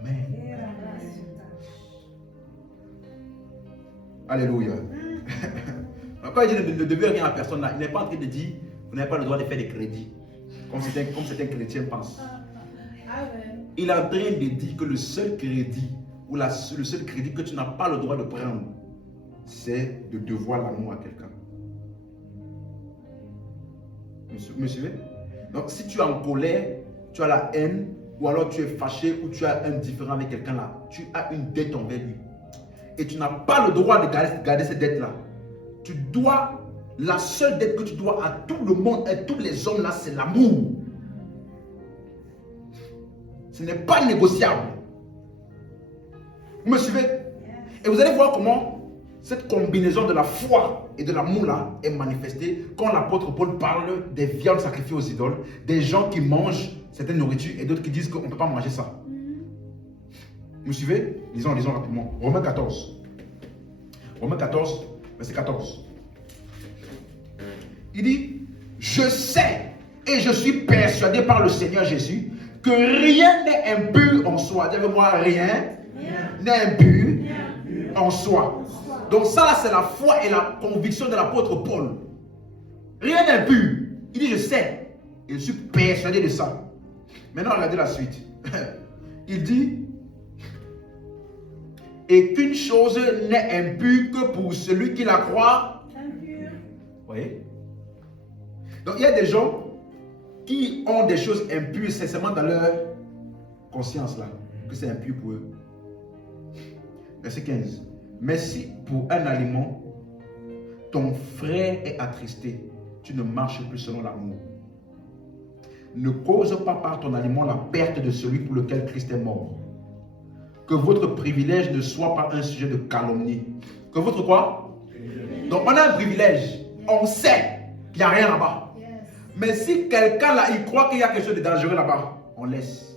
Amen. Alléluia. Quand il dit ne devez rien à personne, là, il n'est pas en train de dire vous n'avez pas le droit de faire des crédits, comme certains chrétiens pensent. Il est en train de dire que le seul crédit, ou le seul crédit que tu n'as pas le droit de prendre, c'est de devoir l'amour à quelqu'un. Vous me suivez? Donc si tu es en colère, tu as la haine, ou alors tu es fâché, ou tu as un différend avec quelqu'un là, tu as une dette envers lui. Et tu n'as pas le droit de garder cette dette-là. Tu dois, la seule dette que tu dois à tout le monde et tous les hommes là, c'est l'amour. Ce n'est pas négociable. Vous me suivez? Et vous allez voir comment cette combinaison de la foi et de l'amour là est manifestée quand l'apôtre Paul parle des viandes sacrifiées aux idoles, des gens qui mangent certaines nourritures et d'autres qui disent qu'on ne peut pas manger ça. Vous me suivez? Lisons rapidement. Romains 14. Romains 14, verset 14. Il dit, je sais et je suis persuadé par le Seigneur Jésus que rien n'est impur en soi. Dis-moi, rien n'est impur en soi. Donc ça là, c'est la foi et la conviction de l'apôtre Paul. Rien n'est impur. Il dit, je sais et je suis persuadé de ça. Maintenant, regardez la suite. Il dit, et qu'une chose n'est impure que pour celui qui la croit. Impur. Vous voyez? Donc il y a des gens qui ont des choses impures, c'est seulement dans leur conscience là, que c'est impur pour eux. Verset 15. Mais si pour un aliment, ton frère est attristé, tu ne marches plus selon l'amour. Ne cause pas par ton aliment la perte de celui pour lequel Christ est mort. Que votre privilège ne soit pas un sujet de calomnie. Que votre quoi? Donc on a un privilège. On sait qu'il n'y a rien là-bas. Mais si quelqu'un là, il croit qu'il y a quelque chose de dangereux là-bas, on laisse.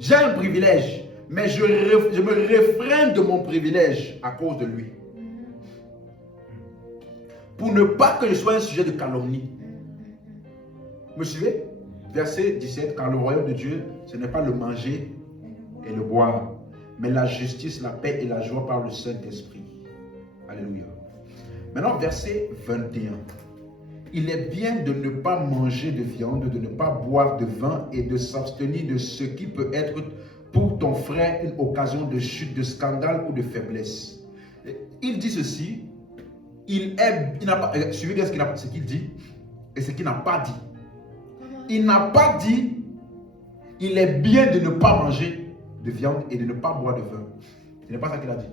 J'ai un privilège, mais je me réfrène de mon privilège à cause de lui. Pour ne pas que je sois un sujet de calomnie. Me suivez? Verset 17, car le royaume de Dieu, ce n'est pas le manger et le boire, mais la justice, la paix et la joie par le Saint-Esprit. Alléluia. Maintenant, verset 21. Il est bien de ne pas manger de viande, de ne pas boire de vin et de s'abstenir de ce qui peut être pour ton frère une occasion de chute, de scandale ou de faiblesse. Il dit ceci, suivez bien ce qu'il dit et ce qu'il n'a pas dit. Il n'a pas dit, il est bien de ne pas manger de viande et de ne pas boire de vin. Ce n'est pas ça qu'il a dit.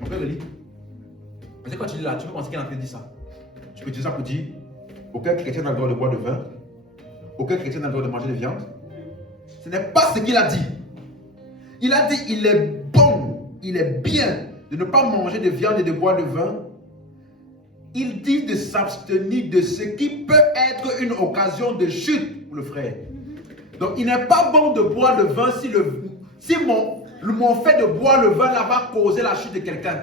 On peut le lire. Parce que quand tu lis là, tu peux penser qu'il a en train de dire ça. Tu peux dire ça pour dire, aucun chrétien n'a le droit de boire de vin, aucun chrétien n'a le droit de manger de viande. Ce n'est pas ce qu'il a dit. Il a dit, il est bon, il est bien de ne pas manger de viande et de boire de vin. Il dit de s'abstenir de ce qui peut être une occasion de chute pour le frère. Donc il n'est pas bon de boire le vin si mon fait de boire le vin là va causer la chute de quelqu'un.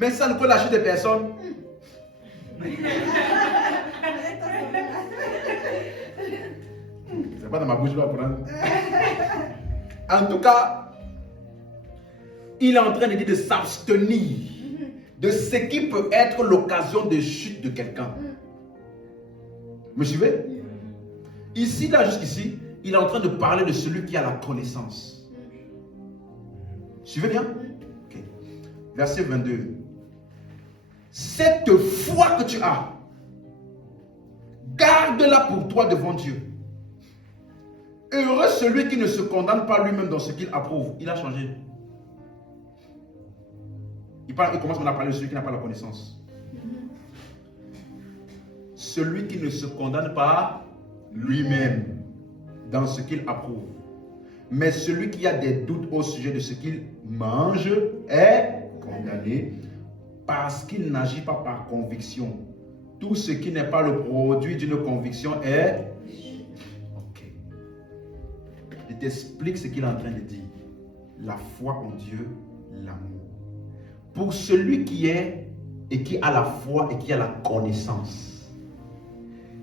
Mais ça ne cause la chute de personne. C'est pas dans ma bouche, je vais prendre. En tout cas, il est en train de dire de s'abstenir de ce qui peut être l'occasion de chute de quelqu'un. Me suivez? Ici, là, jusqu'ici, il est en train de parler de celui qui a la connaissance. Suivez bien? Okay. Verset 22. Cette foi que tu as, garde-la pour toi devant Dieu. Heureux celui qui ne se condamne pas lui-même dans ce qu'il approuve. Il a changé. Il commence à parler de celui qui n'a pas la connaissance. Celui qui ne se condamne pas lui-même dans ce qu'il approuve. Mais celui qui a des doutes au sujet de ce qu'il mange est condamné parce qu'il n'agit pas par conviction. Tout ce qui n'est pas le produit d'une conviction est... Ok. Je t'explique ce qu'il est en train de dire. La foi en Dieu, l'amour. Pour celui qui est et qui a la foi et qui a la connaissance.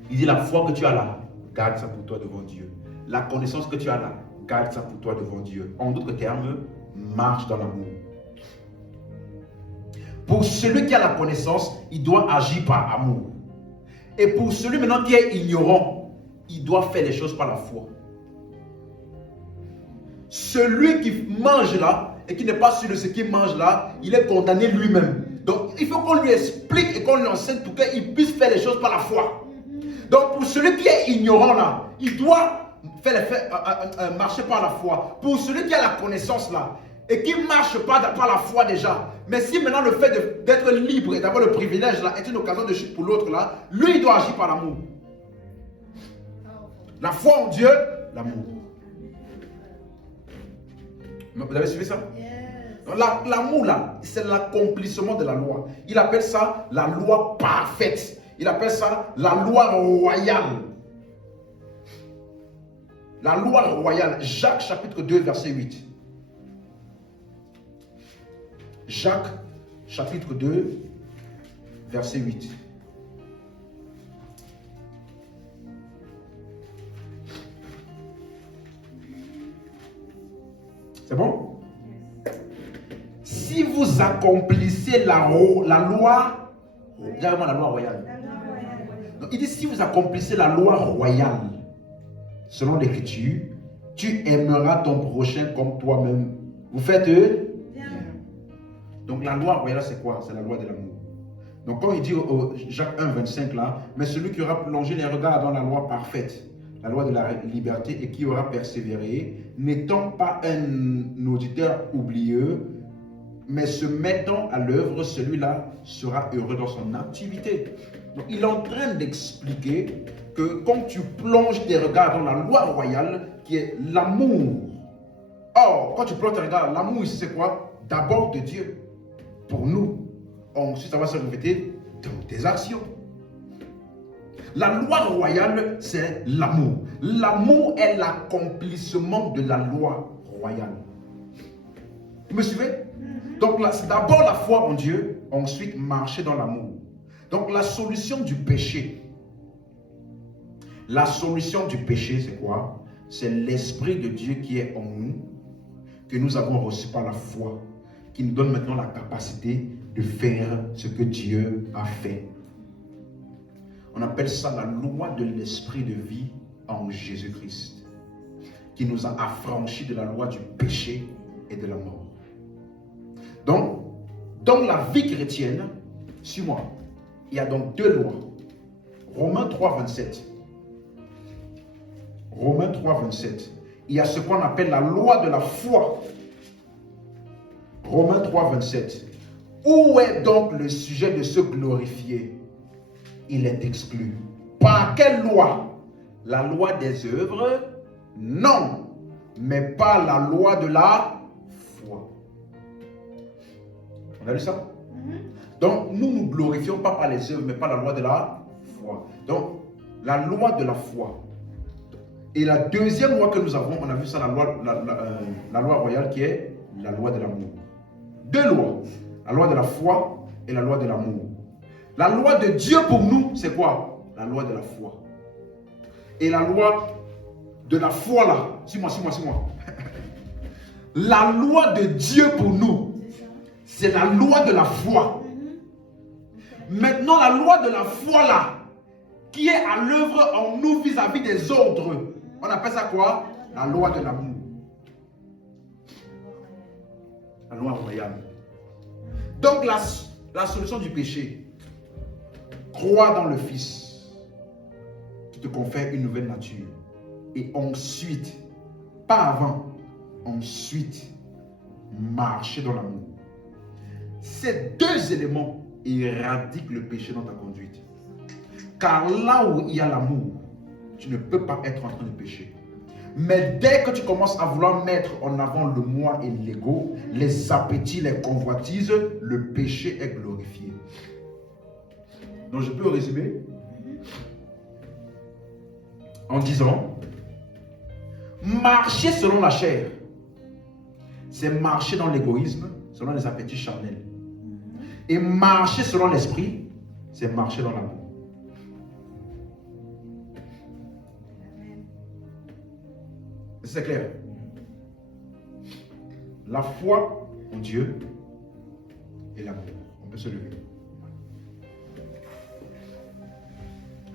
Il dit la foi que tu as là, garde ça pour toi devant Dieu. La connaissance que tu as là, garde ça pour toi devant Dieu. En d'autres termes, marche dans l'amour. Pour celui qui a la connaissance, il doit agir par amour. Et pour celui maintenant qui est ignorant, il doit faire les choses par la foi. Celui qui mange là, et qui n'est pas sûr de ce qu'il mange là, il est condamné lui-même. Donc il faut qu'on lui explique et qu'on lui enseigne pour qu'il puisse faire les choses par la foi. Donc pour celui qui est ignorant là, il doit marcher par la foi. Pour celui qui a la connaissance là, et qui ne marche pas par la foi déjà, mais si maintenant le fait d'être libre et d'avoir le privilège là est une occasion de chute pour l'autre là, lui il doit agir par l'amour. La foi en Dieu, l'amour. Vous avez suivi ça? L'amour là, c'est l'accomplissement de la loi. Il appelle ça la loi parfaite. Il appelle ça la loi royale. La loi royale. Jacques chapitre 2 verset 8. Jacques chapitre 2 verset 8. C'est bon? Si vous accomplissez la loi, directement la loi royale. Donc, il dit si vous accomplissez la loi royale, selon l'Écriture, tu aimeras ton prochain comme toi-même. Vous faites bien. Donc la loi royale c'est quoi? C'est la loi de l'amour. Donc quand il dit Jacques 1, 25 là, mais celui qui aura plongé les regards dans la loi parfaite, la loi de la liberté et qui aura persévéré, n'étant pas un auditeur oublieux, mais se mettant à l'œuvre, celui-là sera heureux dans son activité. Donc, il est en train d'expliquer que quand tu plonges tes regards dans la loi royale, qui est l'amour. Or, quand tu plonges tes regards, l'amour ici c'est quoi? D'abord de Dieu, pour nous. Ensuite, ça va se répéter dans tes actions. La loi royale, c'est l'amour. L'amour est l'accomplissement de la loi royale. Vous me suivez? Donc c'est d'abord la foi en Dieu, ensuite marcher dans l'amour. Donc la solution du péché, c'est quoi? C'est l'Esprit de Dieu qui est en nous, que nous avons reçu par la foi, qui nous donne maintenant la capacité de faire ce que Dieu a fait. On appelle ça la loi de l'esprit de vie en Jésus-Christ, qui nous a affranchis de la loi du péché et de la mort. Donc, dans la vie chrétienne, suis-moi, il y a donc deux lois. Romains 3, 27. Romains 3, 27. Il y a ce qu'on appelle la loi de la foi. Romains 3, 27. Où est donc le sujet de se glorifier? Il est exclu. Par quelle loi? La loi des œuvres? Non, mais pas la loi de la foi. On a lu ça? Donc, nous nous glorifions pas par les œuvres, mais par la loi de la foi. Donc, la loi de la foi. Et la deuxième loi que nous avons, on a vu ça, la loi royale, qui est la loi de l'amour. Deux lois. La loi de la foi et la loi de l'amour. La loi de Dieu pour nous, c'est quoi? La loi de la foi. Et la loi de la foi là, suis-moi. La loi de Dieu pour nous, c'est la loi de la foi. Maintenant, la loi de la foi là, qui est à l'œuvre en nous vis-à-vis des autres, on appelle ça quoi? La loi de l'amour. La loi royale. Donc la solution du péché, crois dans le Fils qui te confère une nouvelle nature. Et ensuite, pas avant, ensuite, marcher dans l'amour. Ces deux éléments éradiquent le péché dans ta conduite. Car là où il y a l'amour, tu ne peux pas être en train de pécher. Mais dès que tu commences à vouloir mettre en avant le moi et l'ego, les appétits, les convoitises, le péché est glorifié. Donc je peux résumer en disant, marcher selon la chair, c'est marcher dans l'égoïsme, selon les appétits charnels. Et marcher selon l'esprit, c'est marcher dans l'amour. C'est clair. La foi en Dieu et l'amour. On peut se lever.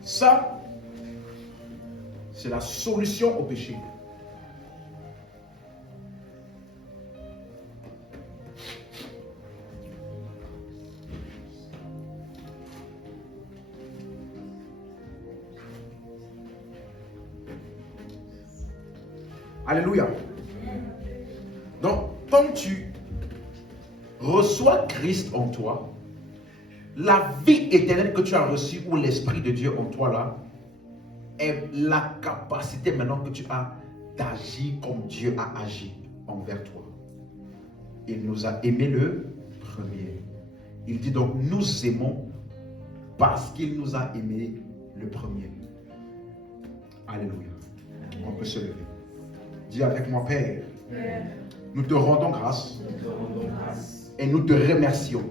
Ça, c'est la solution au péché. Alléluia. Donc, quand tu reçois Christ en toi, la vie éternelle que tu as reçue, ou l'Esprit de Dieu en toi là, est la capacité maintenant que tu as d'agir comme Dieu a agi envers toi. Il nous a aimés le premier. Il dit donc, nous aimons parce qu'il nous a aimés le premier. Alléluia. On peut se lever. Dis avec moi, Père, nous te rendons grâce et nous te remercions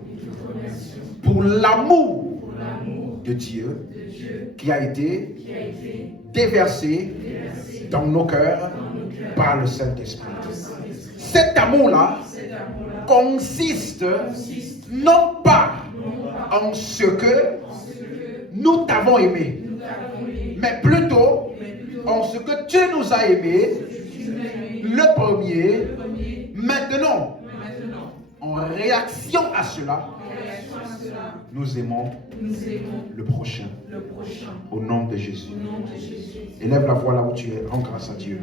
pour l'amour de Dieu qui a été déversé dans nos cœurs par le Saint-Esprit. Cet amour-là consiste non pas en ce que nous t'avons aimé, mais plutôt en ce que tu nous as aimé le premier. Maintenant, en réaction à cela, nous aimons le prochain. Au nom de Jésus. Élève la voix là où tu es. Rends grâce à Dieu.